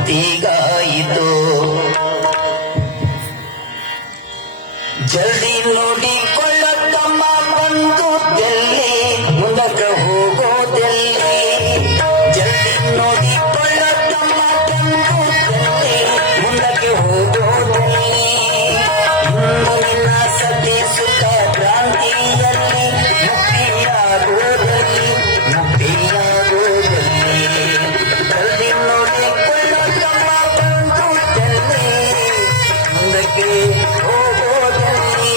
ಹೊತ್ತಿಗಾಯಿತು. ಜಲ್ದಿ ನೋಡಿಕೊಳ್ಳತ್ತಮ್ಮ ಬಂದು ಎಲ್ಲಿ ಮುಂದಕ್ಕೆ ಹೋಗೋದೆಲ್ಲಿ. ಜಲ್ದಿ ನೋಡಿಕೊಳ್ಳತ್ತಮ್ಮ ಬಂದು ಎಲ್ಲಿ ಮುಂದಕ್ಕೆ ಹೋಗೋದೆಲ್ಲಿ. ಇಂದು ನಿನ್ನ ಸತಿ ಸುಖ ಕ್ರಾಂತಿಯಲ್ಲಿ ಮುಕ್ತಿಯಾಗೋದಲ್ಲಿ ಮುಕ್ತಿಯಾಗೋದಲ್ಲಿ. ಜಲ್ದಿ ನೋಡಿಕೊಳ್ಳತ್ತಮ್ಮ ಬಂದು ಎಲ್ಲಿ ಮುಂದಕ್ಕೆ ಹೋಗೋದಲ್ಲಿ.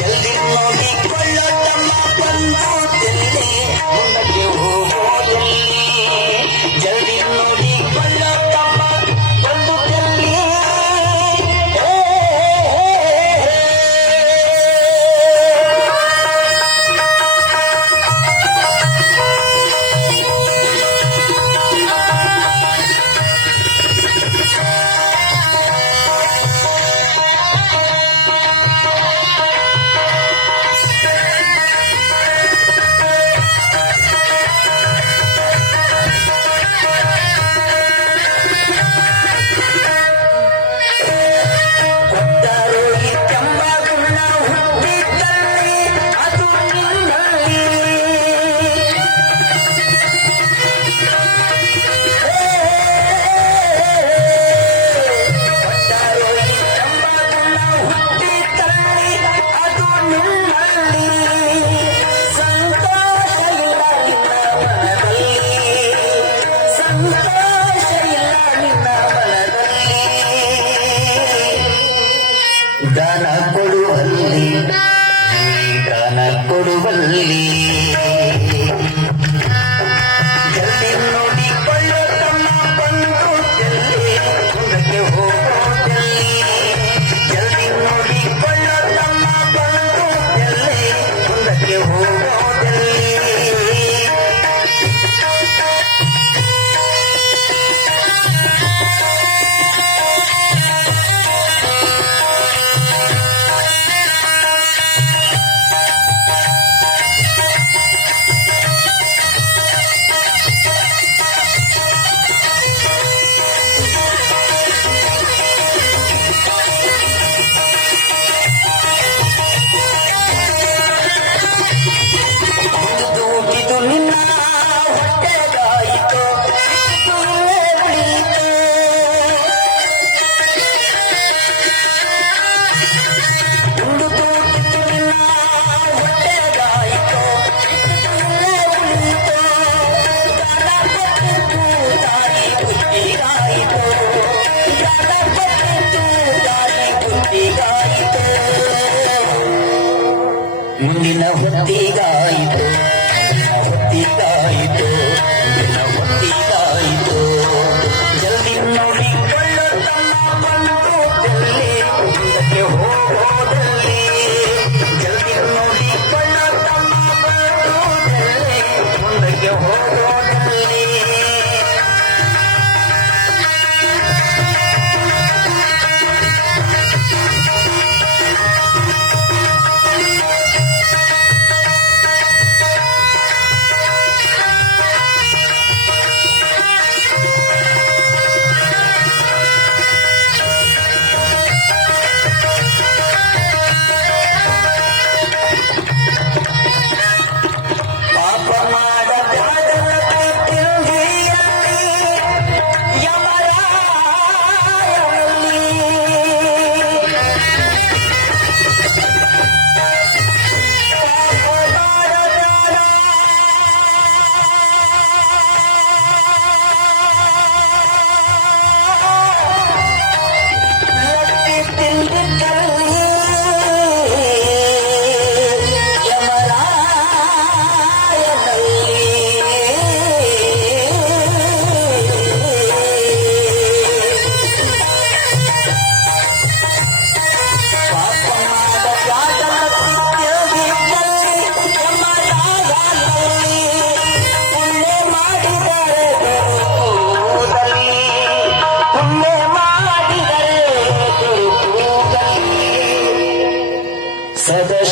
ಜಲ್ದಿ ನೋಡಿಕೊಳ್ಳತ್ತಮ್ಮ ಬಂದೋದಲ್ಲಿ ಮುಂದಕ್ಕೆ ಹೋಗೋದಲ್ಲಿ. ಜಲ್ದಿ ನೋಡಿಕೊಳ್ಳತ್ತಮ್ಮ ಬಂದೋದಲ್ಲಿ. ದಾನ ಕೊಡುವಲ್ಲಿ ದಾನ ಕೊಡುವಲ್ಲಿ. ಜಲ್ದಿ ನೋಡಿಕೊಳ್ಳತ್ತಮ್ಮ ಬಂದು ಎಲ್ಲಿ ಮುಂದಕ್ಕೆ ಹೋಗೋದಲ್ಲಿ. ಜಲ್ದಿ ನೋಡಿಕೊಳ್ಳತ್ತಮ್ಮ ಬಂದು ಎಲ್ಲಿ ಮುಂದಕ್ಕೆ ಹೋಗೋದಲ್ಲಿ. ಮುಂದಿನ ಹೊತ್ತಿಗಾಯಿತು ಹೊತ್ತಿಗಾಯಿತು ಮುಂದಿನ ಹೊತ್ತಿಗಾಯಿತು. ಜಲ್ದಿ ನೋಡಿಕೊಳ್ಳತ್ತಮ್ಮ ಬಂದು ಎಲ್ಲಿ ಮುಂದಕ್ಕೆ ಹೋಗೋದಲ್ಲಿ. ಜಲ್ದಿ ನೋಡಿಕೊಳ್ಳತ್ತಮ್ಮ ಬಂದು ಎಲ್ಲಿ ಮುಂದಕ್ಕೆ ಹೋಗೋದಲ್ಲಿ.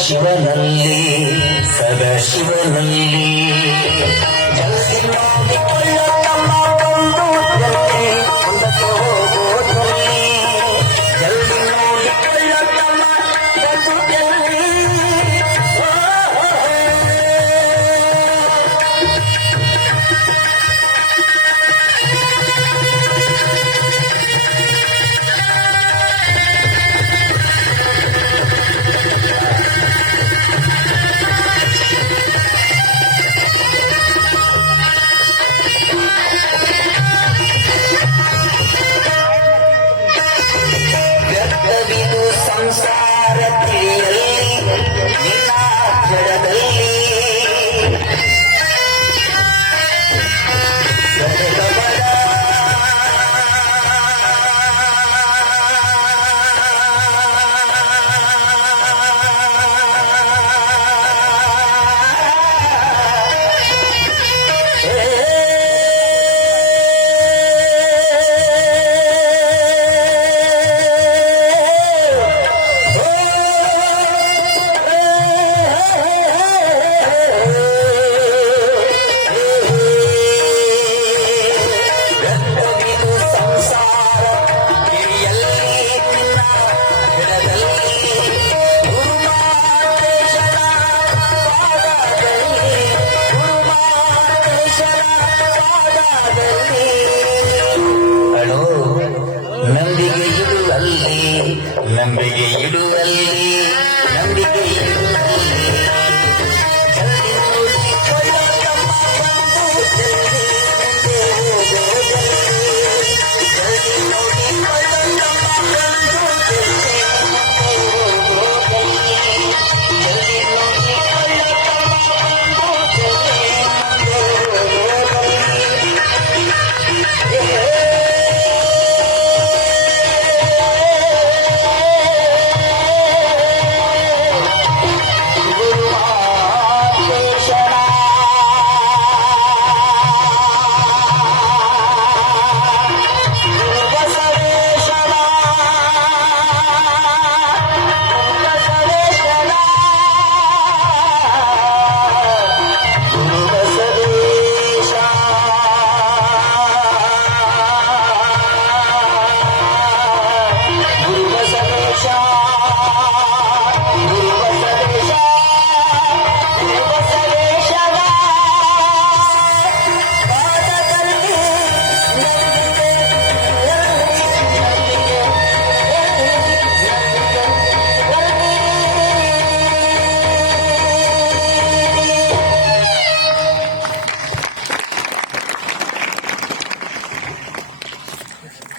ಶಿವನಲ್ಲಿ ಸದಾಶಿವನಲ್ಲಿ ಜಲ್ದಿ ನೋಡಿಕೊಳ್ಳೋ ತಮ್ಮ ಒಂದು ಜಲ್ದಿ ಮುಂದಕ್ಕೆ ಹೋಗೋದಲ್ಲಿ ಜಲ್ದಿ ನೋಡಿಕೊಳ್ಳೋ ತಮ್ಮ ಒಂದು ಜಲ್ದಿ ವ್ಯರ್ಥವಿದು ಸಂಸಾರ ತಿಳಿಯಲ್ಲಿ ನಿನ್ನ ಜಡದಲ್ಲಿ ಸದಗಮನ ವ್ಯರ್ಥವಿದು ಸಂಸಾರ ತಿಳಿಯಲ್ಲಿ ನಿನ್ನ ಜಡದಲ್ಲಿ ಗುರುಮಾತೇಶನ ಪಾದದಲ್ಲಿ ಗುರುಮಾತೇಶನ ಪಾದದಲ್ಲಿ ಅಣೋ ನಂಬಿಕೆ ಇಡುವಲ್ಲಿ ನಂಬಿಕೆ ಇಡುವಲ್ಲಿ ನಂಬಿಕೆ ಇಡುವಲ್ಲಿ ಜಲ್ದಿ ನೋಡಿಕೊಳ್ಳೋ ತಮ್ಮ ಬಂದು ಜಲ್ದಿ ಮುಂದೆ ಹೋಗೋದಲ್ಲಿ ಜಲ್ದಿ ನೋಡಿಕೊಳ್ಳೋ ತಮ್ಮ ಬಂದು ಜಲ್ದಿ ಮುಂದೆ ಹೋಗೋದಲ್ಲಿ ಜಲ್ದಿ ನೋಡಿಕೊಳ್ಳೋ ತಮ್ಮ ಬಂದು ಜಲ್ದಿ ಮುಂದೆ ಗುರುವಾದೇಶನ ಗುರುಬಸವೇಶನ ಗುರುಬಸವೇಶನ ಗುರುಬಸವೇಶ ಗುರುಬಸವೇಶ ಗುರುಬಸವೇಶ ಗುರುಬಸವೇಶನ ಪಾದದಲ್ಲಿ ನಂಬಿಕೆ ನಂಬಿಕೆ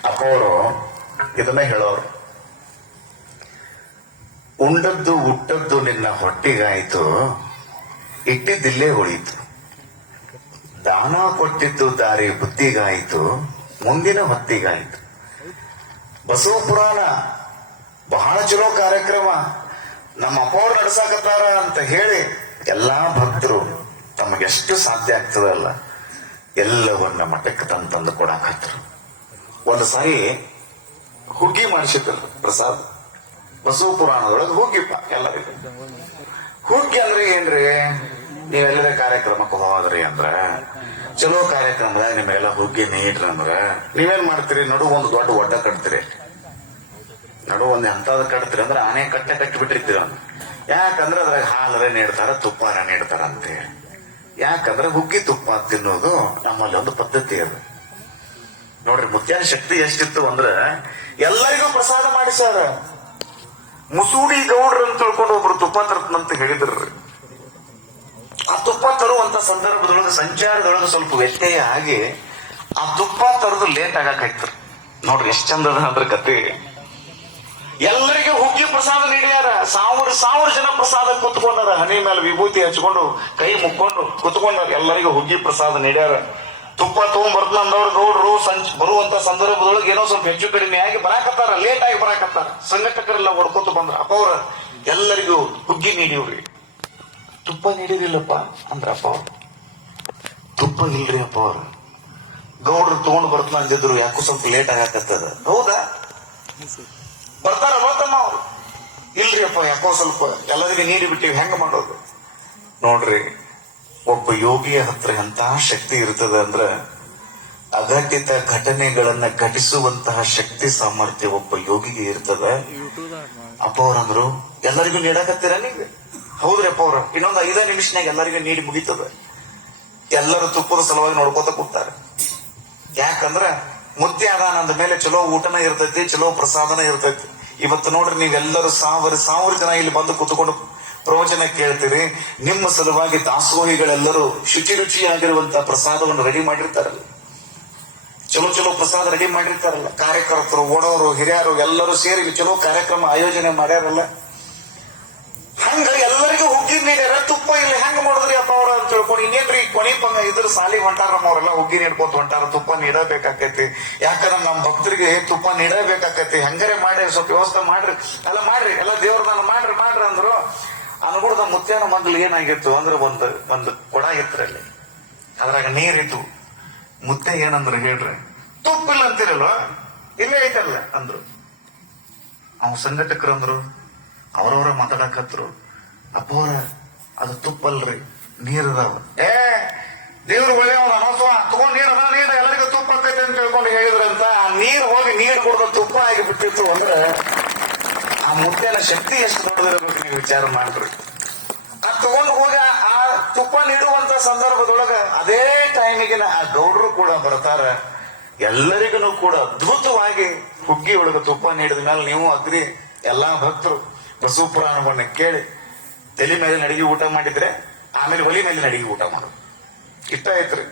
ಅಪ್ಪವರು ಇದನ್ನ ಹೇಳೋರು, ಉಂಡದ್ದು ಹುಟ್ಟದ್ದು ನಿನ್ನ ಹೊಟ್ಟಿಗಾಯಿತು, ಇಟ್ಟಿದ್ದಿಲ್ಲೇ ಉಳಿಯಿತು. ದಾನ ಕೊಟ್ಟಿದ್ದು ದಾರಿ ಬುದ್ಧಿಗಾಯಿತು, ಮುಂದಿನ ಹೊತ್ತಿಗಾಯಿತು. ಬಸವ ಪುರಾಣ ಬಹಳ ಚಲೋ ಕಾರ್ಯಕ್ರಮ ನಮ್ಮ ಅಪ್ಪವ್ರು ನಡ್ಸಾಕತ್ತಾರ ಅಂತ ಹೇಳಿ ಎಲ್ಲಾ ಭಕ್ತರು ತಮಗೆಷ್ಟು ಸಾಧ್ಯ ಆಗ್ತದಲ್ಲ ಎಲ್ಲವನ್ನ ಮಠಕ್ಕೆ ತಂದು ಕೊಡಾಕತ್ತರು. ಒಂದು ಸಾರಿ ಹುಗ್ಗಿ ಮಾಡಿಸಿದ್ರು ಪ್ರಸಾದ್. ಬಸವ ಪುರಾಣದೊಳಗೆ ಹುಗ್ಗಿಪ್ಪ ಎಲ್ಲರಿಗೂ. ಹುಗ್ಗಿ ಅಂದ್ರೆ ಏನ್ರಿ? ನೀವೆಲ್ಲರ ಕಾರ್ಯಕ್ರಮಕ್ಕೆ ಹೋದ್ರಿ ಅಂದ್ರ ಚಲೋ ಕಾರ್ಯಕ್ರಮದಾಗ ನಿಮ್ಮೆಲ್ಲ ಹುಗ್ಗಿ ನೀಡ್ರಿ ಅಂದ್ರ ನೀವೇನ್ ಮಾಡ್ತೀರಿ? ನಡು ಒಂದು ದೊಡ್ಡ ಒಡ್ಡ ಕಟ್ತೀರಿ. ನಡು ಒಂದ್ ಎಂತದ ಕಟ್ತೀರಿ ಅಂದ್ರೆ ಆನೆ ಕಟ್ಟಿ ಬಿಟ್ಟಿರ್ತೀರಿ ಅವ್ನು. ಯಾಕಂದ್ರೆ ಅದ್ರಾಗ ಹಾಲರ ನೀಡ್ತಾರ, ತುಪ್ಪಾರ ನೀಡ್ತಾರ ಅಂತೇಳಿ. ಯಾಕಂದ್ರೆ ಹುಗ್ಗಿ ತುಪ್ಪ ತಿನ್ನೋದು ನಮ್ಮಲ್ಲಿ ಒಂದು ಪದ್ಧತಿ ಅದು. ನೋಡ್ರಿ, ಮುತ್ಯಾನ ಶಕ್ತಿ ಎಷ್ಟಿತ್ತು ಅಂದ್ರ ಎಲ್ಲರಿಗೂ ಪ್ರಸಾದ ಮಾಡಿಸಾರ. ಮುಸೂಡಿ ಗೌಡ್ರ ಅಂತ ತಿಳ್ಕೊಂಡು ಒಬ್ರು ತುಪ್ಪ ತರ್ತನಂತ ಹೇಳಿದ್ರಿ. ಆ ತುಪ್ಪ ತರುವಂತ ಸಂದರ್ಭದೊಳಗೆ ಸಂಚಾರದೊಳಗೆ ಸ್ವಲ್ಪ ವ್ಯತ್ಯಯ ಆಗಿ ಆ ತುಪ್ಪ ತರದು ಲೇಟ್ ಆಗಾಕೈತ್ರಿ. ನೋಡ್ರಿ ಎಷ್ಟ್ ಚಂದದ ಅಂದ್ರೆ ಕತೆ. ಎಲ್ಲರಿಗೂ ಹುಗ್ಗಿ ಪ್ರಸಾದ ನೀಡ್ಯಾರ. ಸಾವಿರ ಜನ ಪ್ರಸಾದ ಕುತ್ಕೊಂಡಾರ. ಹನಿ ಮೇಲೆ ವಿಭೂತಿ ಹಚ್ಕೊಂಡು ಕೈ ಮುಕ್ಕೊಂಡು ಕುತ್ಕೊಂಡಾರ. ಎಲ್ಲರಿಗೂ ಹುಗ್ಗಿ ಪ್ರಸಾದ ನೀಡ್ಯಾರ. ತುಪ್ಪ ತಗೊಂಡ್ಬರ್ತಂದವ್ರು ಗೌಡ್ರು ಬರುವಂತ ಸಂದರ್ಭದೊಳಗೆ ಏನೋ ಸ್ವಲ್ಪ ಹೆಚ್ಚು ಕಡಿಮೆ ಆಗಿ ಬರಾಕತ್ತಾರ, ಲೇಟ್ ಆಗಿ ಬರಾಕತ್ತಾರ. ಸಂಘಟಕರೆಲ್ಲ ಹೊಡ್ಕೊತ ಬಂದ್ರ. ಅಪ್ಪ ಅವ್ರ ಎಲ್ಲರಿಗೂ ಹುಗ್ಗಿ ನೀಡಿವ್ರಿ. ತುಪ್ಪ ನೀಡಿರಿಲ್ಲಪ್ಪ ಅಂದ್ರ ಅಪ್ಪ ಅವ್ರು. ತುಪ್ಪ ಇಲ್ರಿ ಅಪ್ಪ ಅವ್ರು. ಗೌಡ್ರು ತಗೊಂಡ್ ಬರ್ತನ ಅಂದಿದ್ರು, ಯಾಕೋ ಸ್ವಲ್ಪ ಲೇಟ್ ಆಗಾಕತ್ತದ. ಹೌದಾ? ಬರ್ತಾರ ತಮ್ಮ ಅವ್ರು. ಇಲ್ರಿಯಪ್ಪ ಯಾಕೋ ಸ್ವಲ್ಪ ಎಲ್ಲರಿಗೂ ನೀಡಿ ಬಿಟ್ಟಿವಿ, ಹೆಂಗ ಮಾಡೋದು? ನೋಡ್ರಿ, ಒಬ್ಬ ಯೋಗಿಯ ಹತ್ರ ಎಂತಹ ಶಕ್ತಿ ಇರ್ತದ ಅಂದ್ರ ಅಘಟಿತ ಘಟನೆಗಳನ್ನ ಘಟಿಸುವಂತಹ ಶಕ್ತಿ ಸಾಮರ್ಥ್ಯ ಒಬ್ಬ ಯೋಗಿಗೆ ಇರ್ತದ. ಅಪ್ಪ ಅವ್ರಂದ್ರು ಎಲ್ಲರಿಗೂ ನೀಡಕತ್ತೀರ ನೀವು? ಹೌದ್ರಿ ಅಪ್ಪ ಅವ್ರ, ಇನ್ನೊಂದು 5 ನಿಮಿಷನಾಗ ಎಲ್ಲರಿಗೂ ನೀಡಿ ಮುಗಿತದ. ಎಲ್ಲರೂ ತುಪ್ಪದ ಸಲುವಾಗಿ ನೋಡ್ಕೋತ ಕೂತಾರೆ. ಯಾಕಂದ್ರ ಮುದ್ದೆ ಅದಾನ ಅಂದ ಮೇಲೆ ಚಲೋ ಊಟನ ಇರ್ತೈತಿ, ಚಲೋ ಪ್ರಸಾದನ ಇರ್ತೈತಿ. ಇವತ್ತು ನೋಡ್ರಿ, ನೀವೆಲ್ಲರೂ ಸಾವಿರ ಜನ ಇಲ್ಲಿ ಬಂದು ಕೂತ್ಕೊಂಡು ಪ್ರವಚನ ಕೇಳ್ತೀರಿ. ನಿಮ್ಮ ಸಲುವಾಗಿ ದಾಸೋಹಿಗಳೆಲ್ಲರೂ ರುಚಿಯಾಗಿರುವಂತಹ ಪ್ರಸಾದವನ್ನು ರೆಡಿ ಮಾಡಿರ್ತಾರಲ್ಲ, ಚಲೋ ಪ್ರಸಾದ ರೆಡಿ ಮಾಡಿರ್ತಾರಲ್ಲ. ಕಾರ್ಯಕರ್ತರು, ಓಡೋರು, ಹಿರಿಯರು ಎಲ್ಲರೂ ಸೇರಿ ಚಲೋ ಕಾರ್ಯಕ್ರಮ ಆಯೋಜನೆ ಮಾಡ್ಯಾರಲ್ಲ. ಹಂಗ ಎಲ್ಲರಿಗೂ ಹುಗ್ಗಿ ನೀಡ್ಯಾರ, ತುಪ್ಪ ಇಲ್ಲಿ ಹೆಂಗ್ ಮಾಡಿದ್ರಿ ಅಪ್ಪ ಅವ್ರ ಅಂತ ತಿಳ್ಕೊಂಡು ಇನ್ನೇನ್ರಿ ಇದ್ರ ಸಾಲಿ ಹೊಂಟಾರ ಅವರೆಲ್ಲ ಹುಗ್ಗಿ ನೀಡ್ಕೋತ ಹೊಂಟಾರ. ತುಪ್ಪ ನೀಡಬೇಕಾಕೈತಿ, ಯಾಕಂದ್ರೆ ನಮ್ಮ ಭಕ್ತರಿಗೆ ತುಪ್ಪ ನೀಡಬೇಕಾಕೈತಿ. ಹಂಗಾರೆ ಮಾಡ್ರಿ, ಸ್ವಲ್ಪ ವ್ಯವಸ್ಥೆ ಮಾಡ್ರಿ, ಎಲ್ಲ ದೇವ್ರದಾನ ಮಾಡ್ರಿ ಅಂದ್ರು. ಅನ್ಗುಡ್ದ ಮುತ್ಯಾನ ಮಗ್ಲು ಏನಾಗಿತ್ತು ಅಂದ್ರೆ ಒಂದು ಕೊಡ ಇತ್ತರಲ್ಲಿ, ಅದ್ರಾಗ ನೀರಿತ್ತು. ಮುತ್ತೆ ಏನಂದ್ರು ಹೇಳ್ರಿ? ತುಪ್ಪಿಲ್ಲ ಅಂತಿರಲ್ವ, ಇಲ್ಲೇ ಐತಲ್ಲ ಅಂದ್ರು. ಅವ್ ಸಂಘಟಕರು ಅಂದ್ರು, ಅವ್ರವ್ರ ಮಾತಾಡಕತ್ರು. ಅಪ್ಪವ್ರ ಅದು ತುಪ್ಪಲ್ರಿ, ನೀರದಾವ. ದೇವ್ರು ಒಳ್ಳೆಯವನ ಅನೋತ್ವ ತಗೊಂಡ್ ನೀಡ ಎಲ್ಲರಿಗೂ ತುಪ್ಪ ಆಕೈತೆ ಅಂತ ತಿಳ್ಕೊಂಡು ಹೇಳಿದ್ರಂತ. ಆ ನೀರ್ ಹೋಗಿ ನೀರು ಕುಡ್ದ ತುಪ್ಪ ಆಗಿ ಬಿಟ್ಟಿತ್ತು ಅಂದ್ರೆ ಆ ಮುದ್ದೆನ ಶಕ್ತಿ ಎಷ್ಟು ದೊಡ್ಡದಿರ್ಬೇಕು ನೀವು ವಿಚಾರ ಮಾಡ್ರಿ. ಅದ್ ತಗೊಂಡು ಹೋಗಿ ಆ ತುಪ್ಪ ನೀಡುವಂತ ಸಂದರ್ಭದೊಳಗ ಅದೇ ಟೈಮಿಗೆ ಆ ಗೌಡ್ರು ಕೂಡ ಬರ್ತಾರ. ಎಲ್ಲರಿಗೂ ಕೂಡ ಅದ್ಭುತವಾಗಿ ಹುಗ್ಗಿ ಒಳಗ ತುಪ್ಪ ನೀಡಿದ ಮೇಲೆ ನೀವು ಅಗ್ರಿ ಎಲ್ಲಾ ಭಕ್ತರು ಬಸವ ಪುರಾಣವನ್ನ ಕೇಳಿ ತಲೆ ಮೇಲಿನ ಅಡಿಗೆ ಊಟ ಮಾಡಿದ್ರೆ ಆಮೇಲೆ ಒಲಿ ಮೇಲಿನ ಅಡಿಗೆ ಊಟ ಮಾಡೋದು. ಇಷ್ಟ ಐತ್ರಿ,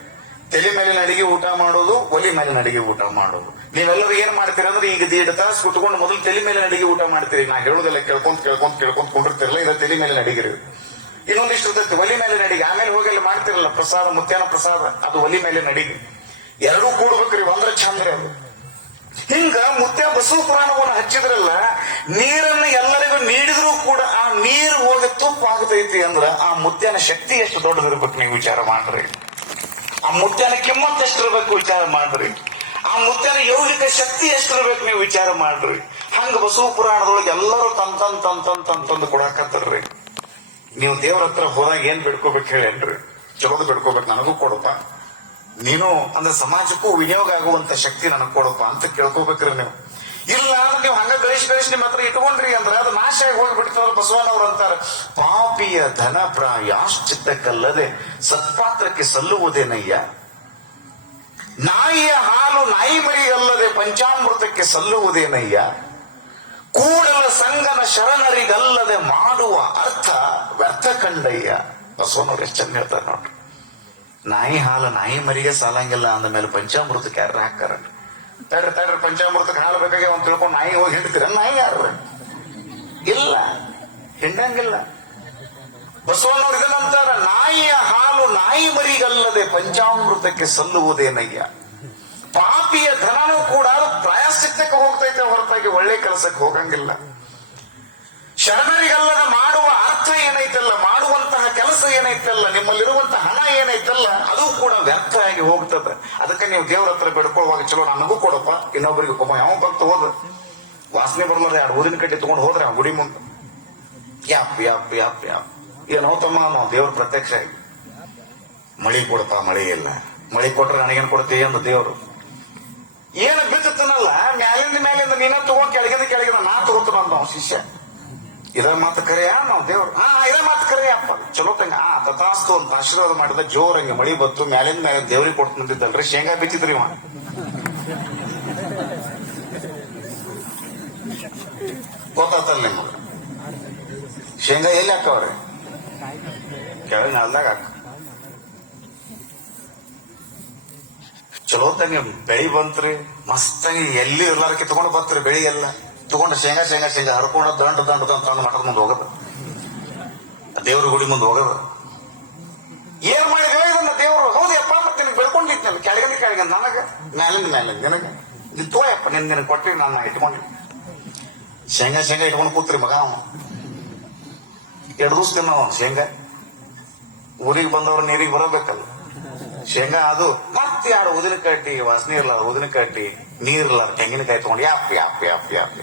ತಲೆ ಮೇಲಿನ ಅಡಿಗೆ ಊಟ ಮಾಡೋದು, ಒಲಿ ಮೇಲಿನ ಅಡಿಗೆ ಊಟ ಮಾಡೋದು. ನೀವೆಲ್ಲರೂ ಏನ್ ಮಾಡ್ತೀರಿ ಅಂದ್ರೆ ಈಗ 1.5 ತಾಸು ಕುತ್ಕೊಂಡು ಮೊದಲು ತಲೆ ಮೇಲಿನ ಅಡಿಗೆ ಊಟ ಮಾಡ್ತೀರಿ. ನಾ ಹೇಳುದೆಲ್ಲ ಕೇಳ್ಕೊಂತ ಕೊಂಡಿರ್ತಿರಲ್ಲ, ಇದು ತಲೆ ಮೇಲಿನ ಅಡಿಗೆ. ಇನ್ನೊಂದಿಷ್ಟು ಇರ್ತೈತಿ ಒಲಿ ಮೇಲಿನ ಅಡಿಗೆ. ಆಮೇಲೆ ಹೋಗಿ ಅಲ್ಲಿ ಮಾಡ್ತಿರಲ್ಲ ಪ್ರಸಾದ, ಮುತ್ಯಾನ ಪ್ರಸಾದ, ಅದು ಒಲಿ ಮೇಲಿನ ಅಡಿಗೆ. ಎರಡೂ ಕೂಡ್ಬೇಕ್ರಿ, ಒಂದ್ರ ಚಂದ್ರಿ ಅದು. ಹಿಂಗ ಮುತ್ಯ ಬಸವ ಪುರಾಣವನ್ನು ಹಚ್ಚಿದ್ರಲ್ಲ, ನೀರನ್ನು ಎಲ್ಲರಿಗೂ ನೀಡಿದ್ರೂ ಕೂಡ ಆ ನೀರು ಹೋಗಿ ತುಪ್ಪ ಆಗ್ತೈತಿ ಅಂದ್ರ ಆ ಮುತ್ಯನ ಶಕ್ತಿ ಎಷ್ಟು ದೊಡ್ಡದಿರ್ಬೇಕು ನೀವು ವಿಚಾರ ಮಾಡ್ರಿ. ಆ ಮುತ್ಯನ ಕಿಮ್ಮತ್ ಎಷ್ಟಿರ್ಬೇಕು ವಿಚಾರ ಮಾಡ್ರಿ. ಆ ಮುತ್ಯನ ಯೌಗಿಕ ಶಕ್ತಿ ಎಷ್ಟಿರ್ಬೇಕು ನೀವು ವಿಚಾರ ಮಾಡ್ರಿ. ಹಂಗ ಬಸವ ಪುರಾಣದೊಳಗೆ ಎಲ್ಲರೂ ತಂತಂದು ಕೊಡಾಕತ್ತಾರ್ರಿ. ನೀವು ದೇವ್ರ ಹತ್ರ ಹೋದಾಗ ಏನ್ ಬಿಡ್ಕೋಬೇಕು ಹೇಳೇನ್ರಿ? ಚಲೋದು ಬಿಡ್ಕೋಬೇಕು, ನನಗೂ ಕೊಡಪ್ಪ, ನೀನು ಅಂದ್ರೆ ಸಮಾಜಕ್ಕೂ ವಿನಿಯೋಗ ಆಗುವಂತ ಶಕ್ತಿ ನನಗ್ ಕೊಡಪ್ಪ ಅಂತ ಕೇಳ್ಕೋಬೇಕ್ರಿ ನೀವು. ಇಲ್ಲ ಅಂದ್ರೆ ನೀವು ಹಂಗ ಗಳಿಸಿ ನಿಮ್ಮ ಹತ್ರ ಇಟ್ಕೊಂಡ್ರಿ ಅಂದ್ರೆ ಅದು ನಾಶ ಆಗಿ ಹೋಗ್ಬಿಡ್ತಾರ. ಬಸವನವ್ರು ಅಂತಾರ, ಪಾಪಿಯ ಧನ ಪ್ರಾಯಾಶ್ಚಿತ್ತಕ್ಕಲ್ಲದೆ ಸತ್ಪಾತ್ರಕ್ಕೆ ಸಲ್ಲುವುದೇನಯ್ಯ, ನಾಯಿಯ ಹಾಲು ನಾಯಿ ಮರಿಗಲ್ಲದೆ ಪಂಚಾಮೃತಕ್ಕೆ ಸಲ್ಲುವುದೇನಯ್ಯ, ಕೂಡಲ ಸಂಗನ ಶರಣರಿಗಲ್ಲದೆ ಮಾಡುವ ಅರ್ಥ ವ್ಯರ್ಥ ಕಂಡಯ್ಯ. ಬಸವನವ್ರು ಎಷ್ಟು ಚಂದ ಹೇಳ್ತಾರೆ ನೋಡ್ರಿ. ನಾಯಿ ಹಾಲು ನಾಯಿ ಮರಿಗೆ ಸಾಲಂಗಿಲ್ಲ ಅಂದ ಮೇಲೆ ಪಂಚಾಮೃತಕ್ಕೆ ಯಾರು ಹಾಕಾರ? ತಡ್ರಿ ಪಂಚಾಮೃತಕ್ಕೆ ಹಾಲು ಬೇಕಾಗಿ ಅವ್ನು ತಿಳ್ಕೊಂಡು ನಾಯಿ ಹೋಗಿ ಹಿಂಡ್ತೀರ? ನಾಯಿ ಯಾರು ಇಲ್ಲ, ಹಿಂಡಂಗಿಲ್ಲ. ಬಸವನವ್ರು ಇದನ್ನಂತಾರ, ನಾಯಿಯ ಹಾಲು ನಾಯಿ ಮರಿಗಲ್ಲದೆ ಪಂಚಾಮೃತಕ್ಕೆ ಸಲ್ಲುವುದೇನಯ್ಯ. ಪಾಪಿಯ ಧನನೂ ಕೂಡ ಪ್ರಾಯಶ್ಚಿತ್ತಕ್ಕೆ ಹೋಗ್ತೈತೆ ಹೊರತಾಗಿ ಒಳ್ಳೆ ಕೆಲಸಕ್ಕೆ ಹೋಗಂಗಿಲ್ಲ. ಶರಣರಿಗಲ್ಲದ ಮಾಡುವ ಅರ್ಥ ಏನೈತಲ್ಲ, ಮಾಡುವಂತಹ ಕೆಲಸ ಏನೈತಲ್ಲ, ನಿಮ್ಮಲ್ಲಿರುವಂತಹ ಹಣ ಏನೈತಲ್ಲ, ಅದು ಕೂಡ ವ್ಯರ್ಥ ಆಗಿ ಹೋಗ್ತದೆ. ಅದಕ್ಕೆ ನೀವು ದೇವ್ರ ಹತ್ರ ಬೆಡ್ಕೊಳ್ಳುವಾಗ ಚಲೋ ನನಗೂ ಕೊಡಪ್ಪ, ಇನ್ನೊಬ್ಬರಿಗೆ ಒಬ್ಬ ಯಾವ ಭಕ್ತ ಹೋದ ವಾಸನೆ ಬರ್ಲಾರ 2 ಊದಿನ ಕಡ್ಡಿ ತಗೊಂಡು ಹೋದ್ರೆ ಆ ಗುಡಿ ಮುಂದೆ ಯಾಪ್ ಯಾಪ್ ಯಾಪ್ ಯಾಪ್ ಏನೋ ತಮ್ಮ ನಾವು ದೇವ್ರ ಪ್ರತ್ಯಕ್ಷ ಆಗಿ ಮಳಿ ಕೊಡಪ್ಪ, ಮಳಿ ಇಲ್ಲ, ಮಳಿ ಕೊಟ್ರೆ ನನಗೇನ್ ಕೊಡ್ತೀವಿ ಅಂದ ದೇವ್ರು. ಏನು ಬಿತ್ತನಲ್ಲ ಮ್ಯಾಲಿಂದ ನೀನ ತಗೊಂಡ್ ಕೆಳಗಿದ ನಾ ತಗೋತ ನಾವು ಶಿಷ್ಯ. ಇದ ಮಾತು ಕರೆಯ ನಾವು ದೇವ್ರು, ಇದ ಮಾತು ಕರೆಯಪ್ಪ ಚಲೋ ತಂಗ ತಥಾಸ್ತು ಅಂತ ಆಶೀರ್ವಾದ ಮಾಡಿದ. ಜೋರಂಗೆ ಮಳಿ ಬತ್ತು, ಮ್ಯಾಲಿಂದ ದೇವ್ರಿಗೆ ಕೊಟ್ಟು ನಿಂತಿದ್ದಲ್ರಿ. ಶೇಂಗಾ ಬಿತ್ತಿದ್ರಿ ಇವ, ಗೊತ್ತಾತಲ್ಲ ನಿಮ್ಗೆ? ಶೇಂಗಾ ಎಲ್ಲಿ ಹಾಕವ್ರಿ? ಕೆಳಗೆ ನಾಲ್ದಾಗ ಹಾಕ. ಚಲೋ ತಂಗ ಬೆಳಿ ಬಂತ್ರಿ, ಮಸ್ತಾಗಿ ಎಲ್ಲಿ ಇರ್ಲಾರಕ್ಕೆ ತಗೊಂಡು ಬರ್ತೀರಿ. ಬೆಳಿ ಎಲ್ಲ ತಗೊಂಡು ಶೇಂಗಾ ಹರ್ಕೊಂಡ ದಂಡ ತಂದು ಮಠದ ಮುಂದೆ ಹೋಗದ, ದೇವ್ರ ಗುಡಿ ಮುಂದೆ ಹೋಗದ. ಏನ್ ಮಾಡಿದ್ವಿ ಇದನ್ನ ದೇವ್ರು? ಹೌದಪ್ಪ, ಮತ್ತೆ ನೀನು ಬೆಳ್ಕೊಂಡಿದ್ನಲ್ಲ ಕೆಳಗಿಂದ ನನಗ ಮ್ಯಾಲಿಂದ ನಿನಗೆ ಇದು ತೋಯಪ್ಪ, ನಿನಗೆ ಕೊಟ್ಟಿ ನಾನು ಇಟ್ಕೊಂಡಿದ್ದೆ. ಶೇಂಗಾ ಇಟ್ಕೊಂಡು ಕೂತ್ರಿ ಮಗ. ಅವ 2 ದಿವಸ ತಿನ್ನ ಶೇಂಗಾ. ಊರಿಗೆ ಬಂದವ್ರು ನೀರಿಗೆ ಬರಬೇಕಲ್ಲ ಶೇಂಗಾ. ಅದು ಮತ್ತೆ 2 ಉದಿನ ಕಡ್ಡಿ, ವಾಸನೆ ಇರ್ಲಾರ ಉದಿನ ಕಡ್ಡಿ, ನೀರಿರ್ಲಾರ ತೆಂಗಿನಕಾಯಿ ತಗೊಂಡು ಯಾಪ್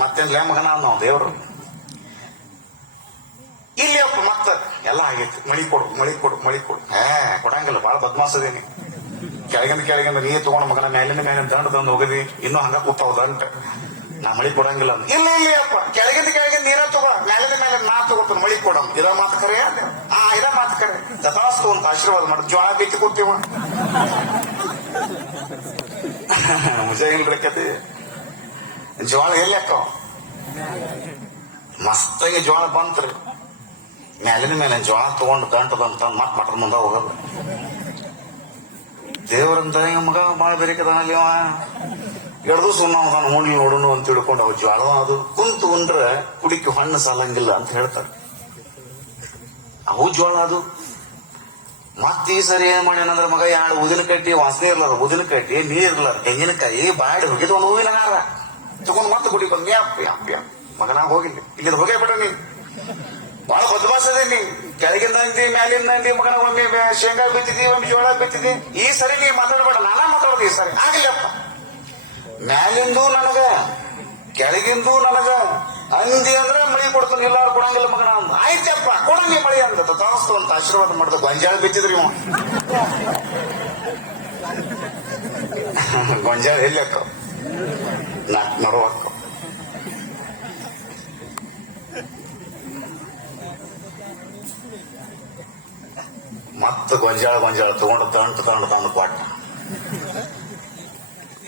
ಮತ್ತೇನ್ಲೇ ಮಗನ ನಾವು ದೇವ್ರು ಇಲ್ಲಿ ಅಪ್ಪ ಮತ್ತ ಎಲ್ಲ ಆಗೈತಿ. ಮಳಿ ಕೊಡು ಮಳಿ ಕೊಡು ಮಳಿ ಕೊಡು. ಕೊಡಂಗಿಲ್ಲ, ಬಾಳ ಬದ್ಮಾಸದೇನಿ. ಕೆಳಗಿಂದ ನೀ ತಗೊಂಡ್ ಮಗನ ಮೇಲಿನ ದಂಡ ತಂದು ಹೋಗದಿ, ಇನ್ನೂ ಹಂಗ ಕೂತಾವ ದಂಟ. ನಾ ಮಳಿ ಕೊಡಂಗಿಲ್ಲ ಅಂದ. ಇಲ್ಲ ಅಪ್ಪ, ಕೆಳಗಿಂದ ನೀರ ತಗೋ, ಮೇಲಿನ ಮೇಲೆ ನಾ ತಗೋತಾನ, ಮಳಿ ಕೊಡಮ್. ಇದ ಮಾತು ಕರೆ ಇದ ಮಾತು ಕರೆ. ತಥಾಸ್ತು ಅಂತ ಆಶೀರ್ವಾದ ಮಾಡಿ ಜೋಳ ಬಿತ್ತಿ ಕೊಡ್ತೀವ. ಮುಜೆ ಇಲ್ಬೇಕತಿ. ಜೋಳ ಎಲ್ಲಿ ಅಕ್ಕ ಮಸ್ತಾಗಿ ಜೋಳ ಬಂತ್ರಿ. ಮೇಲಿನ ಮೇಲೆ ಜೋಳ ತಗೊಂಡು ದಂಟದಂತ ಮತ್ ಮಟರ್ ಮುಂದ ಹೋಗಲ್ಲ. ದೇವ್ರಂತ ಮಗ ಬಾಳ ಬೇರೆಕದಾನಲ್ಲಿ ಅವ ಎಡ್ದು ಸುಣ್ಣ ನಾನು ಉಣ್ಲಿ ನೋಡೋಣ ಅಂತ ತಿಳ್ಕೊಂಡು ಅವ್ ಜ್ವಾಳ ಅದು ಕುಂತು ಉಂಡ್ರ ಕುಡಿಕೆ ಹಣ್ಣು ಸಾಲಂಗಿಲ್ಲ ಅಂತ ಹೇಳ್ತಾರೆ. ಅವು ಜ್ವಾಳ ಅದು. ಮತ್ತ ಈ ಸರಿ ಏನ್ ಮಾಡ್ಯಾನಂದ್ರ ಮಗ ಎರಡು ಉದಿನ ಕಟ್ಟಿ, ವಾಸನೆ ಇರ್ಲಾರ ಉದಿನ ಕಟ್ಟಿ, ನೀರ್ ಇರ್ಲಾರ ತೆಂಗಿನಕಾಯಿ ಬಾಡಿ ಹೋಗಿದ್ ಒಂದು ಹೂವಿನ ಹಾರ ತಗೊಂಡ್ ಮತ್ತೆ ಕುಡಿ ಬಂದ್ ಅಪ್ಪ ಮಗನಾಗ ಹೋಗಿಲ್ಲ. ಇಲ್ಲಿ ಹೋಗೇ ಬಿಡ ನೀ ಬಹಳ ಬದ್ಮಾಸದೆ ನೀ. ಕೆಳಗಿಂದ ಅಂದಿ ಮ್ಯಾಲಿಂದ ಅಂದಿ ಮಗನ ಒಮ್ಮೆ ಶೇಂಗಾ ಬಿತ್ತಿದಿ, ಒಮ್ಮೆ ಜೋಳ ಬಿತ್ತಿದಿ. ಈ ಸರಿ ನೀ ಮಾತಾಡ್ಬೇಡ, ನಾನಾ ಮಾತಾಡೋದು ಈ ಸರಿ ಆಗಿಲ್ಲಪ್ಪ. ಮ್ಯಾಲಿಂದು ನನಗ ಕೆಳಗಿಂದು ನನಗ ಅಂದಿ ಅಂದ್ರೆ ಮಳಿ ಕೊಡ್ತಾನೆ, ಎಲ್ಲಾರು ಕೊಡಂಗಿಲ್ಲ ಮಗನ ಅಂದ. ಆಯ್ತಪ್ಪ ಕೊಡಂಗಿ ಮಳಿ ಅಂದ. ತಥಾಸ್ತು ಅಂತ ಆಶೀರ್ವಾದ ಮಾಡ್ದ. ಗೊಂಜಾಳ ಬಿತ್ತಿದ್ರಿ ಇವ. ಗೊಂಜಾಳ ಎಲ್ಲಿ ಅಕ್ಕ 400 ಅಕ್ಕ. ಮತ್ತ ಗೊಂಜಾಳ ತಗೊಂಡು ತಂದು ಕೊಟ್ಟ.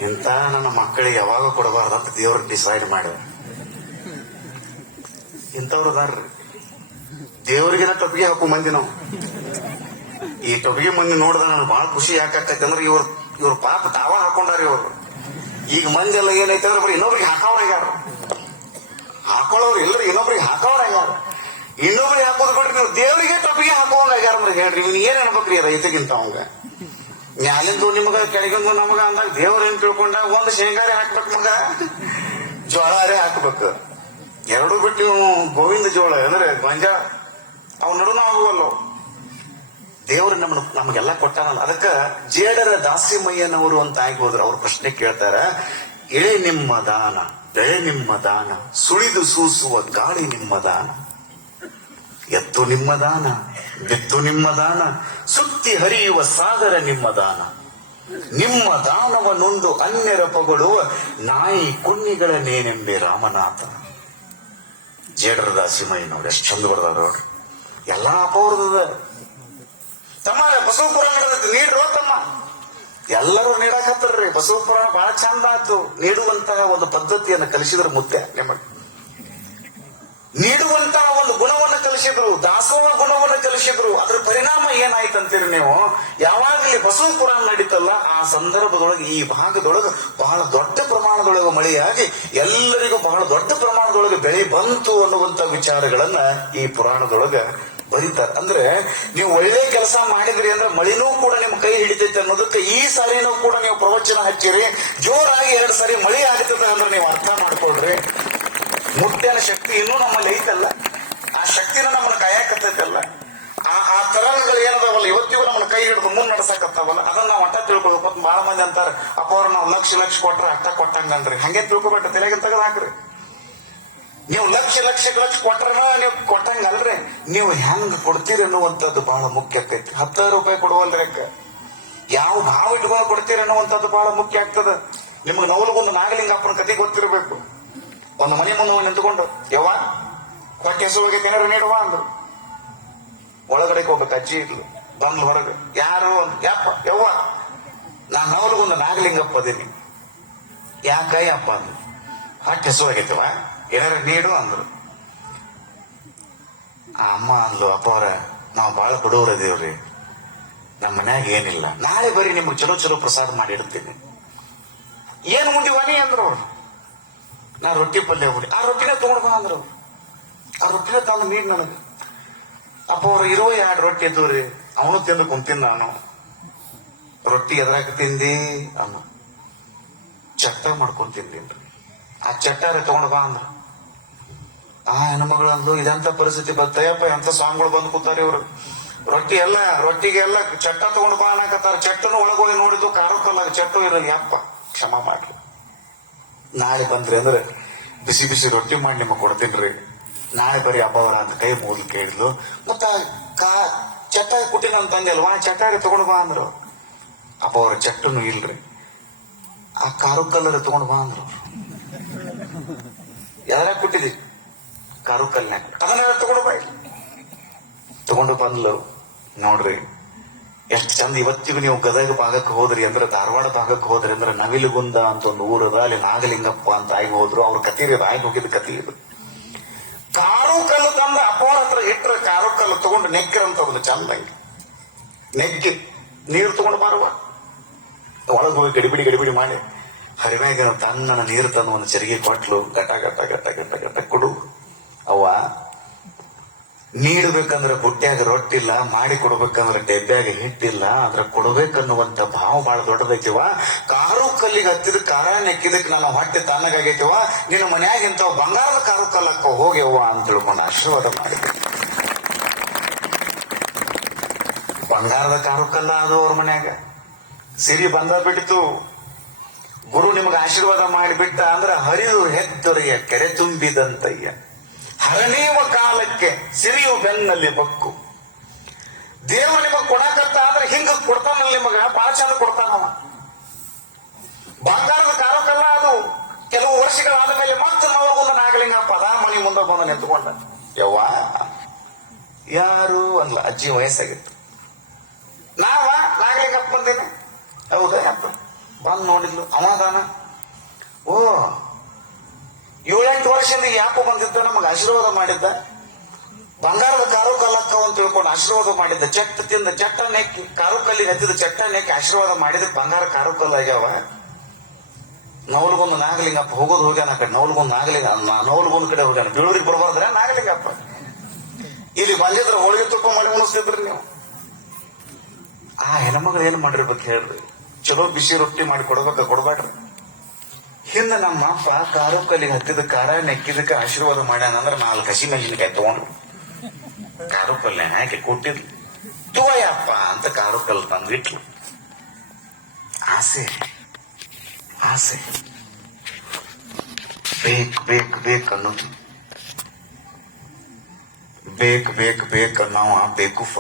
ಇಂತ ನನ್ನ ಮಕ್ಕಳಿಗೆ ಯಾವಾಗ ಕೊಡಬಾರ್ದಂತ ದೇವ್ರ ಡಿಸೈಡ್ ಮಾಡ್ಯಾರ. ಇಂಥವ್ರು ಅದಾರ್ರಿ. ದೇವ್ರಿಗಿನ ಟೊಪಿಗೆ ಹಾಕು ಮಂದಿ ನಾವು. ಈ ಟೊಪಿಗೆ ಮಂದಿ ನೋಡಿದ ನನಗೆ ಬಹಳ ಖುಷಿ ಯಾಕಂತಂದ್ರೆ ಅಂದ್ರೆ ಇವ್ರ ಪಾಪ ತಾವ ಹಾಕೊಂಡಾರ ಇವ್ರು. ಈಗ ಮಂದಿ ಎಲ್ಲ ಏನೈತೆ ಅಂದ್ರೆ ಬರೀ ಇನ್ನೊಬ್ರಿಗೆ ಹಾಕೋರಾಗ್ಯಾರ. ಹಾಕೊಳ್ಳೋರು ಎಲ್ಲರೂ ಇನ್ನೊಬ್ರಿಗೆ ಹಾಕೋರಾಗ್ಯಾರ. ಇನ್ನೊಬ್ರಿಗೆ ಹಾಕೋದು ಬಿಡ್ರಿ, ನೀವು ದೇವರಿಗೆ ಟೊಪಿಗೆ ಹಾಕೋಂಗಾಗ್ಯಾರ ಅಂದ್ರೆ ಹೇಳ್ರಿ ನೀವು ಏನ್ ಅನ್ಬೇಕ್ರಿ ರೈತಗಿಂತ ಅವಂಗ. ಮ್ಯಾಲಿಂದು ನಿಮಗ ಕೆಳಗಿಂದು ನಮಗ ಅಂದಾಗ ದೇವ್ರ ಏನ್ ತಿಳ್ಕೊಂಡ ಒಂದು ಶೇಂಗಾರೆ ಹಾಕ್ಬೇಕು ಮಗ, ಜೋಳಾರೆ ಹಾಕ್ಬೇಕು. ಎರಡು ಬಿಟ್ಟು ನೀವು ಗೋವಿಂದ ಜೋಳ ಅಂದ್ರೆ ಗೊಂಜಾಳ ಅವ್ ನಡುನ ಆಗುವಲ್ಲ. ದೇವ್ರ ನಮಗೆಲ್ಲ ಕೊಟ್ಟಾನಲ್ಲ. ಅದಕ್ಕ ಜೇಡರ ದಾಸಿಮಯ್ಯನವರು ಅಂತ ಆಗಿ ಹೋದ್ರು. ಅವ್ರ ಪ್ರಶ್ನೆ ಕೇಳ್ತಾರ, ಎಳೆ ನಿಮ್ಮ ದಾನ ಬೆಳೆ ನಿಮ್ಮ ದಾನ, ಸುಳಿದು ಸೂಸುವ ಗಾಳಿ ನಿಮ್ಮ ದಾನ, ಎತ್ತು ನಿಮ್ಮ ದಾನ ಬೆತ್ತು ನಿಮ್ಮ ದಾನ, ಸುತ್ತಿ ಹರಿಯುವ ಸಾಗರ ನಿಮ್ಮ ದಾನ, ನಿಮ್ಮ ದಾನವನ್ನೊಂದು ಅನ್ಯರ ಪೊಗಳುವ ನಾಯಿ ಕುನ್ನಿಗಳನ್ನೇನೆಂಬೆ ರಾಮನಾಥ. ಜೇಡರ ದಾಸಿಮಯ್ಯನವ್ರು ಎಷ್ಟು ಚಂದ ಬರ್ದಾರ ನೋಡ್ರಿ. ಎಲ್ಲಾ ಅಪೌರದ ತಮ್ಮ ಬಸವ ಪುರಾಣ ನೀಡ್ರೋ ತಮ್ಮ. ಎಲ್ಲರೂ ನೀಡಾಕತ್ತಾರ್ರಿ. ಬಸವ ಪುರಾಣ ಬಹಳ ಚಂದ ಆಯ್ತು. ನೀಡುವಂತಹ ಒಂದು ಪದ್ಧತಿಯನ್ನು ಕಲಿಸಿದ್ರು ಮುತ್ತೆ ನಿಮಗೆ. ನೀಡುವಂತಹ ಒಂದು ಗುಣವನ್ನು ಕಲಿಸಿದ್ರು, ದಾಸೋಹ ಗುಣವನ್ನು ಕಲಿಸಿದ್ರು. ಅದ್ರ ಪರಿಣಾಮ ಏನಾಯ್ತಂತೀರಿ ನೀವು? ಯಾವಾಗಲೇ ಬಸವ ಪುರಾಣ ನಡೀತಲ್ಲ ಆ ಸಂದರ್ಭದೊಳಗೆ ಈ ಭಾಗದೊಳಗೆ ಬಹಳ ದೊಡ್ಡ ಪ್ರಮಾಣದೊಳಗೆ ಮಳೆಯಾಗಿ ಎಲ್ಲರಿಗೂ ಬಹಳ ದೊಡ್ಡ ಪ್ರಮಾಣದೊಳಗೆ ಬೆಳೆ ಬಂತು ಅನ್ನುವಂತ ವಿಚಾರಗಳನ್ನ ಈ ಪುರಾಣದೊಳಗ ಬರೀತಾರೆ. ಅಂದ್ರೆ ನೀವು ಒಳ್ಳೆ ಕೆಲಸ ಮಾಡಿದ್ರಿ ಅಂದ್ರೆ ಮಳಿನೂ ಕೂಡ ನಿಮ್ ಕೈ ಹಿಡಿತೈತೆ ಅನ್ನೋದಕ್ಕೆ ಈ ಸಾರಿನೂ ಕೂಡ ನೀವು ಪ್ರವಚನ ಹಚ್ಚಿರಿ. ಜೋರಾಗಿ 2 ಸಾರಿ ಮಳಿ ಆಗ್ತದೆ ಅಂದ್ರೆ ನೀವು ಅರ್ಥ ಮಾಡ್ಕೊಳ್ರಿ. ಮುಟ್ಟೆನ ಶಕ್ತಿ ಇನ್ನೂ ನಮ್ಮಲ್ಲಿ ಐತಲ್ಲ, ಆ ಶಕ್ತಿನ ನಮ್ಮನ್ನ ಕಾಯಕತ್ತೈತಲ್ಲ. ಆ ತರಂಗಗಳು ಏನದಾವಲ್ಲ ಇವತ್ತಿಗೂ ನಮ್ಮನ್ನ ಕೈ ಹಿಡಿದು ಮುಂದ್ ನಡ್ಸಕತ್ತಾವಲ್ಲ, ಅದನ್ನ ನಾವು ಅಟ್ಟ ತಿಳ್ಕೊಳ್ಬೇಕು. ಬಹಳ ಮಂದಿ ಅಂತಾರ, ಅಪ್ಪ ಅವ್ರು ನಾವು ಲಕ್ಷ ಕೊಟ್ರೆ ಅಟ್ಟ ಕೊಟ್ಟಂಗಂದ್ರಿ. ಹಂಗೆ ತಿಳ್ಕೊಬೇಕ, ತಲೆಗೆ ತೆಗೆದು ಹಾಕ್ರಿ. ನೀವು ಲಕ್ಷ ಕೊಟ್ರ ನೀವು ಕೊಟ್ಟಂಗಲ್ರಿ, ನೀವು ಹೆಂಗ್ ಕೊಡ್ತೀರಿ ಅನ್ನುವಂಥದ್ದು ಬಹಳ ಮುಖ್ಯ ಆಗ್ತೈತಿ. 10 ರೂಪಾಯಿ ಕೊಡುವಲ್ರಿ, ಯಾವ ಭಾವ ಇಟ್ಕೊಂಡು ಕೊಡ್ತೀರಿ ಅನ್ನುವಂಥದ್ದು ಬಹಳ ಮುಖ್ಯ ಆಗ್ತದ. ನಿಮ್ಗೆ ನವಲಗೊಂದು ನಾಗಲಿಂಗಪ್ಪನ ಕತೆ ಗೊತ್ತಿರಬೇಕು. ಒಂದು ಮನೆ ಮುಂದೆ ನಿಂತ್ಕೊಂಡು, ಯವ್ವ ಹೊಟ್ಟೆ ಹೆಸರುಗೆ ಏನಾರು ನೀಡುವ ಅಂದ್ರು. ಒಳಗಡೆ ಹೋಗ್ಬೇಕು, ಅಜ್ಜಿ ಇರ್ಲು ಬಂದ್ಲು ಹೊರಗೆ. ಯಾರು ಯಪ್ಪ ಯವ್ವ ನಾನ್ ನವಲಗೊಂದು ನಾಗಲಿಂಗಪ್ಪ ಅದೀನಿ. ಯಾಕಯ್ಯಪ್ಪ ಅಂದ್ರು. ಹೊಟ್ಟೆ ಹೆಸರಾಗೈತವ ಏನಾರ ನೀಡು ಅಂದ್ರು. ಆ ಅಮ್ಮ ಅಂದ್ಲು, ಅಪ್ಪ ಅವ್ರ ನಾವು ಬಹಳ ಬಡವ್ರ ದೇವ್ರಿ, ನಮ್ಮ ಮನ್ಯಾಗ ಏನಿಲ್ಲ, ನಾಳೆ ಬರೀ ನಿಮ್ಗೆ ಚಲೋ ಪ್ರಸಾದ ಮಾಡಿ ಇಡ್ತೀನಿ. ಏನ್ ಉಂಡಿವನಿ ಅಂದ್ರು ಅವ್ರು. ನಾ ರೊಟ್ಟಿ ಪಲ್ಯ ಉಂಡಿ. ಆ ರೊಟ್ಟಿನ ತಗೊಂಡ್ ಬಾ ಅಂದ್ರು. ಆ ರೊಟ್ಟಿನ ತಂದು ನೀಡ್ ನನಗೆ. ಅಪ್ಪ ಅವ್ರು ಇರೋ 2 ರೊಟ್ಟಿ ಇದ್ದವ್ರಿ, ಅವನು ತಿಂದು ಕುಂತೀನಿ ನಾನು. ರೊಟ್ಟಿ ಎದ್ರಾಕ ತಿಂದಿ ಅಮ್ಮ, ಚಟ್ಟ ಮಾಡ್ಕೊಂಡ್ ತಿಂದೀನ್ರಿ. ಆ ಚಟ್ಟಾರ ತಗೊಂಡ್ ಬಾ ಅಂದ್ರ. ಆ ಹೆಣ್ಮಗಳಂದು ಇದಂತ ಪರಿಸ್ಥಿತಿ ಬರ್ತಯಪ್ಪ, ಎಂತ ಸ್ವಾಮಿಗಳು ಬಂದು ಕೂತಾರ ಇವ್ರು. ರೊಟ್ಟಿಗೆಲ್ಲ ಚಟ್ಟ ತಗೊಂಡ್ ಬಾ ಅನ್ನಕತ್ತಾರ. ಚಟ್ಟನು ಒಳಗೋಗಿ ನೋಡಿದ್ದು ಖಾರಕ್ಕಲ್ಲ, ಚಟ್ಟು ಇರಲಿ. ಅಪ್ಪ ಕ್ಷಮ ಮಾಡ್ರಿ, ನಾಳೆ ಬಂದ್ರಿ ಅಂದ್ರೆ ಬಿಸಿ ಬಿಸಿ ರೊಟ್ಟಿ ಮಾಡಿ ನಿಮಗೆ ಕೊಡ್ತೀನ್ರಿ, ನಾಳೆ ಬರೀ ಹಬ್ಬವರ ಅಂತ ಕೈ ಮುಗಿದು ಕೇಳಿದ್ಲು. ಮತ್ತ ಚಟ್ಟ ಕುಟ್ಟಿನ ಅಂತಂದೆ ಅಲ್ವಾ, ಚಟ್ಟಾರಿ ತಗೊಂಡು ಬಾ ಅಂದ್ರು. ಅಪ್ಪ ಅವ್ರ ಚಟ್ಟನು ಇಲ್ರಿ, ಆ ಕಾರು ಕಲ್ಲರ ತಗೊಂಡು ಬಾ ಅಂದ್ರು. ಯಾರ ಕುಟ್ಟಿದಿ ಕಾರು ಕಲ್ನ್ಯಾಗ, ಅದನ್ನ ತಗೊಂಡು ಬಾ. ತಗೊಂಡು ಬಂದ್ಲು. ನೋಡ್ರಿ ಎಷ್ಟು ಚಂದ. ಇವತ್ತಿಗೂ ನೀವು ಗದಗ ಭಾಗಕ್ಕೆ ಹೋದ್ರಿ ಅಂದ್ರೆ, ಧಾರವಾಡ ಭಾಗಕ್ಕೆ ಹೋದ್ರಿ ಅಂದ್ರೆ, ನವಿಲುಗುಂದ ಅಂತ ಒಂದು ಊರದ, ಅಲ್ಲಿ ನಾಗಲಿಂಗಪ್ಪ ಅಂತ ಆಗಿ ಹೋದ್ರು. ಅವ್ರ ಕತಿ ಆಗಿ ಹೋಗಿದ ಕತಿ ಇದು. ಕಾರು ಕಲ್ಲು ತಂದ ಅಪ್ಪವ್ರ ಹತ್ರ ಇಟ್ರೆ, ಕಾರು ಕಲ್ಲು ತಗೊಂಡು ನೆಕ್ಕಿರಂತದ್ದು ಚಂದಾಗಿ ನೆಕ್ಕಿ ನೀರು ತಗೊಂಡು ಮಾರುವ. ಒಳಗೆ ಹೋಗಿ ಗಡಿಬಿಡಿ ಮಾಡಿ ಹರಿವ್ಯಾಗ ತನ್ನ ನೀರು ತಂದು ಒಂದು ಚರಿಗೆ ಕೊಟ್ಲು. ಗಟ ಗಟ ಗಟ ಗಟ ಗಟ ಕೊಡು. ಅವ್ವ ನೀಡಬೇಕಂದ್ರೆ ಬುಟ್ಟ್ಯಾಗ ರೊಟ್ಟಿಲ್ಲ, ಮಾಡಿ ಕೊಡ್ಬೇಕಂದ್ರೆ ಡೆಬ್ಬ್ಯಾಗ ಹಿಟ್ಟಿಲ್ಲ, ಅದ್ರ ಕೊಡ್ಬೇಕನ್ನುವಂತ ಭಾವ ಬಹಳ ದೊಡ್ಡದೈತಿವ. ಕಾರು ಕಲ್ಲಿಗೆ ಹತ್ತಿದ ಕಾರ ನೆಕ್ಕಿದಕ್ ನನ್ನ ಹೊಟ್ಟೆ ತಣ್ಣಗಾಗೈತಿವ. ನಿನ್ನ ಮನ್ಯಾಗ ಇಂಥವ್ ಬಂಗಾರದ ಕಾರು ಕಲ್ಲಕ್ಕ ಹೋಗ್ಯವ್ವ ಅಂತ ತಿಳ್ಕೊಂಡು ಆಶೀರ್ವಾದ ಮಾಡಿದೆ. ಬಂಗಾರದ ಕಾರು ಕಲ್ಲ ಅದು ಅವ್ರ ಮನ್ಯಾಗ. ಸಿರಿ ಬಂದ ಬಿಟ್ಟಿತು. ಗುರು ನಿಮಗೆ ಆಶೀರ್ವಾದ ಮಾಡಿಬಿಟ್ಟ ಅಂದ್ರೆ ಹರಿದು ಹೆತ್ತೊರೆಯ ಕೆರೆ ತುಂಬಿದಂತಯ್ಯ. ಹರನೀವ ಕಾಲಕ್ಕೆ ಸಿರಿಯು ಬೆನ್ನಲ್ಲಿ ಬಕ್ಕು. ದೇವ ನಿಮಗ್ ಕೊಡಕತ್ತ ಅಂದ್ರೆ ಹಿಂಗ ಕೊಡ್ತಾನಲ್ಲ, ನಿಮಗ ಬಹಳ ಚಂದ ಕೊಡ್ತಾನವ. ಬಂಗಾರದ ಕಾರಕಲ್ಲ ಅದು. ಕೆಲವು ವರ್ಷಗಳಾದ ಮೇಲೆ ಮತ್ತೆ ನೋಡ್ಕೊಂಡ ನಾಗಲಿಂಗಪ್ಪ ಅದ ಮನಿ ಮುಂದೆ ಬಂದ ನಿಂತ್ಕೊಂಡ. ಯವ್ವ ಯಾರು ಅನ್ಲ, ಅಜ್ಜಿ ವಯಸ್ಸಾಗಿತ್ತು. ನಾವ ನಾಗಲಿಂಗಪ್ಪ ಬಂದೇನೆ. ಹೌದಾ ಅಪ್ಪ ಬಂದ್ ನೋಡಿದ್ಲು. ಅವಾದಾನ ಓ 7-8 ವರ್ಷದಿಂದ ಯಾಪ ಬಂದಿದ್ದ, ನಮಗೆ ಆಶೀರ್ವಾದ ಮಾಡಿದ್ದ. ಬಂಗಾರದ ಕಾರು ಕಲ್ಲಕ್ಕ ಅಂತ ತಿಳ್ಕೊಂಡು ಆಶೀರ್ವಾದ ಮಾಡಿದ್ದ. ಚಟ್ಟ ತಿಂದ ಚಟ್ಟ ನೆಕ್ಕಿ, ಕಾರು ಕಲ್ಲಿಗೆ ಹತ್ತಿದ ಚಟ್ಟ ನೆಕ್ಕಿ ಆಶೀರ್ವಾದ ಮಾಡಿದ. ಬಂಗಾರ ಕಾರು ಕಲ್ಲ ಆಗ್ಯಾವ. ನವಲ್ಗೊಂದು ನಾಗಲಿಂಗಪ್ಪ ಹೋಗೋದು ಹೋಗ್ಯಾನ. ಆ ಕಡೆ ನವಲ್ಗೊಂದು ನವಲ್ಗೊಂದು ಕಡೆ ಹೋಗ್ಯಾನ. ಬೀಳೂರಿಗೆ ಬರಬಾರ್ದ್ರೆ ನಾಗಲಿಂಗಪ್ಪ ಇಲ್ಲಿ ಬಂದಿದ್ರ ಹೋಳಿಗೆ ತುಪ್ಪ ಮಾಡಿ ಉಣಿಸ್ತಿದ್ರಿ ನೀವು. ಆ ಹೆಣ್ಮಗಳು ಏನ್ ಮಾಡಿರ್ಬೇಕು ಹೇಳ್ರಿ? ಚಲೋ ಬಿಸಿ ರೊಟ್ಟಿ ಮಾಡಿ ಕೊಡ್ಬೇಡ್ರಿ. ಹಿಂದ ನಮ್ಮ ಅಪ್ಪ ಕಾರು ಕಲ್ಲಿಗೆ ಹತ್ತಿದ ಕಾರ ನೆಕ್ಕಿದಕ್ಕೆ ಆಶೀರ್ವಾದ ಮಾಡ್ಯಾನ ಅಂದ್ರೆ 4 ಹಸಿ ಮೆಣಸಿನಕಾಯಿ ತಗೊಂಡು ಕಾರು ಕಲ್ಲೆ ಹಾಕಿ ಕೊಟ್ಟಿದ್ಲು. ತುವಯಪ್ಪ ಅಂತ ಕಾರು ಕಲ್ಲು ತಂದಿಟ್ಲು. ಆಸೆ ಆಸೆ ಬೇಕು ಅನ್ನೋದು. ಬೇಕು ಅನ್ನವ ಬೇಕುಫ.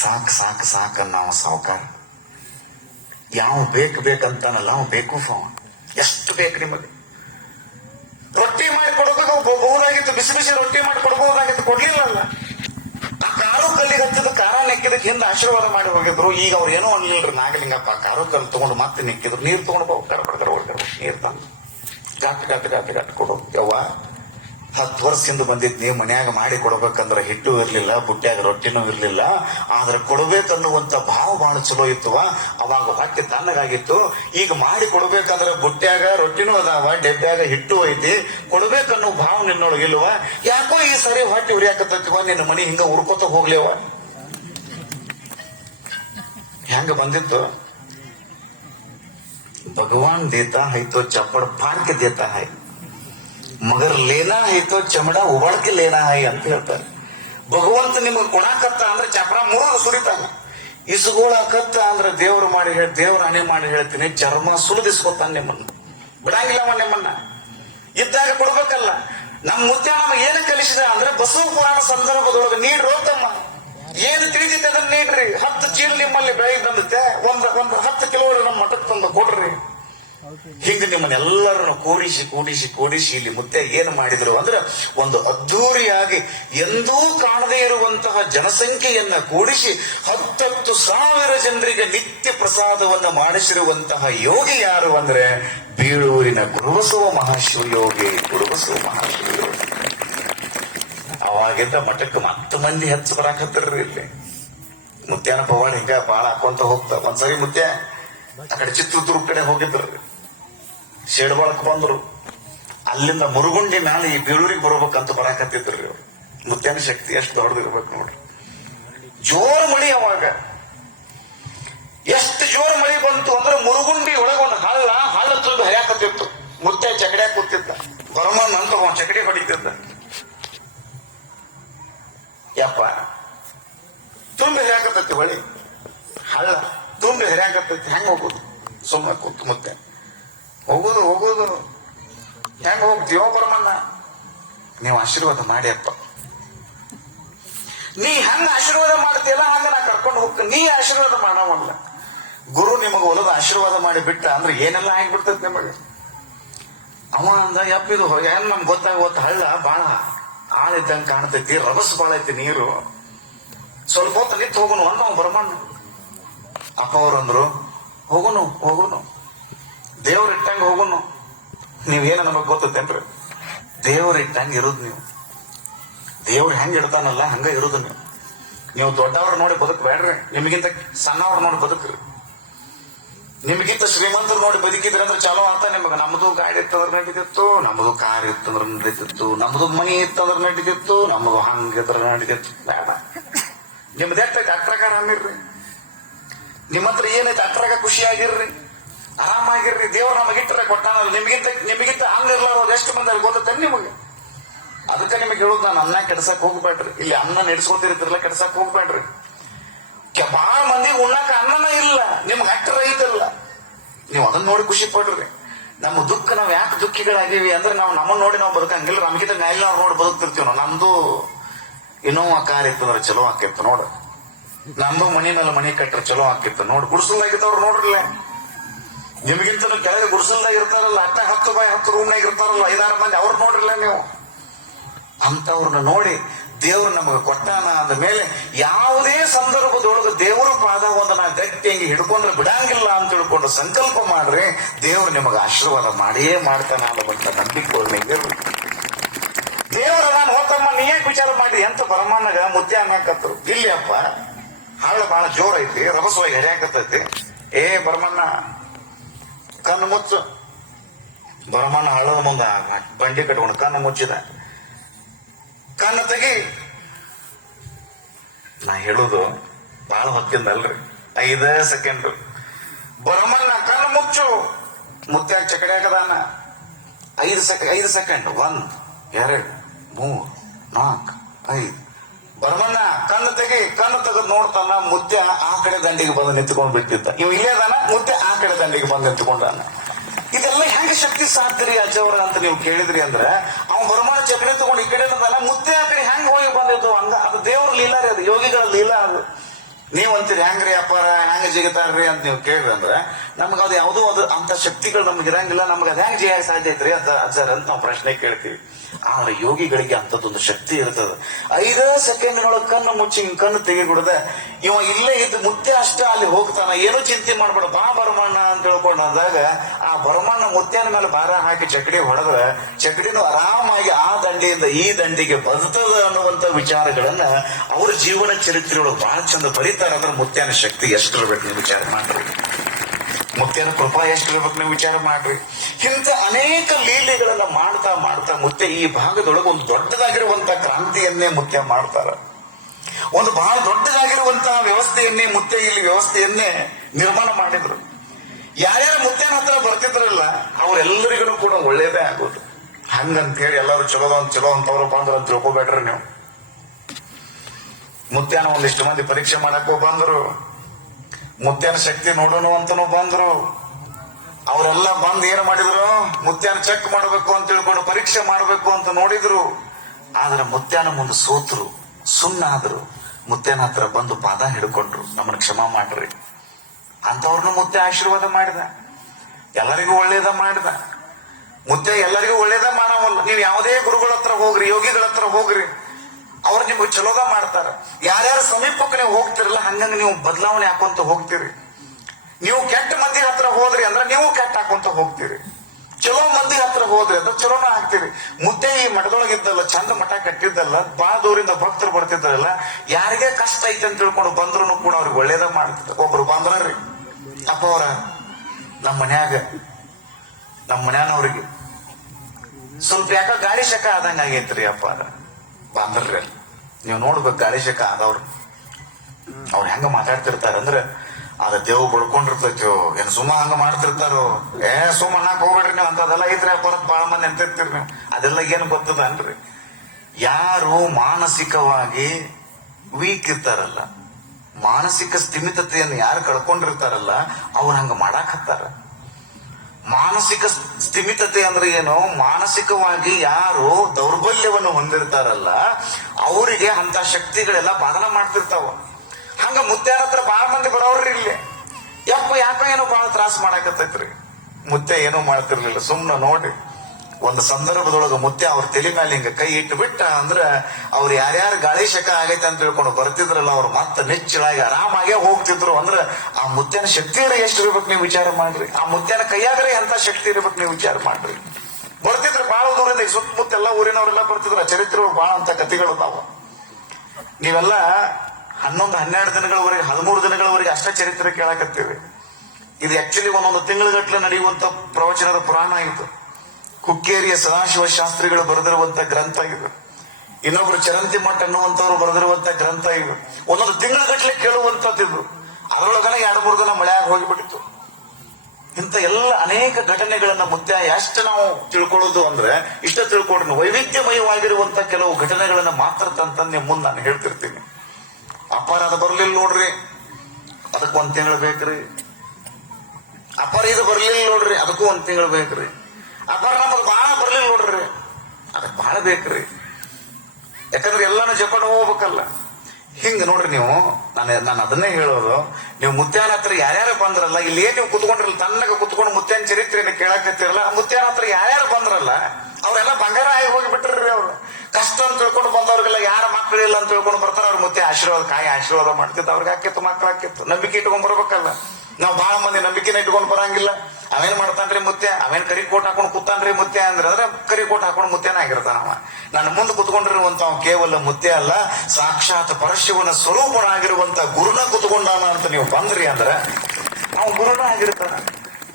ಸಾಕ್ ಅನ್ನವ ಸಾವುಕಾರ. ಯಾವ ಬೇಕಂತಾನಲ್ಲ ಅವ ಬೇಕೂಫ. ಎಷ್ಟು ಬೇಕು ನಿಮಗೆ? ರೊಟ್ಟಿ ಮಾಡಿ ಕೊಡಬಹುದಾಗಿತ್ತು, ಬಿಸಿ ಬಿಸಿ ರೊಟ್ಟಿ ಮಾಡಿ ಕೊಡಬಹುದಾಗಿತ್ತು, ಕೊಡ್ಲಿಲ್ಲಲ್ಲ. ಆ ಕಾರು ಕಲ್ಲಿಗೆ ಹತ್ತಿದ ಕಾರ ನೆಕ್ಕಿದಕ್ಕೆ ಹಿಂದೆ ಆಶೀರ್ವಾದ ಮಾಡಿ ಹೋಗಿದ್ರು. ಈಗ ಅವ್ರು ಏನೋ ಅನ್ಲಿಲ್ರಿ ನಾಗಲಿಂಗಪ್ಪ. ಕಾರು ಕಲ್ಲು ತಗೊಂಡು ಮತ್ತೆ ನೆಕ್ಕಿದ್ರು. ನೀರು ತಗೊಂಡು ಹೋಗ್ತಾರೆ ನೀರು ತಂದು ಗಟ್ ಕೊಡು. ಯವ್ವ 10 ವರ್ಷದಿಂದ ಬಂದಿದ್ ನೀವು ಮನ್ಯಾಗ ಮಾಡಿ ಕೊಡ್ಬೇಕಂದ್ರೆ ಹಿಟ್ಟು ಇರ್ಲಿಲ್ಲ, ಬುಟ್ಟ್ಯಾಗ ರೊಟ್ಟಿನೂ ಇರ್ಲಿಲ್ಲ. ಆದ್ರೆ ಕೊಡ್ಬೇಕನ್ನುವಂತ ಭಾವ ಬಹಳ ಚಲೋ ಇತ್ತವ. ಅವಾಗ ಹೊಟ್ಟೆ ತಣ್ಣಗಾಗಿತ್ತು. ಈಗ ಮಾಡಿ ಕೊಡ್ಬೇಕಂದ್ರೆ ಬುಟ್ಟ್ಯಾಗ ರೊಟ್ಟಿನೂ ಅದಾವ, ಡೆಬ್ಬ್ಯಾಗ ಹಿಟ್ಟು ಐತಿ. ಕೊಡ್ಬೇಕನ್ನೋ ಭಾವ ನಿನ್ನೊಳಗೆ ಇಲ್ವ? ಯಾಕೋ ಈ ಸರಿ ಹೊಟ್ಟೆ ಉರಿಯಾಕತ್ತವ. ನಿನ್ನ ಮನಿ ಹಿಂಗ ಉರ್ಕೋತ ಹೋಗ್ಲಿವ. ಹೆಂಗ ಬಂದಿತ್ತು? ಭಗವಾನ್ ದೇತಾ है तो चपड़ फाड़ के देता है, मगर लेना है तो चमड़ा उबड़ के लेना है ಅಂತ ಹೇಳ್ತಾರೆ. ಭಗವಂತ ನಿಮಗೆ ಕೊಡಾಕತ್ತ ಅಂದ್ರೆ ಚಪ್ರ ಮುರಿದು ಸುರಿತಾನ. ಇಸ್ಗೋಳಕತ್ತ ಅಂದ್ರೆ ದೇವ್ರ ಹಣೆ ಮಾಡಿ ಹೇಳ್ತೀನಿ, ಚರ್ಮ ಸುಲಿದಿಸ್ಕೊತಾನೆ ನಿಮ್ಮನ್ನ. ಬಿಡಂಗಿಲ್ಲವ ನಿಮ್ಮನ್ನ. ಇದ್ದಾಗ ಕೊಡ್ಬೇಕಲ್ಲ. ನಮ್ಮ ಮುತ್ಯ ನಮಗೆ ಏನು ಕಲಿಸಿದ ಅಂದ್ರೆ, ಬಸವ ಪುರಾಣ ಸಂದರ್ಭದೊಳಗೆ ನೀಡ್ರೋ ತಮ್ಮ, ಏನು ತಿಳಿದಿದೆ ಅದನ್ನ ನೀಡ್ರಿ. 10 ಚೀಲ ನಿಮ್ಮಲ್ಲಿ ಬೆಳಗ್ಗೆ ಬಂದತ್ತೆ, ಒಂದು 10 ಕಿಲೋ ನಮ್ಮ ಮಠಕ್ಕೆ ತಂದು ಕೊಡ್ರಿ. ಹಿಂಗ ನಿಮ್ಮನ್ನೆಲ್ಲರನ್ನು ಕೂಡಿಸಿ ಇಲ್ಲಿ ಮುತ್ತೆ ಏನು ಮಾಡಿದ್ರು ಅಂದ್ರೆ, ಒಂದು ಅದ್ಧೂರಿಯಾಗಿ ಎಂದೂ ಕಾಣದೇ ಇರುವಂತಹ ಜನಸಂಖ್ಯೆಯನ್ನ ಕೂಡಿಸಿ 10,000 ಜನರಿಗೆ ನಿತ್ಯ ಪ್ರಸಾದವನ್ನ ಮಾಡಿಸಿರುವಂತಹ ಯೋಗಿ ಯಾರು ಅಂದ್ರೆ, ಬೀಳೂರಿನ ಗುರುಬಸವ ಮಹಾಶಿವಯೋಗಿ. ಅವಾಗಿಂದ ಮಠಕ್ಕೆ ಮತ್ತೆ ಮಂದಿ ಹೆಚ್ಚು ಬರಾಕತ್ತಿರ್ರಿ. ಇಲ್ಲಿ ಮುತ್ಯಾನ ಪವಾಡ ಹಿಂಗ ಬಾಳ ಹಾಕೊಂತ ಹೋಗ್ತಾ. ಒಂದ್ಸರಿ ಮುತ್ಯ ಆ ಕಡೆ ಚಿತ್ರದುರ್ಗ ಕಡೆ ಹೋಗಿದ್ರು. ಶೇಡ್ಬಾಳಕ್ ಬಂದ್ರು. ಅಲ್ಲಿಂದ ಮುರುಗುಂಡಿ ಮ್ಯಾಲ ಈ ಬೀಳೂರಿಗೆ ಬರ್ಬೇಕಂತ ಬರಾಕತ್ತಿದ್ರಿ ಅವ್ರು. ಮುತ್ಯಾನ ಶಕ್ತಿ ಎಷ್ಟು ದೊಡ್ಡದಿರ್ಬೇಕು ನೋಡ್ರಿ. ಜೋರ್ ಮಳಿ. ಅವಾಗ ಎಷ್ಟು ಜೋರ್ ಮಳಿ ಬಂತು ಅಂದ್ರೆ, ಮುರುಗುಂಡಿ ಒಳಗೆ ಒಂದು ಹಳ್ಳ ತುಂಬಿ ಹರಿಯಾಕತ್ತಿತ್ತು. ಮುತ್ಯ ಚಕಡ್ಯಾಕ ಕೂತಿದ್ದ. ಬರಮನ್ ಅಂತ ಚಕಡಿ ಹೊಡಿತಿದ್ದ. ಯಪ್ಪ ತುಂಬಿ ಹರಿಯಾಕತ್ತೈತಿ ಹೊಳಿ, ಹಳ್ಳ ತುಂಬಿ ಹರಿಯಾಕತ್ತೈತಿ. ಹೆಂಗ್ ಹೋಗುದು? ಸುಮ್ಮನೆ ಕೂತು ಮುತ್ತೆ ಹೋಗುದು. ಹೆಂಗ ಹೋಗ್ತೀಯೋ ಬರಮನ್ನ, ನೀವು ಆಶೀರ್ವಾದ ಮಾಡಿ ಅಪ್ಪ. ನೀ ಹಂಗ ಆಶೀರ್ವಾದ ಮಾಡ್ತೀಯಲ್ಲ ಹಂಗ ನಾ ಕರ್ಕೊಂಡು ಹೋಗ್ತೀನಿ. ನೀ ಆಶೀರ್ವಾದ ಮಾಡವಲ್ಲ, ಗುರು ನಿಮಗೆ ಒಲದ ಆಶೀರ್ವಾದ ಮಾಡಿ ಬಿಟ್ಟ ಅಂದ್ರೆ ಏನೆಲ್ಲ ಆಗ್ಬಿಡ್ತೈತಿ ನಿಮಗೆ. ಅವ ಅಂದ ಯಪ್ಪ ಇದು ಏನ್ ನಮ್ಗೆ ಗೊತ್ತಾಗೋತ್ ಹಳ್ಳ ಬಾಳ ಆಳಿದ್ದಂಗೆ ಕಾಣ್ತೈತಿ, ರಭಸ್ ಬಾಳ ಐತಿ ನೀರು, ಸ್ವಲ್ಪ ಹೊತ್ತು ನಿಂತು ಹೋಗುನು ಅಂದ ಅವ್ ಬರಮಣ್ಣ. ಅಪ್ಪ ಅವ್ರಂದ್ರು ಹೋಗುನು ದೇವ್ರ ಇಟ್ಟಂಗ ಹೋಗುನು. ನೀವೇನ ನಮಗ್ ಗೊತ್ತೇನ್ರಿ, ದೇವ್ರ ಇಟ್ಟಂಗ ಇರುದು ನೀವು. ದೇವ್ರ ಹೆಂಗ್ ಇಡ್ತಾನಲ್ಲ ಹಂಗ ಇರುದು ನೀವು. ನೀವು ದೊಡ್ಡವ್ರ ನೋಡಿ ಬದುಕ್ಬೇಡ್ರಿ, ನಿಮಗಿಂತ ಸಣ್ಣವ್ರ ನೋಡಿ ಬದುಕ್ರಿ. ನಿಮಗಿಂತ ಶ್ರೀಮಂತರು ನೋಡಿ ಬದುಕಿದ್ರಿ ಅಂದ್ರೆ ಚಲೋ ಅಂತ ನಿಮಗ. ನಮ್ದು ಗಾಡಿ ಇತ್ತಂದ್ರೆ ನಡೀತಿತ್ತು, ನಮ್ದು ಕಾರ್ ಇತ್ತಂದ್ರೆ ನಡೀತಿತ್ತು, ನಮ್ದು ಮನಿ ಇತ್ತಂದ್ರೆ ನಡೀತಿತ್ತು, ನಮ್ದು ಹಂಗಿದ್ರೆ ನಡೀತಿತ್ತು. ಬೇಡ, ನಿಮ್ದು ಎಷ್ಟೈತಿ ಅಟ್ರಾಕಾರ ಹಮ್ಮಿರ್ರಿ. ನಿಮ್ಮ ಹತ್ರ ಏನೈತಿ ಅಟ್ರಾಗ ಖುಷಿಯಾಗಿರ್ರಿ, ಆರಾಮಾಗಿರ್ರಿ. ದೇವ್ರ ನಮಗಿಟ್ಟರೆ ಕೊಟ್ಟಾನಲ್ಲ. ನಿಮಗಿಂತ ಹಂಗಿರ್ಲಾರ ಎಷ್ಟು ಮಂದಿ ಗೊತ್ತೈತೆ ನಿಮಗೆ. ಅದಕ್ಕೆ ನಿಮಗೆ ಹೇಳುದು, ನಾನು ಅನ್ನ ಕೆಡ್ಸಕ್ ಹೋಗ್ಬೇಡ್ರಿ. ಇಲ್ಲಿ ಅನ್ನ ನಡೆಸ್ಕೊತಿರ್ತಿರಲ್ಲ, ಕೆಡ್ಸಕ್ ಹೋಗ್ಬೇಡ್ರಿ. ಬಾಳ ಮಂದಿ ಉಣ್ಣಾಕ ಅನ್ನನ ಇಲ್ಲ, ನಿಮ್ಗೆ ಅಟ್ಟ ಐತಲ್ಲ, ನೀವು ಅದನ್ನ ನೋಡಿ ಖುಷಿ ಪಡ್ರಿ. ನಮ್ಮ ದುಃಖ ನಾವ್ ಯಾಕೆ ದುಃಖಿಗಳಾಗಿವಿ ಅಂದ್ರೆ ನಾವು ನಮ್ಮನ್ನ ನೋಡಿ ನಾವು ಬದುಕಂಗಿಲ್ಲ, ನಮಗಿಂತ ಮೇಲೆ ನಾವು ನೋಡಿ ಬದುಕ್ತಿರ್ತೀವಿ ನಾವು. ನಮ್ದು ಇನ್ನೋವಾ ಕಾರ್ ಇತ್ತಂದ್ರೆ ಚಲೋ ಆಕಿತ್ತು ನೋಡು, ನಮ್ದು ಮನಿ ಮೇಲೆ ಮನಿ ಕಟ್ರೆ ಚಲೋ ಆಕಿತ್ತು ನೋಡು. ಗುಡ್ಸಲ್ದಾಗಿದ್ದವ್ರು ನೋಡ್ರಲ್ಲ, ನಿಮ್ಗಿಂತ ಕೆಳಗೆ ಗುಡ್ಸಲ್ದಾಗ ಇರ್ತಾರಲ್ಲ, 10 by 10 ರೂಮ್ನಾಗ ಇರ್ತಾರಲ್ಲ 5-6 ಮಂದಿ, ಅವ್ರು ನೋಡ್ರಿಲ್ಲ ನೀವು. ಅಂತವ್ರನ್ನ ನೋಡಿ ದೇವ್ರು ನಮಗೆ ಕೊಟ್ಟಾನ ಅಂದ ಮೇಲೆ ಯಾವುದೇ ಸಂದರ್ಭದೊಳಗೆ ದೇವರ ಪಾದವನ್ನು ನಾವು ಗಟ್ಟಿಯಾಗಿ ಹಿಡ್ಕೊಂಡ್ರೆ ಬಿಡಂಗಿಲ್ಲ ಅಂತ ತಿಳ್ಕೊಂಡು ಸಂಕಲ್ಪ ಮಾಡ್ರಿ, ದೇವ್ರು ನಿಮಗೆ ಆಶೀರ್ವಾದ ಮಾಡಿಯೇ ಮಾಡ್ತಾನ ಅನ್ನುವಂತ ನಂಬಿಕೆ. ದೇವರ ನಾನು ಹೋತಮ್ಮ ನೀ ಯಾಕೆ ವಿಚಾರ ಮಾಡಿ ಅಂತ ಬರಮಾನಾಗ ಮುದ್ದೆ ಅನ್ನಕತ್ರು. ಇಲ್ಲಿ ಅಪ್ಪ ಹಳ್ಳ ಬಹಳ ಜೋರ್ ಐತಿ, ರಭಸವಾಗಿ ಹರಿಯಾಕತ್ತೈತಿ. ಬರಮಣ್ಣ ಕಣ್ಣು ಮುಚ್ಚು. ಬರಮಣ್ಣ ಹಳ್ಳದ ಮುಂದ ಬಂಡಿ ಕಟ್ಕೊಂಡು ಕಣ್ಣು ಮುಚ್ಚಿದ. ಕಣ್ಣು ತೆಗಿ. ನಾ ಹೇಳುದು ಬಹಳ ಹೊತ್ತಿಂದಲ್ರಿ, 5 ಸೆಕೆಂಡ್. ಬರಮಣ್ಣ ಕಣ್ಣು ಮುಚ್ಚು. ಮುತ್ಯಾಗ ಚಕಡಿ ಹಾಕದಾನ. 5 ಸೆಕೆಂಡ್. 1 2 3 4 5. ಬರಮಣ್ಣ ಕಣ್ಣು ತೆಗಿ. ಕಣ್ಣು ತೆಗೆದು ನೋಡ್ತಾನ, ಮುತ್ಯ ಆ ಕಡೆ ದಂಡಿಗೆ ಬಂದು ನಿಂತ್ಕೊಂಡ್ ಬಿಟ್ಟಿದ್ದ. ಇವ್ ಇಲ್ಲೇ ಅದಾನ, ಮುತ್ಯ ಆ ಕಡೆ ದಂಡಿಗೆ ಬಂದು ನಿಂತ್ಕೊಂಡಾನ. ಇದೆಲ್ಲ ಹೆಂಗ ಶಕ್ತಿ ಸಾಧ್ರಿ ಅಜ್ಜವ್ರ ಅಂತ ನೀವು ಕೇಳಿದ್ರಿ ಅಂದ್ರ, ಅವ್ ಬರಮಾನ ಚಕಡಿ ತಗೊಂಡು ಈ ಕಡೆ ಮುತ್ತೆ ಆ ಕಡೆ ಹೆಂಗ್ ಹೋಗಿ ಬಂದಿದ್ದು ಹಂಗ. ಅದು ದೇವ್ರ ಲೀಲಾ ರೀ, ಅದು ಯೋಗಿಗಳ ಲೀಲಾ. ಅದು ನೀವ್ ಅಂತೀರಿ ಹೆಂಗ್ರಿ ಅಪ್ಪಾರ ಹೆಂಗ ಜಿಗಿತಾರ್ರಿ ಅಂತ ನೀವು ಕೇಳ್ರಿ ಅಂದ್ರ, ನಮ್ಗ ಅದು ಯಾವುದೋ ಅದು ಅಂತ ಶಕ್ತಿಗಳು ನಮ್ಗೆ ಇರಂಗಿಲ್ಲ. ನಮ್ಗೆ ಅದ್ ಹೆಂಗ್ ಜಿಯಾಗ ಸಾಧ್ಯ ಐತ್ರಿ ಅಂತ ಅಜ್ಜಾರ ಅಂತ ನಾವು ಪ್ರಶ್ನೆ ಕೇಳ್ತೀವಿ. ಆದ್ರೆ ಯೋಗಿಗಳಿಗೆ ಅಂತದೊಂದು ಶಕ್ತಿ ಇರ್ತದ. 5 ಸೆಕೆಂಡ್ನೊಳಗೆ ಕಣ್ಣು ಮುಚ್ಚಿ ಕಣ್ಣು ತೆಗಿಬಿಡದ ಇವ ಇಲ್ಲೇ ಇದ್ದು ಮುತ್ತೆ ಅಷ್ಟ ಅಲ್ಲಿ ಹೋಗ್ತಾನ. ಏನೋ ಚಿಂತೆ ಮಾಡ್ಬೇಡ, ಬಾ ಬರಮಣ್ಣ ಅಂತ ಹೇಳ್ಕೊಂಡು ಅಂದಾಗ ಆ ಬರಮಣ್ಣ ಮುತ್ಯನ ಮೇಲೆ ಭಾರ ಹಾಕಿ ಚಕಡಿ ಹೊಡೆದ್ರೆ ಚಕಡಿನೂ ಆರಾಮಾಗಿ ಆ ದಂಡಿಯಿಂದ ಈ ದಂಡಿಗೆ ಬದುಕದ ಅನ್ನುವಂತ ವಿಚಾರಗಳನ್ನ ಅವ್ರ ಜೀವನ ಚರಿತ್ರೆಯೊಳಗೆ ಬಹಳ ಚಂದ ಬರೀತಾರ. ಅಂದ್ರೆ ಮುತ್ಯನ ಶಕ್ತಿ ಎಷ್ಟಿರ್ಬೇಕು ನೀವು ವಿಚಾರ ಮಾಡ್ರಿ, ಮುತ್ಯನ ಕೃಪಾ ಎಷ್ಟಿರ್ಬೇಕು ನೀವು ವಿಚಾರ ಮಾಡ್ರಿ. ಇಂಥ ಅನೇಕ ಲೀಲೆಗಳನ್ನ ಮಾಡ್ತಾ ಮಾಡ್ತಾ ಮುತ್ಯ ಈ ಭಾಗದೊಳಗೆ ಒಂದು ದೊಡ್ಡದಾಗಿರುವಂತಹ ಕ್ರಾಂತಿಯನ್ನೇ ಮುತ್ಯ ಮಾಡ್ತಾರ. ಒಂದು ಬಹಳ ದೊಡ್ಡದಾಗಿರುವಂತಹ ವ್ಯವಸ್ಥೆಯನ್ನೇ ಮುತ್ಯ ಇಲ್ಲಿ ವ್ಯವಸ್ಥೆಯನ್ನೇ ನಿರ್ಮಾಣ ಮಾಡಿದ್ರು. ಯಾರ್ಯಾರು ಮುತ್ಯನ ಹತ್ರ ಬರ್ತಿದ್ರಲ್ಲ ಅವರೆಲ್ಲರಿಗೂ ಕೂಡ ಒಳ್ಳೇದೇ ಆಗೋದು. ಹಂಗಂತ ಹೇಳಿ ಎಲ್ಲರೂ ಚಲೋ ಅಂತವ್ರು ಬಂದ್ರು ಅಂತ ತಿಳ್ಕೊಬೇಡ್ರಿ ನೀವು. ಮುತ್ಯನ ಒಂದಿಷ್ಟು ಮಂದಿ ಪರೀಕ್ಷೆ ಮಾಡಕ್ಕೂ ಬಂದ್ರು, ಮುತ್ಯನ ಶಕ್ತಿ ನೋಡೋಣ ಅಂತನೂ ಬಂದ್ರು. ಅವರೆಲ್ಲ ಬಂದು ಏನ್ ಮಾಡಿದ್ರು, ಮುತ್ಯನ ಚೆಕ್ ಮಾಡಬೇಕು ಅಂತ ತಿಳ್ಕೊಂಡು ಪರೀಕ್ಷೆ ಮಾಡಬೇಕು ಅಂತ ನೋಡಿದ್ರು. ಆದ್ರೆ ಮುತ್ಯನ ಮುಂದೆ ಸೋತ್ರು, ಸುಮ್ಮನಾದ್ರು. ಮುತ್ಯನ ಹತ್ರ ಬಂದು ಪಾದ ಹಿಡ್ಕೊಂಡ್ರು, ನಮ್ಮನ್ನ ಕ್ಷಮಾ ಮಾಡ್ರಿ ಅಂತವ್ರನ್ನ ಮುತ್ಯ ಆಶೀರ್ವಾದ ಮಾಡಿದ. ಎಲ್ಲರಿಗೂ ಒಳ್ಳೇದ ಮಾಡಿದ ಮುತ್ಯ. ಎಲ್ಲರಿಗೂ ಒಳ್ಳೇದ ಮಾಡವಲ್ಲ. ನೀವು ಯಾವುದೇ ಗುರುಗಳ ಹತ್ರ ಹೋಗ್ರಿ, ಯೋಗಿಗಳ ಹತ್ರ ಹೋಗ್ರಿ, ಅವ್ರು ನಿಮ್ಗೆ ಚಲೋದ ಮಾಡ್ತಾರ. ಯಾರ್ಯಾರ ಸಮೀಪಕ್ಕೆ ನೀವು ಹೋಗ್ತಿರಲ್ಲ ಹಂಗಂಗ ನೀವು ಬದಲಾವಣೆ ಹಾಕೊಂತ ಹೋಗ್ತೀರಿ. ನೀವು ಕೆಟ್ಟ ಮಂದಿ ಹತ್ರ ಹೋದ್ರಿ ಅಂದ್ರೆ ನೀವು ಕೆಟ್ಟ ಹಾಕೊಂತ ಹೋಗ್ತೀರಿ. ಚಲೋ ಮಂದಿ ಹತ್ರ ಹೋದ್ರಿ ಅಂದ್ರೆ ಚಲೋನ ಆಗ್ತೀರಿ. ಮುದ್ದೆ ಈ ಮಠದೊಳಗಿದ್ದಲ್ಲ, ಚಂದ ಮಠ ಕಟ್ಟಿದ್ದಲ್ಲ, ಬಹಳ ದೂರಿಂದ ಭಕ್ತರು ಬರ್ತಿದ್ದಾರಲ್ಲ, ಯಾರಿಗೆ ಕಷ್ಟ ಐತೆ ಅಂತ ತಿಳ್ಕೊಂಡು ಬಂದ್ರು ಕೂಡ ಅವ್ರಿಗೆ ಒಳ್ಳೇದ ಮಾಡ್ತಿದ್ರು. ಒಬ್ರು ಬಂದ್ರಿ, ಅಪ್ಪ ಅವ್ರ ನಮ್ಮ ಮನ್ಯಾನವ್ರಿಗೆ ಸ್ವಲ್ಪ ಯಾಕ ಗಾಳಿ ಶಕ ಆದಂಗ ಆಗೈತ್ರಿ ಅಪ್ಪ ಬಂದ್ರಿ. ನೀವು ನೋಡ್ಬೇಕು ಗಾಳಿ ಶಕ ಆದವ್ರು ಅವ್ರು ಹೆಂಗ ಮಾತಾಡ್ತಿರ್ತಾರ ಅಂದ್ರೆ ಅದ ದೇವ್ ಬಡ್ಕೊಂಡಿರ್ತೈತೋ ಏನ್ ಸುಮ್ಮ ಹಂಗ ಮಾಡ್ತಿರ್ತಾರೋ. ಸುಮ್ಮ ಅನ್ನಕ್ ಹೋಗ್ಬೇಡ್ರಿ ನೀವು ಅಂತ. ಅದೆಲ್ಲ ಐತ್ರಿ ಬರತ್ ಬಾಳ ಮಂದಿ ಅಂತಿರ್ತೀರಿ ನೀವು. ಅದೆಲ್ಲ ಏನ್ ಗೊತ್ತದ ಅನ್ರಿ, ಯಾರು ಮಾನಸಿಕವಾಗಿ ವೀಕ್ ಇರ್ತಾರಲ್ಲ, ಮಾನಸಿಕ ಸ್ಥಿಮಿತತೆಯನ್ನು ಯಾರು ಕಳ್ಕೊಂಡಿರ್ತಾರಲ್ಲ ಅವ್ರು ಹಂಗ ಮಾಡಾಕ್ ಹತ್ತಾರ. ಮಾನಸಿಕ ಸ್ಥಿಮಿತತೆ ಅಂದ್ರೆ ಏನು? ಮಾನಸಿಕವಾಗಿ ಯಾರು ದೌರ್ಬಲ್ಯವನ್ನು ಹೊಂದಿರ್ತಾರಲ್ಲ ಅವರಿಗೆ ಅಂತ ಶಕ್ತಿಗಳೆಲ್ಲ ಬಾಧನ ಮಾಡ್ತಿರ್ತಾವ. ಹಂಗ ಮುತ್ಯಾರ ಹತ್ರ ಬಾಳ ಮಂದಿ ಬರೋರ್ರಿ ಇಲ್ಲಿ. ಯಾಕೋ ಏನೋ ಬಹಳ ತ್ರಾಸ ಮಾಡಾಕತ್ತೈತ್ರಿ. ಮುತ್ಯ ಏನೋ ಮಾಡ್ತಿರ್ಲಿಲ್ಲ, ಸುಮ್ನ ನೋಡಿ. ಒಂದು ಸಂದರ್ಭದೊಳಗ ಮುತ್ಯ ಅವ್ರ ತಲೆ ಮೇಲೆ ಹಿಂಗ ಕೈ ಇಟ್ಟು ಬಿಟ್ಟ ಅಂದ್ರ ಅವ್ರು ಯಾರ್ಯಾರು ಗಾಳಿ ಶಕ ಆಗೈತೆ ಅಂತ ತಿಳ್ಕೊಂಡು ಬರ್ತಿದ್ರಲ್ಲ ಅವ್ರು ಮತ್ತೆ ನೆಚ್ಚಳಾಗಿ ಆರಾಮಾಗೇ ಹೋಗ್ತಿದ್ರು. ಅಂದ್ರ ಆ ಮುತ್ಯನ ಶಕ್ತಿ ಎಷ್ಟು ಇರ್ಬೇಕು ನೀವು ವಿಚಾರ ಮಾಡ್ರಿ. ಆ ಮುತ್ಯನ ಕೈಯಾಗ್ರೆ ಎಂತ ಶಕ್ತಿ ಇರ್ಬೇಕು ನೀವು ವಿಚಾರ ಮಾಡ್ರಿ. ಬರ್ತಿದ್ರು ಬಹಳ ದೂರದಿಂದ, ಈಗ ಸುತ್ತಮುತ್ತ ಎಲ್ಲ ಊರಿನವರೆಲ್ಲ ಬರ್ತಿದ್ರು. ಚರಿತ್ರೆ ಬಹಳ ಅಂತ ಕಥೆಗಳು ಅದಾವ. ನೀವೆಲ್ಲ 11-12 ದಿನಗಳವರೆಗೆ 13 ದಿನಗಳವರೆಗೆ ಅಷ್ಟೇ ಚರಿತ್ರೆ ಕೇಳಾಕತ್ತೀವಿ. ಇದು ಆಕ್ಚುಲಿ ಒಂದೊಂದು ತಿಂಗಳಗಟ್ಟಲೆ ನಡೆಯುವಂತ ಪ್ರವಚನದ ಪುರಾಣ ಇದು. ಕುಕ್ಕೇರಿಯ ಸದಾಶಿವ ಶಾಸ್ತ್ರಿಗಳು ಬರೆದಿರುವಂತ ಗ್ರಂಥ ಇದು. ಇನ್ನೊಬ್ರು ಚರಂತಿ ಮಠ ಅನ್ನುವಂಥವ್ರು ಬರೆದಿರುವಂತ ಗ್ರಂಥ ಇದು. ಒಂದೊಂದು ತಿಂಗಳಗಟ್ಟಲೆ ಕೇಳುವಂತದ್ದು. ಅದರೊಳಗನೆ 2-3 ದಿನ ಮಳೆಯಾಗಿ ಹೋಗಿಬಿಟ್ಟಿತ್ತು. ಇಂಥ ಎಲ್ಲ ಅನೇಕ ಘಟನೆಗಳನ್ನ ಮುತ್ಯ ಎಷ್ಟು ನಾವು ತಿಳ್ಕೊಳ್ಳೋದು ಅಂದ್ರೆ ಇಷ್ಟ ತಿಳ್ಕೊಂಡ್ರೆ ವೈವಿಧ್ಯಮಯವಾಗಿರುವಂತ ಕೆಲವು ಘಟನೆಗಳನ್ನ ಮಾತ್ರ ತಂತಂದೆ ಮುಂದೆ ನಾನು ಹೇಳ್ತಿರ್ತೀನಿ. ಅಪರಾಧ ಬರ್ಲಿಲ್ಲ ನೋಡ್ರಿ, ಅದಕ್ಕೆ 1 ತಿಂಗಳು ಬೇಕ್ರಿ. ಅಪರ ಇದು ಬರ್ಲಿಲ್ಲ ನೋಡ್ರಿ, ಅದಕ್ಕೂ 1 ತಿಂಗಳು ಬೇಕ್ರಿ. ಅಪರ ನಮ್ಮದು ಬಹಳ ಬರ್ಲಿಲ್ಲ ನೋಡ್ರಿ, ಅದಕ್ಕೆ ಬಹಳ ಬೇಕ್ರಿ. ಯಾಕಂದ್ರೆ ಎಲ್ಲಾನು ಜಪಣ ಹೋಗ್ಬೇಕಲ್ಲ. ಹಿಂಗ ನೋಡ್ರಿ ನೀವು, ನಾನು ಅದನ್ನೇ ಹೇಳೋದು. ನೀವು ಮುತ್ಯಾನ ಹತ್ರ ಯಾರ್ಯಾರು ಬಂದ್ರಲ್ಲ, ಇಲ್ಲಿ ಏನ್ ನೀವು ಕುತ್ಕೊಂಡ್ರಲ್ಲ, ತನ್ನಗ ಕುತ್ಕೊಂಡು ಮುತ್ಯಾನ ಚರಿತ್ರೆಯನ್ನು ಕೇಳಾಕತ್ತಿರಲ್ಲ, ಆ ಮುತ್ಯಾನ ಹತ್ರ ಯಾರ್ಯಾರು ಬಂದ್ರಲ್ಲ ಅವರೆಲ್ಲ ಬಂಗಾರ ಆಗಿ ಹೋಗಿಬಿಟ್ರಿ. ಅವ್ರು ಕಷ್ಟ ಅಂತ ತಿಳ್ಕೊಂಡು ಬಂದವ್ರಿಗೆಲ್ಲ ಯಾರ ಮಕ್ಕಳಿಲ್ಲ ಅಂತ ತಿಳ್ಕೊಂಡು ಬರ್ತಾರ. ಅವ್ರ ಮುತ್ತೆ ಆಶೀರ್ವಾದ ಮಾಡ್ತಿದ್ದ. ಅವ್ರಿಗೆ ಹಾಕಿತ್ತು, ಮಕ್ಳು ಹಾಕಿತ್ತು. ನಂಬಿಕೆ ಇಟ್ಕೊಂಡ್ ಬರ್ಬೇಕಲ್ಲ. ನಾವು ಬಹಳ ಮಂದಿ ನಂಬಿಕೆನ ಇಟ್ಕೊಂಡು ಬರಂಗಿಲ್ಲ. ಅವೇನ್ ಮಾಡ್ತಾನ್ರಿ ಮುತ್ಯ, ಅವೇನ್ ಕರಿ ಕೋಟ್ ಹಾಕೊಂಡು ಕೂತಾನ್ರಿ ಮುತ್ಯ ಅಂದ್ರೆ ಕರಿ ಕೋಟ್ ಹಾಕೊಂಡು ಮುತ್ಯನ ಆಗಿರ್ತಾನ. ಅವ ನನ್ನ ಮುಂದೆ ಕುತ್ಕೊಂಡಿರುವಂತ ಕೇವಲ ಮುತ್ಯ ಅಲ್ಲ, ಸಾಕ್ಷಾತ್ ಪರಶಿವನ ಸ್ವರೂಪನಾಗಿರುವಂತ ಗುರುನ ಕುತ್ಕೊಂಡಾನ ಅಂತ ನೀವು ಬಂದ್ರಿ ಅಂದ್ರೆ ನಾವು ಗುರುನ ಆಗಿರ್ತಾನ.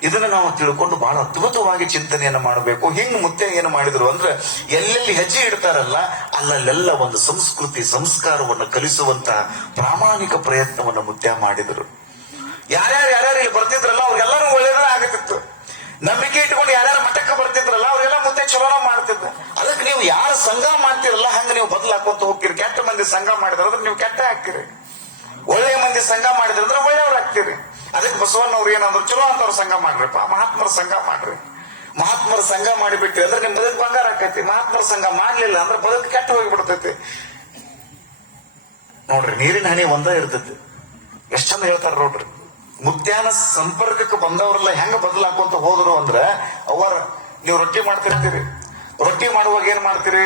ಇದನ್ನ ನಾವು ತಿಳ್ಕೊಂಡು ಬಹಳ ಅದ್ಭುತವಾಗಿ ಚಿಂತನೆಯನ್ನ ಮಾಡಬೇಕು. ಹಿಂಗ್ ಮುತ್ಯ ಏನು ಮಾಡಿದ್ರು ಅಂದ್ರೆ ಎಲ್ಲೆಲ್ಲಿ ಹೆಜ್ಜೆ ಇಡ್ತಾರಲ್ಲ ಅಲ್ಲಲ್ಲೆಲ್ಲ ಒಂದು ಸಂಸ್ಕೃತಿ ಸಂಸ್ಕಾರವನ್ನು ಕಲಿಸುವಂತ ಪ್ರಾಮಾಣಿಕ ಪ್ರಯತ್ನವನ್ನು ಮುತ್ಯ ಮಾಡಿದರು. ಯಾರ್ಯಾರು ಇಲ್ಲಿ ಬರ್ತಿದ್ರಲ್ಲ ಅವ್ರಿಗೆಲ್ಲರೂ ಒಳ್ಳೇದೇ ಆಗತ್ತಿತ್ತು. ನಂಬಿಕೆ ಇಟ್ಕೊಂಡು ಯಾರ್ಯಾರು ಮಠಕ್ಕೆ ಬರ್ತಿದ್ರಲ್ಲ ಅವ್ರೆಲ್ಲ ಮುತ್ತೆ ಚಲೋನ ಮಾಡ್ತಿದ್ರು. ಅದಕ್ಕೆ ನೀವು ಯಾರ ಸಂಘ ಮಾಡ್ತಿರಲ್ಲ ಹಂಗ ನೀವು ಬದಲಾಕೊಂತ ಹೋಗ್ತೀರಿ. ಕೆಟ್ಟ ಮಂದಿ ಸಂಘ ಮಾಡಿದ್ರ ಅಂದ್ರೆ ನೀವು ಕೆಟ್ಟ ಹಾಕ್ತಿರಿ, ಒಳ್ಳೆಯ ಮಂದಿ ಸಂಘ ಮಾಡಿದ್ರಂದ್ರೆ ಒಳ್ಳೆಯವ್ರು ಆಗ್ತೀರಿ. ಅದಕ್ಕೆ ಬಸವಣ್ಣವ್ರು ಏನಂದ್ರು, ಚಲೋ ಅಂತವ್ರ ಸಂಘ ಮಾಡ್ರಿಪ್ಪ, ಮಹಾತ್ಮರ ಸಂಘ ಮಾಡ್ರಿ. ಮಹಾತ್ಮರ ಸಂಘ ಮಾಡಿಬಿಟ್ರಿ ಅಂದ್ರೆ ನಿಮ್ ಬದುಕು ಬಂಗಾರ ಆಕೈತಿ. ಮಹಾತ್ಮರ ಸಂಘ ಮಾಡ್ಲಿಲ್ಲ ಅಂದ್ರೆ ಬದುಕು ಕೆಟ್ಟ ಹೋಗಿಬಿಡ್ತೈತಿ. ನೋಡ್ರಿ, ನೀರಿನ ಹನಿ ಒಂದೇ ಇರ್ತೈತಿ. ಎಷ್ಟ್ ಚಂದ ಹೇಳ್ತಾರ ನೋಡ್ರಿ. ಮುತ್ಯಾನ ಸಂಪರ್ಕಕ್ಕೆ ಬಂದವರೆಲ್ಲ ಹೆಂಗ ಬದಲಾಕೊಂತ ಹೋದ್ರು ಅಂದ್ರೆ ನೀವು ರೊಟ್ಟಿ ಮಾಡ್ತಿರ್ತೀರಿ. ರೊಟ್ಟಿ ಮಾಡುವಾಗ ಏನ್ ಮಾಡ್ತೀರಿ?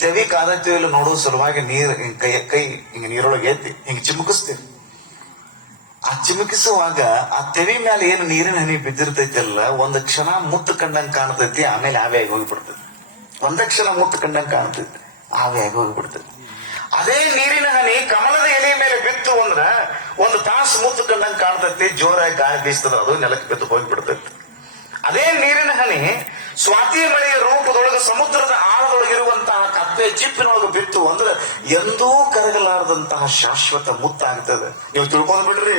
ತೆವಿ ಕಾದತ್ತಿಯಲ್ಲಿ ನೋಡುವ ಸಲುವಾಗಿ ಕೈ ಹಿಂಗ ನೀರೊಳಗೆ ಎತ್ತಿ ಹಿಂಗ ಚಿಮುಕಿಸ್ತೀರಿ. ಆ ಚಿಮುಕಿಸುವಾಗ ಆ ತೆವಿ ಮೇಲೆ ಏನು ನೀರಿನ ಹನಿ ಬಿದ್ದಿರ್ತೈತಲ್ಲ, ಒಂದು ಕ್ಷಣ ಮುತ್ತು ಕಂಡಂಗ್ ಕಾಣ್ತೈತಿ, ಆಮೇಲೆ ಆವಿಯಾಗಿ ಹೋಗಿಬಿಡ್ತೈತಿ. ಒಂದೇ ಕ್ಷಣ ಮುತ್ತು ಕಂಡಂಗ್ ಕಾಣ್ತೈತಿ, ಆವಿಯಾಗಿ ಹೋಗಿಬಿಡ್ತೈತಿ. ಅದೇ ನೀರಿನ ಹನಿ ಕಮಲದ ಎಲೆ ಮೇಲೆ ಬಿತ್ತು ಅಂದ್ರ 1 ತಾಸು ಮುತ್ತು ಕಂಡಂಗ್ ಕಾಣ್ತೈತಿ, ಜೋರಾಗಿ ಗಾಳಿ ಬೀಸ್ತದ, ಅದು ನೆಲಕ್ಕೆ ಬಿದ್ದು ಹೋಗಿಬಿಡ್ತೈತಿ. ಅದೇ ನೀರಿನ ಹನಿ ಸ್ವಾತಿ ಮಳೆಯ ರೂಪದೊಳಗೆ ಸಮುದ್ರದ ಆಳದೊಳಗಿರುವಂತಹ ಕಪ್ಪೆ ಚಿಪ್ಪಿನೊಳಗೆ ಬಿತ್ತು ಅಂದ್ರೆ ಎಂದೂ ಕರಗಲಾರದಂತಹ ಶಾಶ್ವತ ಮುತ್ತಾಗ್ತದೆ. ನೀವು ತಿಳ್ಕೊಂಡ್ ಬಿಡ್ರಿ.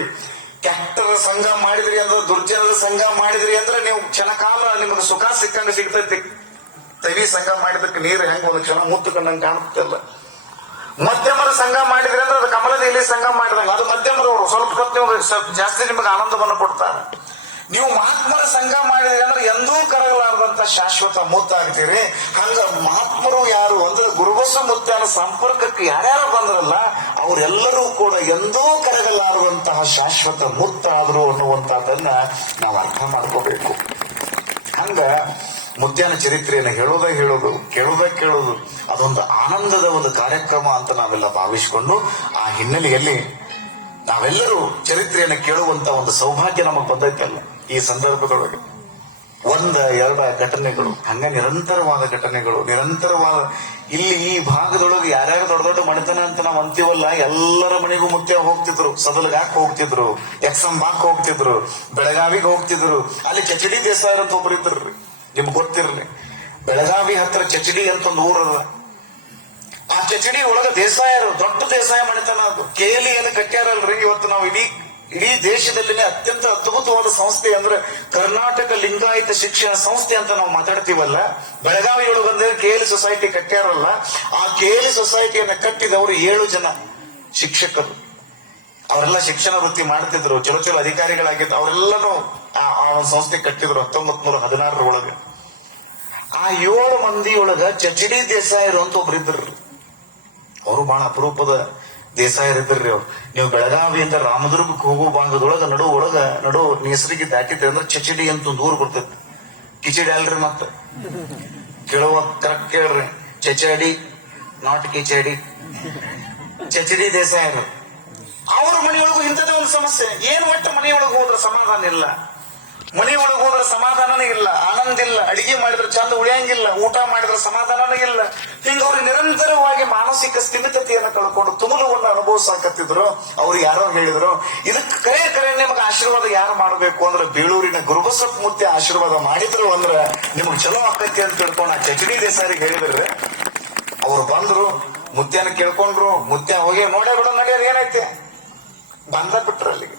ಕೆಟ್ಟದ ಸಂಘ ಮಾಡಿದ್ರಿ ಅಂದ್ರೆ, ದುರ್ಜನದ ಸಂಘ ಮಾಡಿದ್ರಿ ಅಂದ್ರೆ ನೀವು ಕ್ಷಣಕಾಲ ನಿಮಗೆ ಸುಖ ಸಿಕ್ಕಂಗ ಸಿಗ್ತೈತಿ. ತವಿ ಸಂಘ ಮಾಡಿದಕ್ಕೆ ನೀರು ಹೆಂಗ 1 ಕ್ಷಣ ಮುತ್ತು ಕಂಡಂಗ್ ಕಾಣುತ್ತಲ್ಲ. ಮಧ್ಯಮರ ಸಂಘ ಮಾಡಿದ್ರಿ ಅಂದ್ರೆ ಅದು ಕಮಲದ ಎಲೆ ಸಂಘ ಮಾಡಿದಂಗ, ಅದು ಮಧ್ಯಮರವರು ಸ್ವಲ್ಪ ಹೊತ್ತು ಜಾಸ್ತಿ ನಿಮಗೆ ಆನಂದವನ್ನು ಕೊಡ್ತಾರೆ. ನೀವು ಮಹಾತ್ಮರ ಸಂಘ ಮಾಡಿದ್ರಿ ಅಂದ್ರೆ ಎಂದೂ ಕರಗಲಾರದಂತ ಶಾಶ್ವತ ಮುತ್ತಾಗ್ತೀರಿ. ಹಂಗ ಮಹಾತ್ಮರು ಯಾರು ಅಂದ್ರೆ ಗುರುಬಸ ಮುತ್ಯಾನ ಸಂಪರ್ಕಕ್ಕೆ ಯಾರ್ಯಾರು ಬಂದ್ರಲ್ಲ ಅವರೆಲ್ಲರೂ ಕೂಡ ಎಂದೂ ಕರಗಲಾರದಂತಹ ಶಾಶ್ವತ ಮುತ್ತಾದ್ರು ಅನ್ನುವಂತಹದನ್ನ ನಾವು ಅರ್ಥ ಮಾಡ್ಕೋಬೇಕು. ಹಂಗ ಮುತ್ಯಾನ ಚರಿತ್ರೆಯನ್ನು ಹೇಳೋದು ಕೇಳೋದು ಅದೊಂದು ಆನಂದದ ಒಂದು ಕಾರ್ಯಕ್ರಮ ಅಂತ ನಾವೆಲ್ಲ ಭಾವಿಸಿಕೊಂಡು ಆ ಹಿನ್ನೆಲೆಯಲ್ಲಿ ನಾವೆಲ್ಲರೂ ಚರಿತ್ರೆಯನ್ನು ಕೇಳುವಂತ ಒಂದು ಸೌಭಾಗ್ಯ ನಮಗೆ ಬಂದೈತಲ್ಲ. ಈ ಸಂದರ್ಭದೊಳಗೆ 1-2 ಘಟನೆಗಳು, ಹಂಗ ನಿರಂತರವಾದ ಘಟನೆಗಳು, ನಿರಂತರವಾದ ಇಲ್ಲಿ ಈ ಭಾಗದೊಳಗೆ ಯಾರ್ಯಾರು ದೊಡ್ಡ ದೊಡ್ಡ ಮನೆತನ ಅಂತ ನಾವು ಅಂತೀವಲ್ಲ, ಎಲ್ಲರ ಮನೆಗೂ ಮುತ್ಯ ಹೋಗ್ತಿದ್ರು. ಸದಲ್ಗಾಕ್ ಹೋಗ್ತಿದ್ರು, ಎಕ್ಸಂಬಾಕ್ ಹೋಗ್ತಿದ್ರು, ಬೆಳಗಾವಿಗೆ ಹೋಗ್ತಿದ್ರು. ಅಲ್ಲಿ ಚಚಡಿ ದೇಸಾಯರ್ ಅಂತ ಒಬ್ರು ಇದ್ರಿ, ನಿಮ್ಗೆ ಗೊತ್ತಿರ್ಲಿ. ಬೆಳಗಾವಿ ಹತ್ರ ಚಚಡಿ ಅಂತ ಒಂದು ಊರದ. ಆ ಚಚಡಿ ಒಳಗ ದೇಸಾಯರು, ದೊಡ್ಡ ದೇಸಾಯ ಮನೆತನ ಅದು. ಕೇಲಿ ಏನು ಕಟ್ಟ್ಯಾರಲ್ರಿ. ಇವತ್ತು ನಾವು ಇಡೀ ದೇಶದಲ್ಲಿನೇ ಅತ್ಯಂತ ಅದ್ಭುತವಾದ ಸಂಸ್ಥೆ ಅಂದ್ರೆ ಕರ್ನಾಟಕ ಲಿಂಗಾಯತ ಶಿಕ್ಷಣ ಸಂಸ್ಥೆ ಅಂತ ನಾವು ಮಾತಾಡ್ತೀವಲ್ಲ, ಬೆಳಗಾವಿಯೊಳಗೆ ಬಂದ್ರೆ KL ಸೊಸೈಟಿ ಕಟ್ಟ್ಯಾರಲ್ಲ. ಆ KL ಸೊಸೈಟಿಯನ್ನ ಕಟ್ಟಿದವರು 7 ಜನ ಶಿಕ್ಷಕರು. ಅವರೆಲ್ಲ ಶಿಕ್ಷಣ ವೃತ್ತಿ ಮಾಡ್ತಿದ್ರು, ಚಲೋ ಅಧಿಕಾರಿಗಳಾಗಿದ್ರು. ಅವರೆಲ್ಲರೂ ಆ ಸಂಸ್ಥೆ ಕಟ್ಟಿದ್ರು 1916 ಆ 7 ಮಂದಿಯೊಳಗ ಚಚಡಿ ದೇಸಾಯರು ಅಂತ ಒಬ್ರಿದ್ರು. ಅವರು ಬಹಳ ಅಪರೂಪದ ದೇಸಾಯರಿದ್ರಿ ಅವ್ರು. ನೀವು ಬೆಳಗಾವಿಯಿಂದ ರಾಮದುರ್ಗಕ್ಕೆ ಹೋಗೋ ಭಾಗದೊಳಗ ನಡು ಹೆಸರಿಗೆ ದಾಟಿದ್ರಿ ಅಂದ್ರೆ ಚಚಡಿ ಅಂತ ಒಂದು ಊರು ಬರ್ತೈತಿ. ಕಿಚಡಿ ಅಲ್ರಿ ಮತ್ತ ಕೇಳುವ ಕರೆಕ್ಟ್ ಕೇಳ್ರಿ, ಚಚಡಿ ನಾಟ್ ಕಿಚಡಿ. ಚಚಡಿ ದೇಸಾಯರು ಅವ್ರ ಮನೆಯೊಳಗೂ ಇಂಥದೇ ಒಂದು ಸಮಸ್ಯೆ. ಏನ್ ಒಟ್ಟು ಮನೆಯೊಳಗೆ ಹೋದ್ರೆ ಸಮಾಧಾನ ಇಲ್ಲ, ಮನೆಯೊಳಗೆ ಹೋದ್ರೆ ಸಮಾಧಾನನೇ ಇಲ್ಲ, ಆನಂದ ಇಲ್ಲ, ಅಡಿಗೆ ಮಾಡಿದ್ರೆ ಚಂದ ಉಳಿಯಂಗಿಲ್ಲ, ಊಟ ಮಾಡಿದ್ರೆ ಸಮಾಧಾನನೇ ಇಲ್ಲ. ಹಿಂಗ ಅವ್ರು ನಿರಂತರವಾಗಿ ಮಾನಸಿಕ ಸ್ಥಿಮಿತತೆಯನ್ನು ಕಳ್ಕೊಂಡು ತುಮುಲವನ್ನು ಅನುಭವಿಸಾಕತ್ತಿದ್ರು. ಅವ್ರು ಯಾರೋ ಹೇಳಿದ್ರು, ಇದಕ್ಕೆ ಕರೆ ನಿಮ್ಗೆ ಆಶೀರ್ವಾದ ಯಾರು ಮಾಡಬೇಕು ಅಂದ್ರೆ ಬೇಳೂರಿನ ಗುರುಬಸಪ್ಪ ಮುತ್ಯ ಆಶೀರ್ವಾದ ಮಾಡಿದ್ರು ಅಂದ್ರೆ ನಿಮ್ಗೆ ಚಲೋ ಆಕೈತಿ ಅಂತ ತಿಳ್ಕೊಂಡು ಆ ಚಚಡಿ ದೇಸಾರಿಗೆ ಹೇಳಿದ್ರೆ ಅವ್ರು ಬಂದ್ರು, ಮುತ್ಯನ ಕೇಳ್ಕೊಂಡ್ರು. ಮುತ್ಯ ಹೋಗಿ ನೋಡೇ ಬಿಡ ನಡೆಯೋರು ಏನೈತೆ ಬಂದ ಬಿಟ್ರ ಅಲ್ಲಿಗೆ.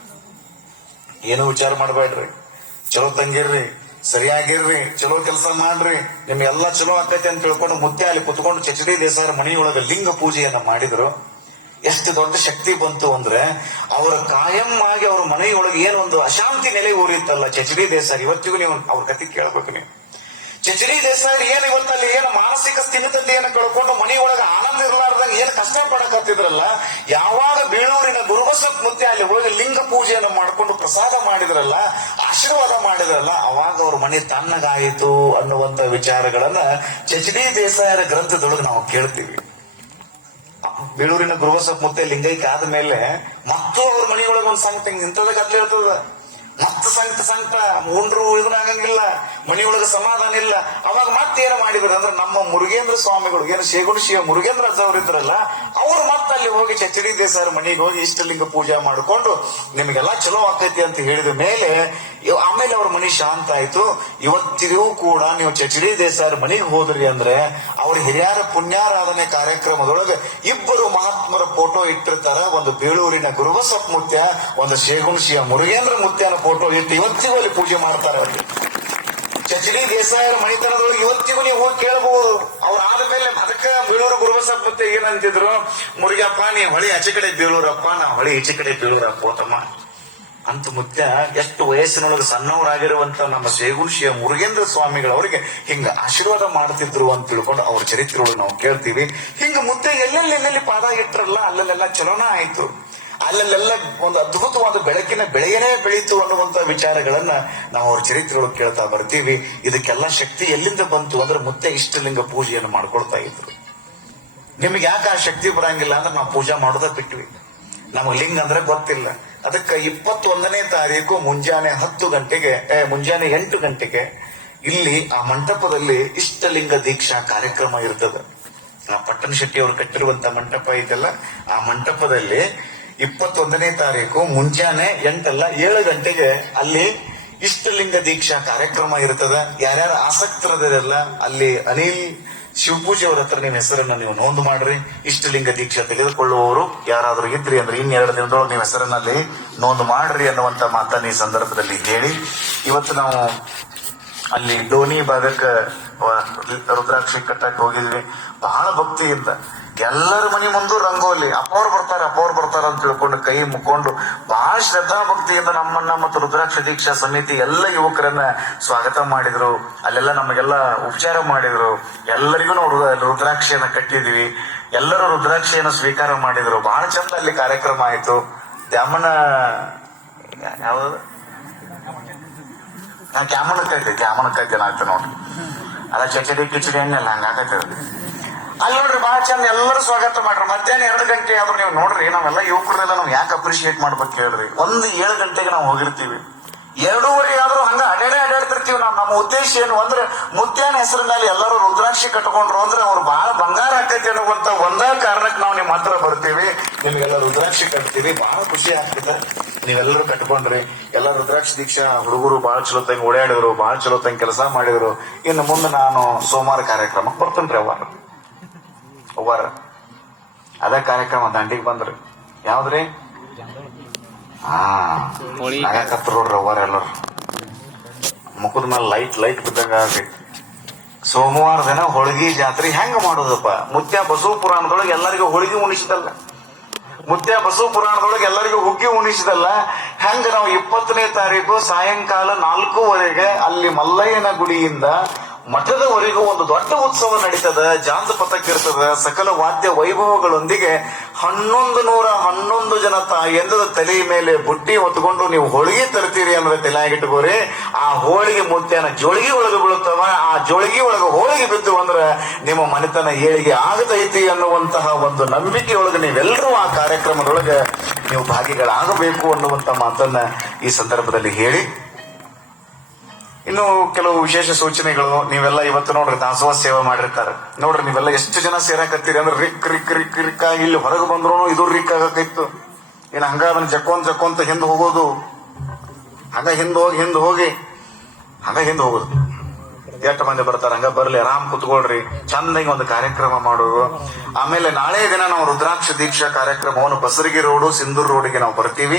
ಏನು ವಿಚಾರ ಮಾಡಬೇಡ್ರಿ, ಚಲೋ ತಂಗಿರ್ರಿ, ಸರಿಯಾಗಿರ್ರಿ, ಚಲೋ ಕೆಲಸ ಮಾಡ್ರಿ, ನಿಮ್ಗೆಲ್ಲಾ ಚಲೋ ಆಕೈತೆ ಅಂತ ತಿಳ್ಕೊಂಡು ಮುತ್ಯ ಅಲ್ಲಿ ಕುತ್ಕೊಂಡು ಚಚಡಿ ದೇಸಾಯರ ಮನೆಯೊಳಗ ಲಿಂಗ ಪೂಜೆಯನ್ನ ಮಾಡಿದ್ರು. ಎಷ್ಟು ದೊಡ್ಡ ಶಕ್ತಿ ಬಂತು ಅಂದ್ರೆ ಅವರ ಕಾಯಂ ಆಗಿ ಅವ್ರ ಮನೆಯೊಳಗೆ ಏನೊಂದು ಅಶಾಂತಿ ನೆಲೆ ಊರಿತ್ತಲ್ಲ ಚಚಡಿ ದೇಸಾಯಿ. ಇವತ್ತಿಗೂ ನೀವು ಅವ್ರ ಕತೆ ಕೇಳ್ಬೇಕು. ನೀವು ಚಚಡಿ ದೇಸಾಯಿ ಏನ್ ಇವತ್ತಲ್ಲಿ ಏನು ಮಾನಸಿಕ ಸ್ಥಿಮಿತತೆಯನ್ನು ಕಳ್ಕೊಂಡು ಮನೆಯೊಳಗೆ ಆನಂದ ಇರಲಾರ್ದಂಗೆ ಏನ್ ಕಷ್ಟ ಪಡಕತ್ತಿದ್ರಲ್ಲ, ಯಾವಾಗ ಬೇಳೂರಿನ ಗುರುಬಸಪ್ಪ ಮುತ್ಯ ಅಲ್ಲಿ ಹೋಗಿ ಲಿಂಗ ಪೂಜೆಯನ್ನು ಮಾಡ್ಕೊಂಡು ಪ್ರಸಾದ ಮಾಡಿದ್ರಲ್ಲ, ಆಶೀರ್ವಾದ ಮಾಡಿದ್ರಲ್ಲ, ಅವಾಗ ಅವ್ರ ಮನೆ ತಣ್ಣಗಾಯಿತು ಅನ್ನುವಂತ ವಿಚಾರಗಳನ್ನ ಚಚಡಿ ದೇಸಾಯರ ಗ್ರಂಥದೊಳಗೆ ನಾವು ಕೇಳ್ತೀವಿ. ಬೇಳೂರಿನ ಗುರುಬಸಪ್ಪ ಮುತ್ಯ ಲಿಂಗೈಕ್ಯ ಆದ್ಮೇಲೆ ಮತ್ತು ಅವ್ರ ಮನೆಯೊಳಗೆ ಒಂದು ಸಂಕಟ ಇಂಥದ ಗದ್ಲೆ ಇರ್ತದ. ಮತ್ತ ಸಂಕಟ ಉಂಡ್ರು ಇದನ್ನ ಆಗಂಗಿಲ್ಲ, ಮನೆಯೊಳಗೆ ಸಮಾಧಾನ ಇಲ್ಲ. ಅವಾಗ ಮತ್ತೇನು ಮಾಡಿದ್ರು ಅಂದ್ರೆ ನಮ್ಮ ಮುರುಗೇಂದ್ರ ಸ್ವಾಮಿಗಳು ಏನು ಶೇಗುಣಶಿವ ಮುರುಗೇಂದ್ರ ಅಜ್ಜ ಅವರಿದ್ರಲ್ಲ, ಅವ್ರು ಮತ್ತೆ ಅಲ್ಲಿ ಹೋಗಿ ಚಚಡಿ ದೇಸಾಯರ ಮನೆಗೆ ಹೋಗಿ ಇಷ್ಟಲಿಂಗ ಪೂಜೆ ಮಾಡಿಕೊಂಡು ನಿಮಗೆಲ್ಲ ಚಲೋ ಆಕೈತಿ ಅಂತ ಹೇಳಿದ ಮೇಲೆ ಆಮೇಲೆ ಅವ್ರ ಮನೆ ಶಾಂತ ಆಯ್ತು. ಇವತ್ತಿಗೂ ಕೂಡ ನೀವು ಚಚಡಿ ದೇಸಾಯರ ಮನೆಗೆ ಹೋದ್ರಿ ಅಂದ್ರೆ ಅವ್ರ ಹಿರಿಯರ ಪುಣ್ಯಾರಾಧನೆ ಕಾರ್ಯಕ್ರಮದೊಳಗೆ ಇಬ್ಬರು ಮಹಾತ್ಮರ ಫೋಟೋ ಇಟ್ಟಿರ್ತಾರ. ಒಂದು ಬೇಳೂರಿನ ಗುರುಬಸಪ್ಪ ಮುತ್ಯ, ಒಂದು ಶೇಗುಣಶಿವ ಮುರುಗೇಂದ್ರ ಮುತ್ಯನ ಫೋಟೋ ಇಟ್ಟು ಇವತ್ತಿಗೂ ಅಲ್ಲಿ ಪೂಜೆ ಮಾಡ್ತಾರೆ. ಅಲ್ಲಿ ಚಚಡಿ ದೇಸಾಯರ ಮಣಿತನದೊಳಗೆ ಇವತ್ತಿಗೂ ನೀವು ಹೋಗಿ ಕೇಳಬಹುದು. ಅವ್ರು ಆದ್ಮೇಲೆ ಅದಕ್ಕೆ ಬೇಳೂರು ಗುರುಬಸಪ್ಪ ಮುತ್ಯ ಏನಂತಿದ್ರು, ಮುರುಗಪ್ಪ ನೀ ಹೊಳಿ ಆಚೆ ಕಡೆ ಬೇಳೂರಪ್ಪ, ನಾ ಹೊಳಿ ಈಚೆ ಕಡೆ ಬೇಳೂರಪ್ಪ ಹೋತಮ್ಮ ಅಂತ. ಮುತ್ಯ ಎಷ್ಟು ವಯಸ್ಸಿನೊಳಗೆ ಸಣ್ಣವರಾಗಿರುವಂತ ನಮ್ಮ ಶೇಗುಣಶಿವ ಮುರುಗೇಂದ್ರ ಸ್ವಾಮಿಗಳವರಿಗೆ ಹಿಂಗ ಆಶೀರ್ವಾದ ಮಾಡ್ತಿದ್ರು ಅಂತ ತಿಳ್ಕೊಂಡು ಅವ್ರ ಚರಿತ್ರೆಯೊಳಗೆ ನಾವು ಕೇಳ್ತೀವಿ. ಹಿಂಗ ಮುತ್ಯ ಎಲ್ಲೆಲ್ಲಿ ಪಾದ ಇಟ್ರಲ್ಲ ಅಲ್ಲೆಲ್ಲ ಚಲೋನ ಆಯ್ತು. ಅಲ್ಲೆಲ್ಲ ಒಂದು ಅದ್ಭುತವಾದ ಬೆಳಕಿನ ಬೆಳೆಯನೇ ಬೆಳೀತು ಅನ್ನುವಂತ ವಿಚಾರಗಳನ್ನ ನಾವು ಅವ್ರ ಚರಿತ್ರೆಯೊಳಗೆ ಕೇಳ್ತಾ ಬರ್ತೀವಿ. ಇದಕ್ಕೆಲ್ಲ ಶಕ್ತಿ ಎಲ್ಲಿಂದ ಬಂತು ಅಂದ್ರೆ ಮುತ್ಯ ಇಷ್ಟಲಿಂಗ ಪೂಜೆಯನ್ನು ಮಾಡ್ಕೊಳ್ತಾ ಇದ್ರು. ನಿಮ್ಗೆ ಯಾಕೆ ಆ ಶಕ್ತಿ ಬರಂಗಿಲ್ಲ ಅಂದ್ರೆ ನಾವು ಪೂಜಾ ಮಾಡೋದ ಬಿಟ್ವಿ. ನಮಗ್ ಲಿಂಗ ಅಂದ್ರೆ ಗೊತ್ತಿಲ್ಲ. ಅದಕ್ಕೆ 21ನೇ ತಾರೀಕು ಮುಂಜಾನೆ 8 ಗಂಟೆಗೆ ಇಲ್ಲಿ ಆ ಮಂಟಪದಲ್ಲಿ ಇಷ್ಟಲಿಂಗ ದೀಕ್ಷಾ ಕಾರ್ಯಕ್ರಮ ಇರ್ತದೆ. ಆ ಪಟ್ಟಣ ಶೆಟ್ಟಿ ಅವರು ಕಟ್ಟಿರುವಂತ ಮಂಟಪ ಇದೆಲ್ಲ, ಆ ಮಂಟಪದಲ್ಲಿ 21ನೇ ತಾರೀಕು ಮುಂಜಾನೆ 7 ಗಂಟೆಗೆ ಅಲ್ಲಿ ಇಷ್ಟಲಿಂಗ ದೀಕ್ಷಾ ಕಾರ್ಯಕ್ರಮ ಇರ್ತದ. ಯಾರ್ಯಾರು ಆಸಕ್ತರದಿರಲ್ಲ ಅಲ್ಲಿ ಅನಿಲ್ ಶಿವಪೂಜೆ ಅವ್ರ ಹತ್ರ ನಿಮ್ಮ ಹೆಸರನ್ನ ನೀವು ನೋಂದು ಮಾಡ್ರಿ. ಇಷ್ಟಲಿಂಗ ದೀಕ್ಷಾ ತೆಗೆದುಕೊಳ್ಳುವವರು ಯಾರಾದ್ರೂ ಇದ್ರಿ ಅಂದ್ರೆ 2 ದಿನದೊಳಗೆ ನಿಮ್ಮ ಹೆಸರನ್ನಲ್ಲಿ ನೋಂದು ಮಾಡ್ರಿ ಅನ್ನುವಂತ ಮಾತನ್ನ ಈ ಸಂದರ್ಭದಲ್ಲಿ ಹೇಳಿ, ಇವತ್ತು ನಾವು ಅಲ್ಲಿ ಡೋನಿ ಭಾಗಕ್ಕೆ ರುದ್ರಾಕ್ಷಿ ಕಟ್ಟಕ್ಕೆ ಹೋಗಿದ್ವಿ. ಬಹಳ ಭಕ್ತಿಯಿಂದ ಎಲ್ಲರ ಮನೆ ಮುಂದೂ ರಂಗೋಲಿ, ಅಪ್ಪವ್ರು ಬರ್ತಾರ ಅಂತ ತಿಳ್ಕೊಂಡು ಕೈ ಮುಕ್ಕೊಂಡು ಬಹಳ ಶ್ರದ್ಧಾ ಭಕ್ತಿಯಿಂದ ನಮ್ಮನ್ನ ಮತ್ತು ರುದ್ರಾಕ್ಷ ದೀಕ್ಷಾ ಸಮಿತಿ ಎಲ್ಲ ಯುವಕರನ್ನ ಸ್ವಾಗತ ಮಾಡಿದ್ರು. ಅಲ್ಲೆಲ್ಲ ನಮಗೆಲ್ಲ ಉಪಚಾರ ಮಾಡಿದ್ರು. ಎಲ್ಲರಿಗೂ ನಾವು ರುದ್ರಾಕ್ಷಿಯನ್ನ ಕಟ್ಟಿದ್ವಿ. ಎಲ್ಲರೂ ರುದ್ರಾಕ್ಷಿಯನ್ನು ಸ್ವೀಕಾರ ಮಾಡಿದ್ರು. ಬಹಳ ಚಂದ ಅಲ್ಲಿ ಕಾರ್ಯಕ್ರಮ ಆಯ್ತು. ದ್ಯಾಮನ ಯಾವ್ದು ಕ್ಯಾಮನಕ್ಕೈತೆ ಆಯ್ತು ನೋಡ್ರಿ. ಅದ ಚಚಡಿ ಕಿಚಡಿ ಹಣ್ಣೆಲ್ಲ ಹಂಗಾಗೈತೆ. ಅಲ್ಲಿ ನೋಡ್ರಿ ಬಹಳ ಚಂದ ಎಲ್ಲರೂ ಸ್ವಾಗತ ಮಾಡ್ರಿ. ಮಧ್ಯಾಹ್ನ 2 ಗಂಟೆ ಆದ್ರೂ ನೀವು ನೋಡ್ರಿ, ನಾವೆಲ್ಲ ಯುವಕರೆಲ್ಲ ನಾವು ಯಾಕೆ ಅಪ್ರಿಶಿಯೇಟ್ ಮಾಡ್ಬೇಕು ಹೇಳ್ರಿ. 7 ಗಂಟೆಗೆ ನಾವು ಹೋಗಿರ್ತೀವಿ, 2:30 ಆದ್ರೂ ಹಂಗ ಅಡ್ಡಾಡ್ತಿರ್ತೀವಿ. ನಮ್ಮ ಉದ್ದೇಶ ಏನು ಅಂದ್ರೆ ಮುತ್ಯನ ಹೆಸರಿನಲ್ಲಿ ಎಲ್ಲರೂ ರುದ್ರಾಕ್ಷಿ ಕಟ್ಕೊಂಡ್ರು ಅಂದ್ರೆ ಅವ್ರು ಬಹಳ ಬಂಗಾರ ಆಕೈತಿ ಅನ್ನುವಂತ ಒಂದೇ ಕಾರಣಕ್ಕೆ ನಾವು ನಿಮ್ಮ ಹತ್ರ ಬರ್ತೀವಿ, ನಿಮ್ಗೆಲ್ಲ ರುದ್ರಾಕ್ಷಿ ಕಟ್ತೀವಿ. ಬಹಳ ಖುಷಿ ಆಗ್ತದೆ ನೀವೆಲ್ಲರೂ ಕಟ್ಕೊಂಡ್ರಿ. ಎಲ್ಲ ರುದ್ರಾಕ್ಷಿ ದೀಕ್ಷಾ ಹುಡುಗರು ಬಹಳ ಚಲೋ ತಂಗ ಓಡಾಡಿದ್ರು, ಬಹಳ ಚಲೋ ತಂಗ ಕೆಲಸ ಮಾಡಿದ್ರು. ಇನ್ನು ಮುಂದೆ ನಾನು ಸೋಮವಾರ ಕಾರ್ಯಕ್ರಮಕ್ಕೆ ಬರ್ತೇನ್ರಿ. ಅವ್ವಾರ ಅದ ಕಾರ್ಯಕ್ರಮ ದಂಡಿಗೆ ಬಂದ್ರಿ. ಯಾವ್ದ್ರಿ? ಆಗಕತ್ರ ನೋಡ್ರಿ ಅವ್ವಾರ ಎಲ್ಲರು ಮುಖದ ಮೇಲೆ ಲೈಟ್ ಬಿದ್ದಂಗ ಆಗ್ರಿ. ಸೋಮವಾರ ದಿನ ಹೋಳಿಗೆ ಜಾತ್ರೆ ಹೆಂಗ ಮಾಡೋದಪ್ಪ? ಮುತ್ಯ ಬಸವ ಪುರಾಣದೊಳಗೆ ಎಲ್ಲರಿಗೂ ಹೋಳಿಗೆ ಉಣಿಸಿದಲ್ಲ, ಮುತ್ಯ ಬಸವ ಪುರಾಣದೊಳಗೆ ಎಲ್ಲರಿಗೂ ಹುಗ್ಗಿ ಉಣಿಸಿದಲ್ಲ, ಹೆಂಗ ನಾವು 20ನೇ ತಾರೀಕು ಸಾಯಂಕಾಲ 4:15 ಅಲ್ಲಿ ಮಲ್ಲಯ್ಯನ ಗುಡಿಯಿಂದ ಮಠದವರೆಗೂ ಒಂದು ದೊಡ್ಡ ಉತ್ಸವ ನಡೀತದ, ಜಾಂಜಪಥಕ್ಕೆ ಇರ್ತದ, ಸಕಲ ವಾದ್ಯ ವೈಭವಗಳೊಂದಿಗೆ 1111 ಜನ ತಾಯಂದ್ರ ತಲೆ ಮೇಲೆ ಬುಟ್ಟಿ ಹೊತ್ಕೊಂಡು ನೀವು ಹೋಳಿಗೆ ತರ್ತೀರಿ ಅಂದ್ರೆ ತಲೆಯಾಗಿಟ್ಕೋರಿ. ಆ ಹೋಳಿಗೆ ಮುತ್ಯಾನ ಜೋಳಿಗೆ ಒಳಗೆ ಬೀಳುತ್ತವ, ಆ ಜೋಳಿಗೆ ಒಳಗೆ ಹೋಳಿಗೆ ಬಿದ್ದು ಅಂದ್ರೆ ನಿಮ್ಮ ಮನೆತನ ಏಳಿಗೆ ಆಗತೈತಿ ಅನ್ನುವಂತಹ ಒಂದು ನಂಬಿಕೆಯೊಳಗೆ ನೀವೆಲ್ಲರೂ ಆ ಕಾರ್ಯಕ್ರಮದೊಳಗೆ ನೀವು ಭಾಗಿಗಳಾಗಬೇಕು ಅನ್ನುವಂತ ಮಾತನ್ನ ಈ ಸಂದರ್ಭದಲ್ಲಿ ಹೇಳಿ, ಇನ್ನು ಕೆಲವು ವಿಶೇಷ ಸೂಚನೆಗಳು. ನೀವೆಲ್ಲ ಇವತ್ತು ನೋಡ್ರಿ ದಾಸೋಹ ಸೇವೆ ಮಾಡಿರ್ತಾರೆ ನೋಡ್ರಿ, ನೀವೆಲ್ಲ ಎಷ್ಟು ಜನ ಸೇರಾಕತ್ತೀರಿ ಅಂದ್ರೆ ರಿಕ್ ರಿಕ್ ರಿಕ್ ರಿಕ್ ಆಗಿ ಇಲ್ಲಿ ಹೊರಗೆ ಬಂದ್ರು ಇದು ರಿಕ್ ಆಗತ್ತಿತ್ತು. ಇನ್ನು ಹಂಗ ಅದನ್ನ ಜಕ್ಕೊಂತ ಹಿಂದ್ ಹೋಗೋದು, ಹಂಗ ಹಿಂದ್ ಹೋಗಿ ಹಿಂದ್ ಹೋಗೋದು. ಎಷ್ಟು ಮಂದಿ ಬರ್ತಾರ, ಹಂಗ ಬರ್ಲಿ, ಆರಾಮ್ ಕುತ್ಕೊಳ್ರಿ, ಚಂದಾಗಿ ಒಂದು ಕಾರ್ಯಕ್ರಮ ಮಾಡೋದು. ಆಮೇಲೆ ನಾಳೆ ದಿನ ನಾವು ರುದ್ರಾಕ್ಷ ದೀಕ್ಷಾ ಕಾರ್ಯಕ್ರಮವನ್ನು ಬಸರಗಿ ರೋಡು ಸಿಂಧೂರ್ ರೋಡ್ಗೆ ನಾವು ಬರ್ತೀವಿ.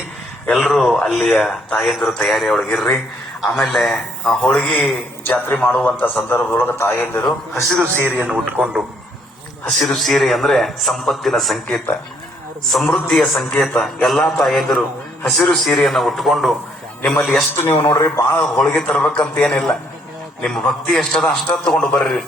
ಎಲ್ರು ಅಲ್ಲಿಯ ತಾಯಂದಿರು ತಯಾರಿಯೊಳಗಿರ್ರಿ. ಆಮೇಲೆ ಹೋಳಿಗೆ ಜಾತ್ರೆ ಮಾಡುವಂತ ಸಂದರ್ಭದೊಳಗೆ ತಾಯಂದಿರು ಹಸಿರು ಸೀರೆಯನ್ನು ಉಟ್ಕೊಂಡು, ಹಸಿರು ಸೀರೆ ಅಂದ್ರೆ ಸಂಪತ್ತಿನ ಸಂಕೇತ, ಸಮೃದ್ಧಿಯ ಸಂಕೇತ. ಎಲ್ಲಾ ತಾಯಂದಿರು ಹಸಿರು ಸೀರೆಯನ್ನ ಉಟ್ಕೊಂಡು, ನಿಮ್ಮಲ್ಲಿ ಎಷ್ಟು ನೀವು ನೋಡ್ರಿ ಬಹಳ ಹೋಳಿಗೆ ತರಬೇಕಂತ ಏನಿಲ್ಲ, ನಿಮ್ಮ ಭಕ್ತಿ ಎಷ್ಟದ ಅಷ್ಟ ತಗೊಂಡು ಬರ್ರಿ.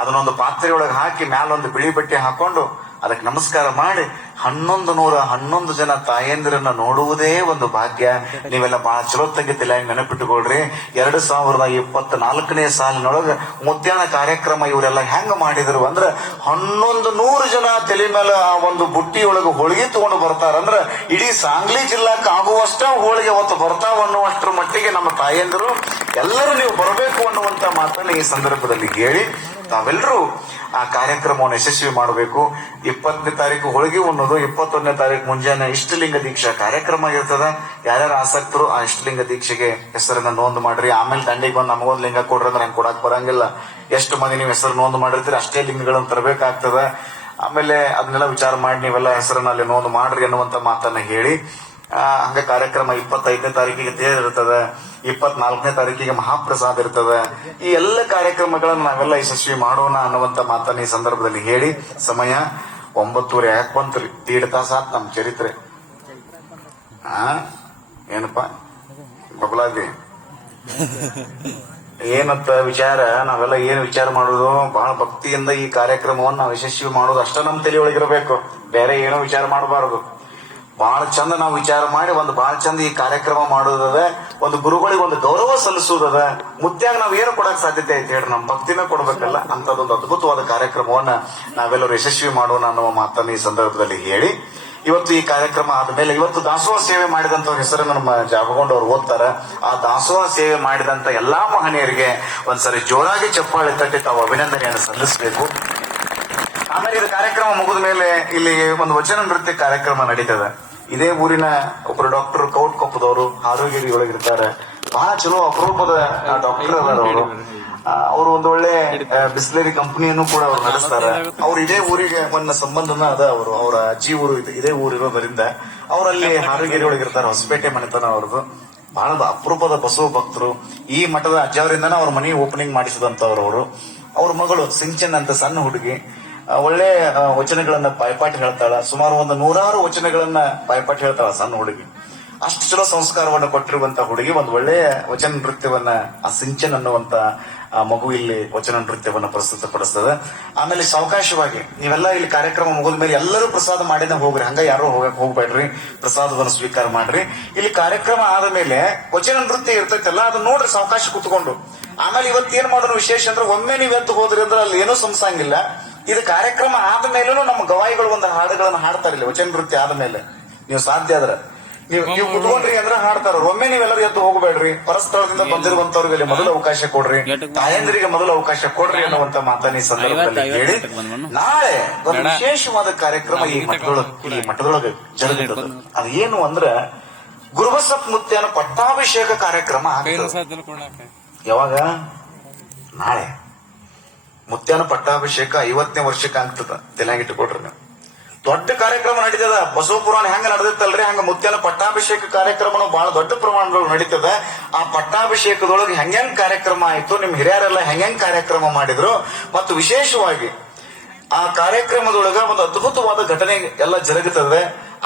ಅದನ್ನೊಂದು ಪಾತ್ರೆಯೊಳಗೆ ಹಾಕಿ ಮ್ಯಾಲೊಂದು ಬಿಳಿ ಬಟ್ಟೆ ಹಾಕೊಂಡು ಅದಕ್ಕೆ ನಮಸ್ಕಾರ ಮಾಡಿ 1111 ಜನ ತಾಯಂದಿರನ್ನ ನೋಡುವುದೇ ಒಂದು ಭಾಗ್ಯ. ನೀವೆಲ್ಲ ಬಹಳ ಚಲೋ ತೆಗಿತಿಲ್ಲ, ನೆನಪಿಟ್ಟುಕೊಳ್ರಿ. 2024ನೇ ಸಾಲಿನೊಳಗ ಮುತ್ಯಾನ ಕಾರ್ಯಕ್ರಮ ಇವರೆಲ್ಲ ಹೆಂಗ ಮಾಡಿದ್ರು ಅಂದ್ರೆ 1100 ಜನ ತಲೆ ಮೇಲೆ ಆ ಒಂದು ಬುಟ್ಟಿಯೊಳಗೆ ಹೋಳಿಗೆ ತಗೊಂಡು ಬರ್ತಾರಂದ್ರ ಇಡೀ ಸಾಂಗ್ಲಿ ಜಿಲ್ಲಾಕ್ ಆಗುವಷ್ಟ ಹೋಳಿಗೆ ಅವತ್ತು ಬರ್ತಾವ ಅನ್ನುವಷ್ಟರ ಮಟ್ಟಿಗೆ ನಮ್ಮ ತಾಯಂದಿರು ಎಲ್ಲರೂ ನೀವು ಬರಬೇಕು ಅನ್ನುವಂತ ಮಾತನ್ನ ಈ ಸಂದರ್ಭದಲ್ಲಿ ಹೇಳಿ, ತಾವೆಲ್ಲರೂ ಆ ಕಾರ್ಯಕ್ರಮವನ್ನು ಯಶಸ್ವಿ ಮಾಡಬೇಕು. 20ನೇ ತಾರೀಕು ಹೋಳಿಗೆ ಉಣ್ಣೋದು, 21ನೇ ತಾರೀಕು ಮುಂಜಾನೆ ಇಷ್ಟಲಿಂಗ ದೀಕ್ಷಾ ಕಾರ್ಯಕ್ರಮ ಇರ್ತದ. ಯಾರ್ಯಾರು ಆಸಕ್ತರು ಆ ಇಷ್ಟಲಿಂಗ ದೀಕ್ಷೆಗೆ ಹೆಸರನ್ನ ನೋಂದು ಮಾಡ್ರಿ. ಆಮೇಲೆ ದಂಡಿಗೆ ಬಂದು ನಮಗೊಂದು ಲಿಂಗ ಕೊಡ್ರಿ ಅಂದ್ರೆ ನಂಗೆ ಕೊಡಕ್ ಬರಂಗಿಲ್ಲ. ಎಷ್ಟು ಮಂದಿ ನೀವು ಹೆಸರು ನೋಂದು ಮಾಡಿರ್ತೀರಿ ಅಷ್ಟೇ ಲಿಂಗಗಳನ್ನು ತರಬೇಕಾಗ್ತದ. ಆಮೇಲೆ ಅದನ್ನೆಲ್ಲ ವಿಚಾರ ಮಾಡಿ ನೀವೆಲ್ಲ ಹೆಸರನ್ನ ಅಲ್ಲಿ ನೋಂದು ಮಾಡ್ರಿ ಅನ್ನುವಂತ ಮಾತನ್ನ ಹೇಳಿ, ಹಂಗ ಕಾರ್ಯಕ್ರಮ 25ನೇ ತಾರೀಕಿಗೆ ತೇರ್ ಇರ್ತದ, 24ನೇ ತಾರೀಕಿಗೆ ಮಹಾಪ್ರಸಾದ ಇರ್ತದ. ಈ ಎಲ್ಲ ಕಾರ್ಯಕ್ರಮಗಳನ್ನು ನಾವೆಲ್ಲ ಯಶಸ್ವಿ ಮಾಡೋಣ ಅನ್ನುವಂತ ಮಾತನ್ನ ಈ ಸಂದರ್ಭದಲ್ಲಿ ಹೇಳಿ, ಸಮಯ 9:30 ಯಾಕೆ ಬಂತ್ರಿ, 1.5 ತಾಸ ಆತ್ ನಮ್ ಚರಿತ್ರೆ. ಏನಪ್ಪ ಬಬಲಾದಿ ಏನಂತ ವಿಚಾರ, ನಾವೆಲ್ಲ ಏನ್ ವಿಚಾರ ಮಾಡೋದು, ಬಹಳ ಭಕ್ತಿಯಿಂದ ಈ ಕಾರ್ಯಕ್ರಮವನ್ನು ನಾವು ಯಶಸ್ವಿ ಮಾಡೋದು ಅಷ್ಟ ನಮ್ ತಲೆಯೊಳಗಿರಬೇಕು, ಬೇರೆ ಏನೋ ವಿಚಾರ ಮಾಡಬಾರದು. ಬಹಳ ಚಂದ ನಾವು ವಿಚಾರ ಮಾಡಿ ಒಂದು ಬಹಳ ಚಂದ ಈ ಕಾರ್ಯಕ್ರಮ ಮಾಡೋದದ, ಒಂದು ಗುರುಗಳಿಗೆ ಒಂದು ಗೌರವ ಸಲ್ಲಿಸುವುದದ. ಮುತ್ಯಾಗ ನಾವ್ ಏನು ಕೊಡಕ್ ಸಾಧ್ಯತೆ ಐತೆ ಹೇಳಿ, ನಮ್ ಭಕ್ತಿನ ಕೊಡ್ಬೇಕಲ್ಲ. ಅಂತದೊಂದು ಅದ್ಭುತವಾದ ಕಾರ್ಯಕ್ರಮವನ್ನ ನಾವೆಲ್ಲರೂ ಯಶಸ್ವಿ ಮಾಡೋಣ ಅನ್ನುವ ಮಾತನ್ನ ಈ ಸಂದರ್ಭದಲ್ಲಿ ಹೇಳಿ, ಇವತ್ತು ಈ ಕಾರ್ಯಕ್ರಮ ಆದ್ಮೇಲೆ ಇವತ್ತು ದಾಸೋಹ ಸೇವೆ ಮಾಡಿದಂತ ಹೆಸರನ್ನು ನಮ್ಮ ಜಾಬಗೊಂಡು ಅವ್ರು ಓದ್ತಾರ. ಆ ದಾಸೋಹ ಸೇವೆ ಮಾಡಿದಂತ ಎಲ್ಲಾ ಮಹನೀಯರಿಗೆ ಒಂದ್ಸರಿ ಜೋರಾಗಿ ಚಪ್ಪಾಳೆ ತಟ್ಟಿ ತಾವು ಅಭಿನಂದನೆಯನ್ನು ಸಲ್ಲಿಸಬೇಕು. ಆಮೇಲೆ ಇದು ಕಾರ್ಯಕ್ರಮ ಮುಗಿದ ಮೇಲೆ ಇಲ್ಲಿ ಒಂದು ವಚನ ನೃತ್ಯ ಕಾರ್ಯಕ್ರಮ ನಡೀತದೆ. ಇದೇ ಊರಿನ ಒಬ್ರು ಡಾಕ್ಟರ್ ಕೌಟ್ಕೊಪ್ಪದವರು ಹಾರೋಗಿರಿ ಒಳಗಿರ್ತಾರೆ. ಬಹಳ ಚಲೋ ಅಪರೂಪದ ಡಾಕ್ಟರ್ ಅದಾರ ಅವರು. ಅವರು ಒಂದು ಒಳ್ಳೆ ಬಿಸ್ಲರಿ ಕಂಪನಿಯನ್ನು ಕೂಡ ಅವ್ರು ನಡೆಸ್ತಾರೆ. ಅವ್ರು ಇದೇ ಊರಿಗೆ ಒಂದು ಸಂಬಂಧನ ಅದ. ಅವರು ಅವರ ಅಜ್ಜಿ ಊರು ಇದೇ ಊರಿರೋದ್ರಿಂದ ಅವರಲ್ಲಿ ಹಾರೋಗಿರಿ ಒಳಗಿರ್ತಾರೆ. ಹೊಸಪೇಟೆ ಮನೆತನ ಅವ್ರದ್ದು. ಬಹಳ ಅಪರೂಪದ ಬಸವ ಭಕ್ತರು. ಈ ಮಠದ ಅಜ್ಜವರಿಂದನ ಅವ್ರ ಮನೆ ಓಪನಿಂಗ್ ಮಾಡಿಸಿದಂತವ್ರು ಅವರು. ಅವ್ರ ಮಗಳು ಸಿಂಚನ್ ಅಂತ ಸಣ್ಣ ಹುಡುಗಿ ಒಳ್ಳೆ ವಚನಗಳನ್ನ ಬಾಯ್ಪಾಠ ಹೇಳ್ತಾಳ. ಸುಮಾರು ಒಂದು 100 ವಚನಗಳನ್ನ ಬಾಯ್ಪಾಠ ಹೇಳ್ತಾಳ ಸಣ್ಣ ಹುಡುಗಿ. ಅಷ್ಟು ಚಲೋ ಸಂಸ್ಕಾರವನ್ನು ಕೊಟ್ಟಿರುವಂತ ಹುಡುಗಿ ಒಂದು ಒಳ್ಳೆಯ ವಚನ ನೃತ್ಯವನ್ನ, ಆ ಸಿಂಚನ್ ಅನ್ನುವಂತ ಮಗು ಇಲ್ಲಿ ವಚನ ನೃತ್ಯವನ್ನ ಪ್ರಸ್ತುತಪಡಿಸ್ತದೆ. ಆಮೇಲೆ ಸಾವಕಾಶವಾಗಿ ನೀವೆಲ್ಲ ಇಲ್ಲಿ ಕಾರ್ಯಕ್ರಮ ಮುಗಿದ ಮೇಲೆ ಎಲ್ಲರೂ ಪ್ರಸಾದ ಮಾಡಿದ ಹೋಗ್ರಿ, ಹಂಗ ಯಾರು ಹೋಗ್ಬೇಡ್ರಿ, ಪ್ರಸಾದವನ್ನು ಸ್ವೀಕಾರ ಮಾಡ್ರಿ. ಇಲ್ಲಿ ಕಾರ್ಯಕ್ರಮ ಆದ ಮೇಲೆ ವಚನ ನೃತ್ಯ ಇರ್ತೈತಲ್ಲ, ಅದನ್ನ ನೋಡ್ರಿ ಸಾವಕಾಶ ಕುತ್ಕೊಂಡು. ಆಮೇಲೆ ಇವತ್ತೇನ್ ಮಾಡೋಣ ವಿಶೇಷ ಅಂದ್ರೆ, ಒಮ್ಮೆ ನೀವ್ ಎದ್ದು ಹೋದ್ರಿ ಅಂದ್ರೆ ಅಲ್ಲಿ ಏನೂ ಸಂಸಂಗಿಲ್ಲ. ಇದು ಕಾರ್ಯಕ್ರಮ ಆದ ಮೇಲೂ ನಮ್ಮ ಗವಾಯಿಗಳು ಒಂದು ಹಾಡುಗಳನ್ನು ಹಾಡ್ತಾರೆ ಇಲ್ಲಿ ವಚನ ನೃತ್ಯ ಆದ ಮೇಲೆ. ನೀವು ಸಾಧ್ಯ ಆದ್ರೆ ನೀವು ಕುತ್ಕೊಂಡ್ರಿ ಅಂದ್ರೆ ಹಾಡ್ತಾರ. ಒಮ್ಮೆ ನೀವೆಲ್ಲರೂ ಎದ್ದು ಹೋಗಬೇಡ್ರಿ. ಪರಸ್ಥಳದಿಂದ ಬಂದಿರುವಂತವ್ರಿಗೆ ಮೊದಲು ಅವಕಾಶ ಕೊಡ್ರಿ, ತಾಯಂದ್ರಿಗೆ ಮೊದಲು ಅವಕಾಶ ಕೊಡ್ರಿ ಅನ್ನುವಂತ ಮಾತನ್ನ ಈ ಸಂದರ್ಭದಲ್ಲಿ ಹೇಳಿ, ನಾಳೆ ಒಂದು ವಿಶೇಷವಾದ ಕಾರ್ಯಕ್ರಮ ಈ ಮಠದೊಳಗೆ ಜರುಗಿರ್ತದೆ. ಅದು ಏನು ಅಂದ್ರೆ ಗುರುಬಸಪ್ಪ ಮುತ್ಯಾನ ಪಟ್ಟಾಭಿಷೇಕ ಕಾರ್ಯಕ್ರಮ ಆಗ್ತದೆ. ಯಾವಾಗ? ನಾಳೆ ಮುತ್ಯಾನ ಪಟ್ಟಾಭಿಷೇಕ 50ನೇ ವರ್ಷಕ್ಕೆ ಆಗ್ತದ. ತಲೆಯಾಗಿಟ್ಟುಕೊಡ್ರಿ ನೀವು. ದೊಡ್ಡ ಕಾರ್ಯಕ್ರಮ ನಡೀತದ. ಬಸವ ಪುರಾಣ ಹೆಂಗ ನಡೆದಿತ್ತಲ್ರಿ, ಹಂಗ ಮುತ್ಯಾನ ಪಟ್ಟಾಭಿಷೇಕ ಕಾರ್ಯಕ್ರಮನು ಬಹಳ ದೊಡ್ಡ ಪ್ರಮಾಣದೊಳಗೆ ನಡೀತದ. ಆ ಪಟ್ಟಾಭಿಷೇಕದೊಳಗೆ ಹೆಂಗ್ ಕಾರ್ಯಕ್ರಮ ಆಯ್ತು, ನಿಮ್ ಹಿರಿಯರೆಲ್ಲ ಹೆಂಗ್ ಕಾರ್ಯಕ್ರಮ ಮಾಡಿದ್ರು, ಮತ್ತು ವಿಶೇಷವಾಗಿ ಆ ಕಾರ್ಯಕ್ರಮದೊಳಗ ಒಂದು ಅದ್ಭುತವಾದ ಘಟನೆ ಎಲ್ಲ ಜರುಗುತ್ತದೆ.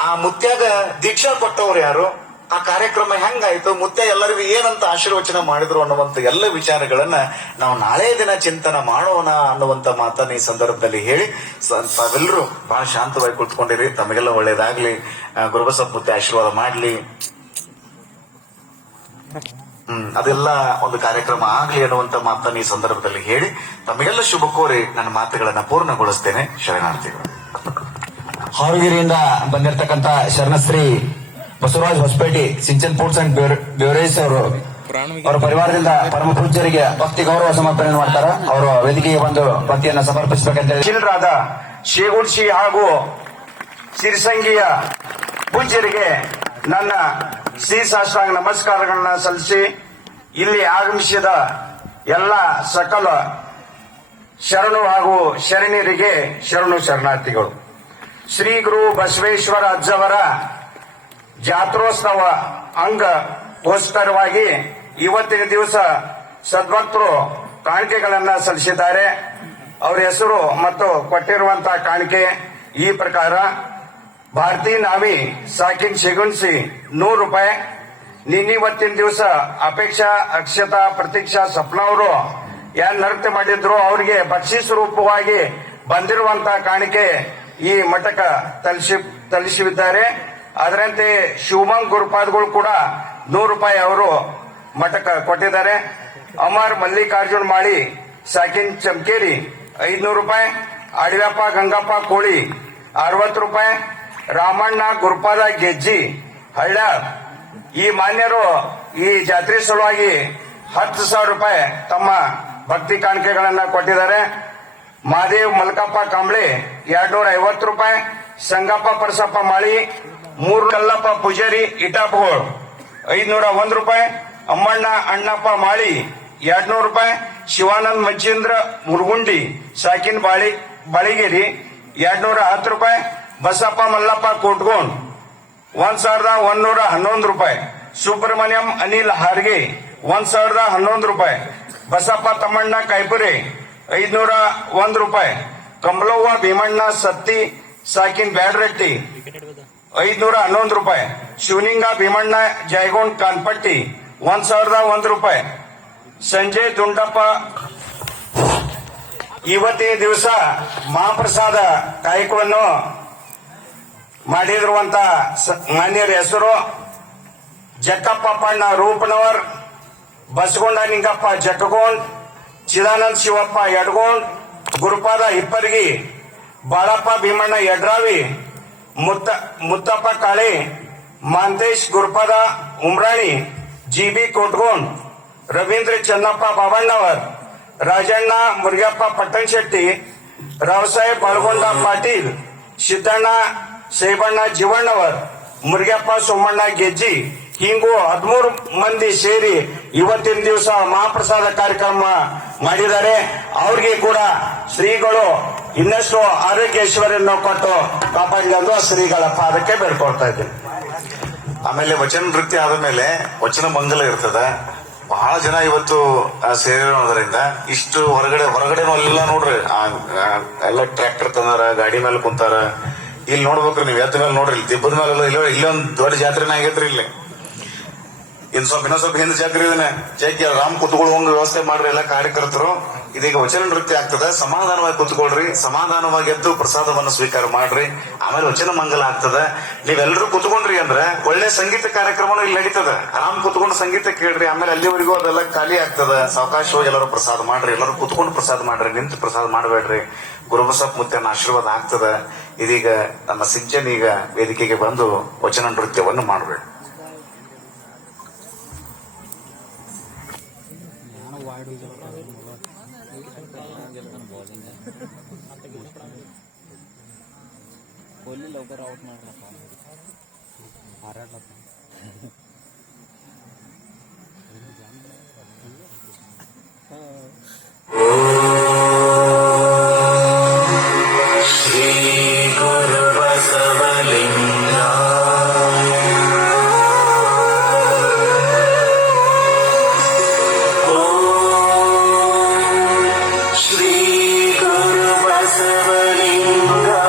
ಆ ಮುತ್ಯಾಗ ದೀಕ್ಷಾ ಕೊಟ್ಟವ್ರು ಯಾರು, ಆ ಕಾರ್ಯಕ್ರಮ ಹೆಂಗಾಯ್ತು, ಮುತ್ತೆ ಎಲ್ಲರಿಗೂ ಏನಂತ ಆಶೀರ್ವಚನ ಮಾಡಿದ್ರು ಅನ್ನುವಂತ ಎಲ್ಲ ವಿಚಾರಗಳನ್ನ ನಾವು ನಾಳೆ ದಿನ ಚಿಂತನ ಮಾಡೋಣ ಅನ್ನುವಂತ ಮಾತನ್ನ ಈ ಸಂದರ್ಭದಲ್ಲಿ ಹೇಳಿ ತಾವೆಲ್ಲರೂ ಬಹಳ ಶಾಂತವಾಗಿ ಕುಳಿತುಕೊಂಡಿರಿ. ತಮಗೆಲ್ಲ ಒಳ್ಳೇದಾಗ್ಲಿ, ಗುರುಬಸಪ್ಪ ಮುತ್ತೆ ಆಶೀರ್ವಾದ ಮಾಡ್ಲಿ. ಅದೆಲ್ಲ ಒಂದು ಕಾರ್ಯಕ್ರಮ ಆಗ್ಲಿ ಅನ್ನುವಂತ ಮಾತನ್ನ ಈ ಸಂದರ್ಭದಲ್ಲಿ ಹೇಳಿ ತಮಗೆಲ್ಲ ಶುಭ ಕೋರಿ ನನ್ನ ಮಾತುಗಳನ್ನ ಪೂರ್ಣಗೊಳಿಸ್ತೇನೆ. ಶರಣಾರ್ಥಿಗಳು. ಹಾವೇರಿಯಿಂದ ಬಂದಿರತಕ್ಕಂತ ಶರಣಶ್ರೀ Basavaraj Hosapete Sinchan foods and beverage ಅವರು ಅವರ ಪರಿವಾರದಿಂದ ಪರಮ ಪೂಜ್ಯರಿಗೆ ಭಕ್ತಿ ಗೌರವ ಸಮರ್ಪಣೆ ಮಾಡ್ತಾರೆ. ಅವರು ವೇದಿಕೆಗೆ ಬಂದು ಭಕ್ತಿಯನ್ನ ಸಮರ್ಪಿಸಬೇಕಂತ ಶಿಲ್ರಾದ ಶೇಗುಡ್ಸಿ ಹಾಗೂ ಸಿರಿಸಂಗಿಯ ಪೂಜ್ಯರಿಗೆ ನನ್ನ ಶ್ರೀಸಾಷ್ಟಾಂಗ ನಮಸ್ಕಾರಗಳನ್ನ ಸಲ್ಲಿಸಿ ಇಲ್ಲಿ ಆಗಮಿಸಿದ ಎಲ್ಲ ಸಕಲ ಶರಣು ಹಾಗೂ ಶರಣೀಯರಿಗೆ ಶರಣು ಶರಣಾರ್ಥಿಗಳು. ಶ್ರೀ ಗುರು ಬಸವೇಶ್ವರ ಅಜ್ಜವರ ಜಾತ್ರೋತ್ಸವ ಅಂಗಗೋಸ್ಕರವಾಗಿ ಇವತ್ತಿನ ದಿವಸ ಸದ್ಭಕ್ತರು ಕಾಣಿಕೆಗಳನ್ನ ಸಲ್ಲಿಸಿದ್ದಾರೆ. ಅವರ ಹೆಸರು ಮತ್ತು ಕೊಟ್ಟಿರುವಂತಹ ಕಾಣಿಕೆ ಈ ಪ್ರಕಾರ: ಭಾರತಿ ನಾವಿ ಸಾಕಿನ್ ಶೆಗುನ್ಸಿ 100 ರೂಪಾಯಿ. ನಿನ್ನಿವತ್ತಿನ ದಿವಸ ಅಪೇಕ್ಷಾ ಅಕ್ಷತಾ ಪ್ರತೀಕ್ಷಾ ಸಪ್ನ ಅವರು ಏನ್ ನೃತ್ಯ ಮಾಡಿದ್ರು ಅವರಿಗೆ ಬಕ್ಷೀಸ್ ರೂಪವಾಗಿ ಬಂದಿರುವಂತಹ ಕಾಣಿಕೆ ಈ ಮಠಕ ತಲುಪಿಸಿದ್ದಾರೆ. ಅದರಂತೆ ಶಿವಮಂಗ್ ಗುರುಪಾದಗಳು ಕೂಡ 100 ರೂಪಾಯಿ ಅವರು ಮಠಕ ಕೊಟ್ಟಿದ್ದಾರೆ. ಅಮರ್ ಮಲ್ಲಿಕಾರ್ಜುನ್ ಮಾಳಿ ಸಾಕಿನ್ ಚಮಕೇರಿ 500 ರೂಪಾಯಿ. ಅಡವ್ಯಪ್ಪ ಗಂಗಪ್ಪ ಕೋಳಿ 60 ರೂಪಾಯಿ. ರಾಮಣ್ಣ ಗುರುಪಾದ ಗೆಜ್ಜಿ ಹಳ್ಳ ಈ ಮಾನ್ಯರು ಈ ಜಾತ್ರೆ ಸಲುವಾಗಿ 10,000 ರೂಪಾಯಿ ತಮ್ಮ ಭಕ್ತಿ ಕಾಣಿಕೆಗಳನ್ನ ಕೊಟ್ಟಿದ್ದಾರೆ. ಮಹಾದೇವ್ ಮಲ್ಕಪ್ಪ ಕಾಂಬ್ಳೆ 250 ರೂಪಾಯಿ. ಸಂಗಪ್ಪ ಪರಸಪ್ಪ ಮಾಳಿ 3 ಕಲ್ಲಪ್ಪ ಪೂಜಾರಿ ಇಟಾಪಗೋಳ್ 501 ರೂಪಾಯಿ. ಅಮ್ಮಣ್ಣ ಅಣ್ಣಪ್ಪ ಮಾಳಿ 200 ರೂಪಾಯಿ. ಶಿವಾನಂದ್ ಮಚ್ಚೇಂದ್ರ ಮುರುಗುಂಡಿ ಸಾಕಿನ್ ಬಾಳಿಗೇರಿ 210 ರೂಪಾಯಿ. ಬಸಪ್ಪ ಮಲ್ಲಪ್ಪ ಕೋಟ್ಗೋಣ್ 1,111 ರೂಪಾಯಿ. ಸುಬ್ರಹ್ಮಣ್ಯಂ ಅನಿಲ್ ಹಾರ್ಗೆ 1,011 ರೂಪಾಯಿ. ಬಸಪ್ಪ ತಮ್ಮಣ್ಣ ಕಾಯ್ಪುರೆ 501 ರೂಪಾಯಿ. ಕಂಬಳವ್ವ ಭೀಮಣ್ಣ ಸತ್ತಿ ಸಾಕಿನ್ ಬ್ಯಾಡ್ರಟ್ಟಿ 511 ರೂಪಾಯಿ. ಶಿವಲಿಂಗ ಭೀಮಣ್ಣ ಜಾಯಗೋಣ್ ಕಾನ್ಪಟ್ಟಿ 1,001 ರೂಪಾಯಿ. ಸಂಜಯ್ ದುಂಡಪ್ಪ ಇವತ್ತಿನ ದಿವಸ ಮಹಾಪ್ರಸಾದ ಕಾಯಕವನ್ನು ಮಾಡಿರುವಂತ ಮಾನ್ಯರ ಹೆಸರು: ಜಕ್ಕಪ್ಪ ಪಣ್ಣ ರೂಪನವರ್, ಬಸಗೊಂಡ ನಿಂಗಪ್ಪ ಜಟ್ಟಗೋಂಡ್, ಚಿದಾನಂದ್ ಶಿವಪ್ಪ ಯಡ್ಗೋಂಡ್, ಗುರುಪಾದ ಹಿಪ್ಪರ್ಗಿ, ಬಾಳಪ್ಪ ಭೀಮಣ್ಣ ಯಡ್ರಾವಿ, ಮುತ್ತಪ್ಪ ಕಾಳೆ, ಮಾಂತೇಶ್ ಗುರುಪಾದ ಉಮ್ರಾಣಿ, ಜಿಬಿ ಕೋಟ್ಗೋಂಡ್, ರವೀಂದ್ರ ಚನ್ನಪ್ಪ ಬಾಬಣ್ಣವರ್, ರಾಜಣ್ಣ ಮುರುಗಪ್ಪ ಪಟ್ಟಣಶೆಟ್ಟಿ, ರಾವಸಾಹೇಬ್ ಬಾಳಗೊಂಡ ಪಾಟೀಲ್, ಸಿದ್ದಣ್ಣ ಸೇಬಣ್ಣ ಜೀವಣ್ಣವರ್, ಮುರುಗಪ್ಪ ಸೋಮಣ್ಣ ಗೆಜ್ಜಿ ಹಿಂಗೂ 13 ಮಂದಿ ಸೇರಿ ಇವತ್ತಿನ ದಿವಸ ಮಹಾಪ್ರಸಾದ ಕಾರ್ಯಕ್ರಮ ಮಾಡಿದ್ದಾರೆ. ಅವ್ರಿಗೆ ಕೂಡ ಶ್ರೀಗಳು ಇನ್ನಷ್ಟು ಆರೋಗ್ಯ ಐಶ್ವರ್ಯನ್ನು ಕೊಟ್ಟು ಕಾಪಾಡಿಕೊಂಡು ಶ್ರೀಗಳ ಪಾದಕ್ಕೆ ಬೇಡ್ಕೊಳ್ತಾ ಇದ್ದೀನಿ. ಆಮೇಲೆ ವಚನ ನೃತ್ಯ ಆದ ಮೇಲೆ ವಚನ ಮಂಗಲ ಇರ್ತದ. ಬಹಳ ಜನ ಇವತ್ತು ಸೇರಿರೋದ್ರಿಂದ ಇಷ್ಟು ಹೊರಗಡೆನೂ ಎಲ್ಲ ನೋಡ್ರಿ, ಎಲ್ಲ ಟ್ರ್ಯಾಕ್ಟರ್ ತಂದಾರ, ಗಾಡಿ ಮೇಲೆ ಕುಂತಾರ. ಇಲ್ಲಿ ನೋಡ್ಬೇಕ್ರಿ, ನೀವು ಎತ್ತ ಮೇಲೆ ನೋಡ್ರಿ, ದಿಬ್ಬದ ಮೇಲೆ ಇಲ್ಲೊಂದ್ ದೊಡ್ಡ ಜಾತ್ರೆನ ಆಗೈತ್ರಿ. ಇಲ್ಲಿ ಇನ್ನೊಂದ್ ಸ್ವಲ್ಪ ಹಿಂದೆ ಜಾತ್ರೆ ಇದನ್ನ ಜೈಕಿ ರಾಮ್ ಕುತ್ಕೊಳ್ಳುವಂಗ ವ್ಯವಸ್ಥೆ ಮಾಡ್ರಿ ಎಲ್ಲ ಕಾರ್ಯಕರ್ತರು. ಇದೀಗ ವಚನ ನೃತ್ಯ ಆಗ್ತದ. ಸಮಾಧಾನವಾಗಿ ಕುತ್ಕೊಳ್ರಿ, ಸಮಾಧಾನವಾಗಿ ಎದ್ದು ಪ್ರಸಾದವನ್ನು ಸ್ವೀಕಾರ ಮಾಡ್ರಿ. ಆಮೇಲೆ ವಚನ ಮಂಗಲ ಆಗ್ತದ. ನೀವೆಲ್ಲರೂ ಕುತ್ಕೊಂಡ್ರಿ ಅಂದ್ರೆ ಒಳ್ಳೆ ಸಂಗೀತ ಕಾರ್ಯಕ್ರಮನೂ ಇಲ್ಲಿ ನಡೀತದ. ಆರಾಮ್ ಕುತ್ಕೊಂಡು ಸಂಗೀತ ಕೇಳ್ರಿ. ಆಮೇಲೆ ಅಲ್ಲಿವರೆಗೂ ಅದೆಲ್ಲ ಖಾಲಿ ಆಗ್ತದ. ಸಾವಕಾಶವಾಗಿ ಎಲ್ಲರೂ ಪ್ರಸಾದ ಮಾಡ್ರಿ. ಎಲ್ಲರೂ ಕುತ್ಕೊಂಡು ಪ್ರಸಾದ ಮಾಡ್ರಿ, ನಿಂತು ಪ್ರಸಾದ ಮಾಡಬೇಡ್ರಿ. ಗುರುಬಸಪ್ಪ ಮುತ್ತನ ಆಶೀರ್ವಾದ ಆಗ್ತದ. ಇದೀಗ ನಮ್ಮ ಸಿಂಚನ್ ಈಗ ವೇದಿಕೆಗೆ ಬಂದು ವಚನ ನೃತ್ಯವನ್ನು ಮಾಡಬೇಕು. कोहली लवकर आउट मारला हाराडला श्री गुरु बसवलिंगा श्री गुरु बसवलिंगा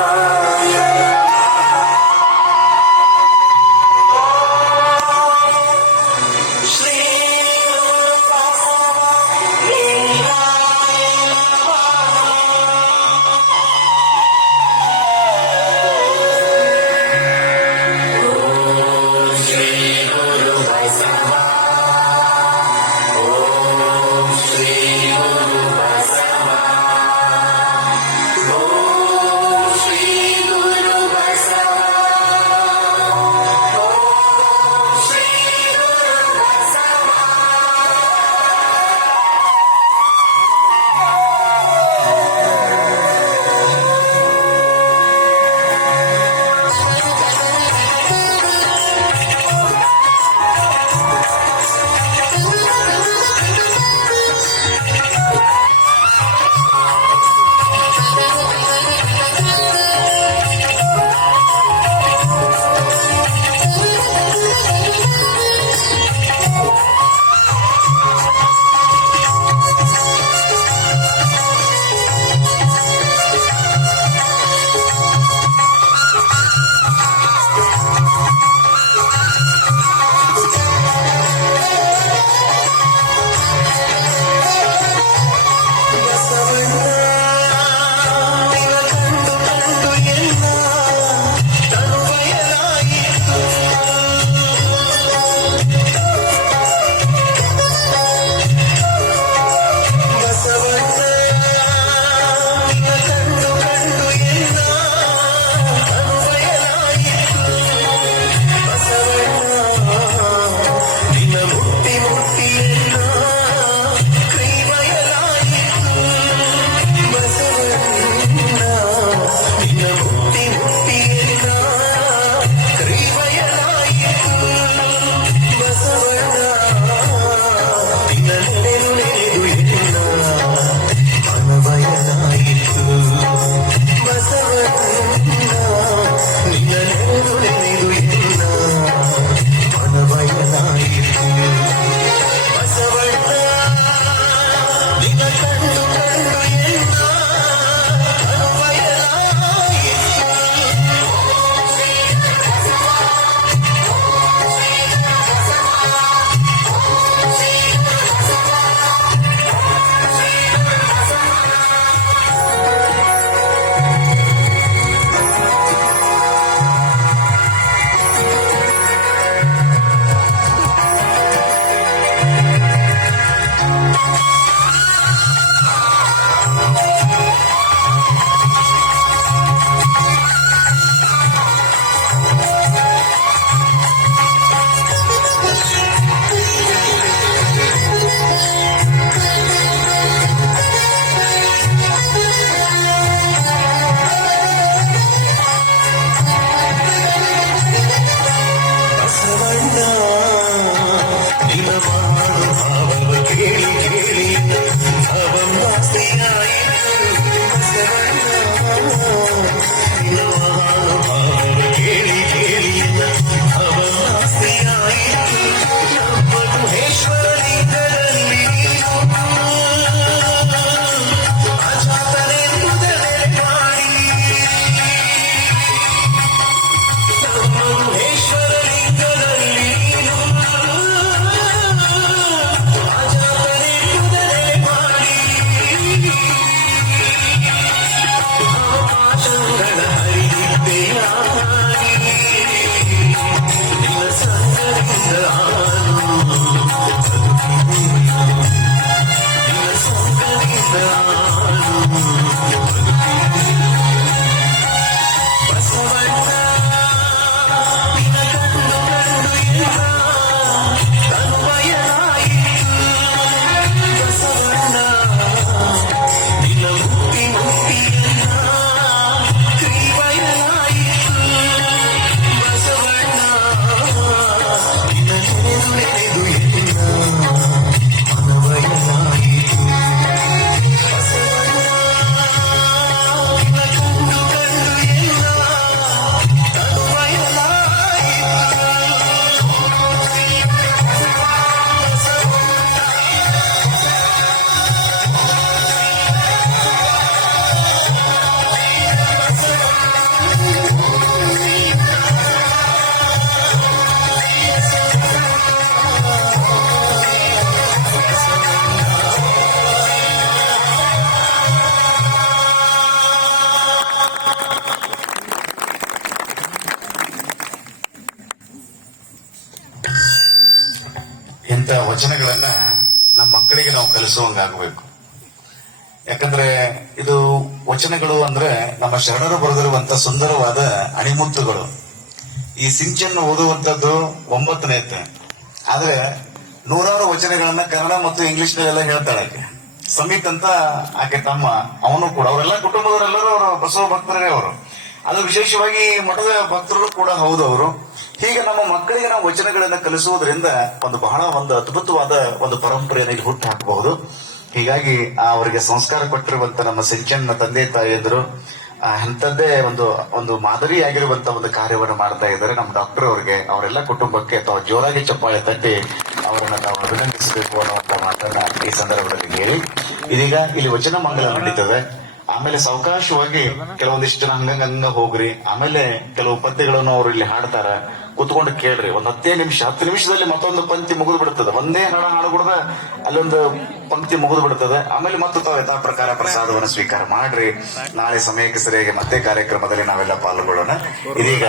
ಇಂಥ ವಚನಗಳನ್ನ ನಮ್ಮ ಮಕ್ಕಳಿಗೆ ನಾವು ಕಲಿಸುವಂಗಾಗಬೇಕು. ಯಾಕಂದ್ರೆ ಇದು ವಚನಗಳು ಅಂದ್ರೆ ನಮ್ಮ ಶರಣರು ಬರೆದಿರುವಂತ ಸುಂದರವಾದ ಅಣಿಮುತ್ತುಗಳು. ಈ ಸಿಂಚನ್ ಓದುವಂತದ್ದು 9ನೇತೆ, ಆದ್ರೆ ನೂರಾರು ವಚನಗಳನ್ನ ಕನ್ನಡ ಮತ್ತು ಇಂಗ್ಲಿಷ್ ನಲ್ಲೆಲ್ಲ ಹೇಳ್ತಾಳೆ ಆಕೆ. ಸಮಿತ್ ಅಂತ ಆಕೆ ತಮ್ಮ, ಅವನು ಕೂಡ, ಅವರೆಲ್ಲ ಕುಟುಂಬದವರೆಲ್ಲರೂ ಅವರು ಬಸವ ಭಕ್ತರೇ ಅವರು. ಅದು ವಿಶೇಷವಾಗಿ ಮಠದ ಭಕ್ತರು ಕೂಡ ಹೌದು ಅವರು. ಹೀಗೆ ನಮ್ಮ ಮಕ್ಕಳಿಗೆ ನಾವು ವಚನಗಳನ್ನ ಕಲಿಸುವುದರಿಂದ ಬಹಳ ಅದ್ಭುತವಾದ ಒಂದು ಪರಂಪರೆಯನ್ನು ಇಲ್ಲಿ ಹುಟ್ಟು ಹಾಕಬಹುದು. ಹೀಗಾಗಿ ಅವರಿಗೆ ಸಂಸ್ಕಾರ ಕೊಟ್ಟಿರುವಂತ ನಮ್ಮ ಸಿಂಚನ್ನ ತಂದೆ ತಾಯಿಯಂದರು ಅಂಥದ್ದೇ ಒಂದು ಮಾದರಿಯಾಗಿರುವಂತ ಒಂದು ಕಾರ್ಯವನ್ನು ಮಾಡ್ತಾ ಇದ್ದಾರೆ. ನಮ್ಮ ಡಾಕ್ಟರ್ ಅವರಿಗೆ, ಅವರೆಲ್ಲ ಕುಟುಂಬಕ್ಕೆ ತಾವು ಜೋರಾಗಿ ಚಪ್ಪಾಳೆ ತಟ್ಟಿ ಅವರನ್ನ ನಾವು ಅಭಿನಂದಿಸಬೇಕು ಅನ್ನುವಂತ ಮಾತನ್ನ ಈ ಸಂದರ್ಭದಲ್ಲಿ ಹೇಳಿ, ಇದೀಗ ಇಲ್ಲಿ ವಚನ ಮಂಗಲ ನಡೀತದೆ. ಆಮೇಲೆ ಸಾವಕಾಶವಾಗಿ ಕೆಲವೊಂದಿಷ್ಟು ಜನ ಹಂಗಂಗ ಹೋಗ್ರಿ. ಆಮೇಲೆ ಕೆಲವು ಪದ್ಯಗಳನ್ನು ಅವರು ಇಲ್ಲಿ ಹಾಡ್ತಾರ, ಕುತ್ಕೊಂಡು ಕೇಳ್ರಿ. 10 ನಿಮಿಷದಲ್ಲಿ ಮತ್ತೊಂದು ಪಂಕ್ತಿ ಮುಗಿದು ಬಿಡುತ್ತದೆ. ಒಂದೇ ಹಾಡುಬಿಡದ ಅಲ್ಲೊಂದು ಪಂಕ್ತಿ ಮುಗಿದು ಬಿಡುತ್ತದೆ. ಆಮೇಲೆ ಮತ್ತೆ ತಾವು ಯಥಾ ಪ್ರಕಾರ ಪ್ರಸಾದವನ್ನು ಸ್ವೀಕಾರ ಮಾಡ್ರಿ. ನಾಳೆ ಸಮಯಕ್ಕೆ ಸರಿಯಾಗಿ ಮತ್ತೆ ಕಾರ್ಯಕ್ರಮದಲ್ಲಿ ನಾವೆಲ್ಲ ಪಾಲ್ಗೊಳ್ಳೋಣ. ಇದೀಗ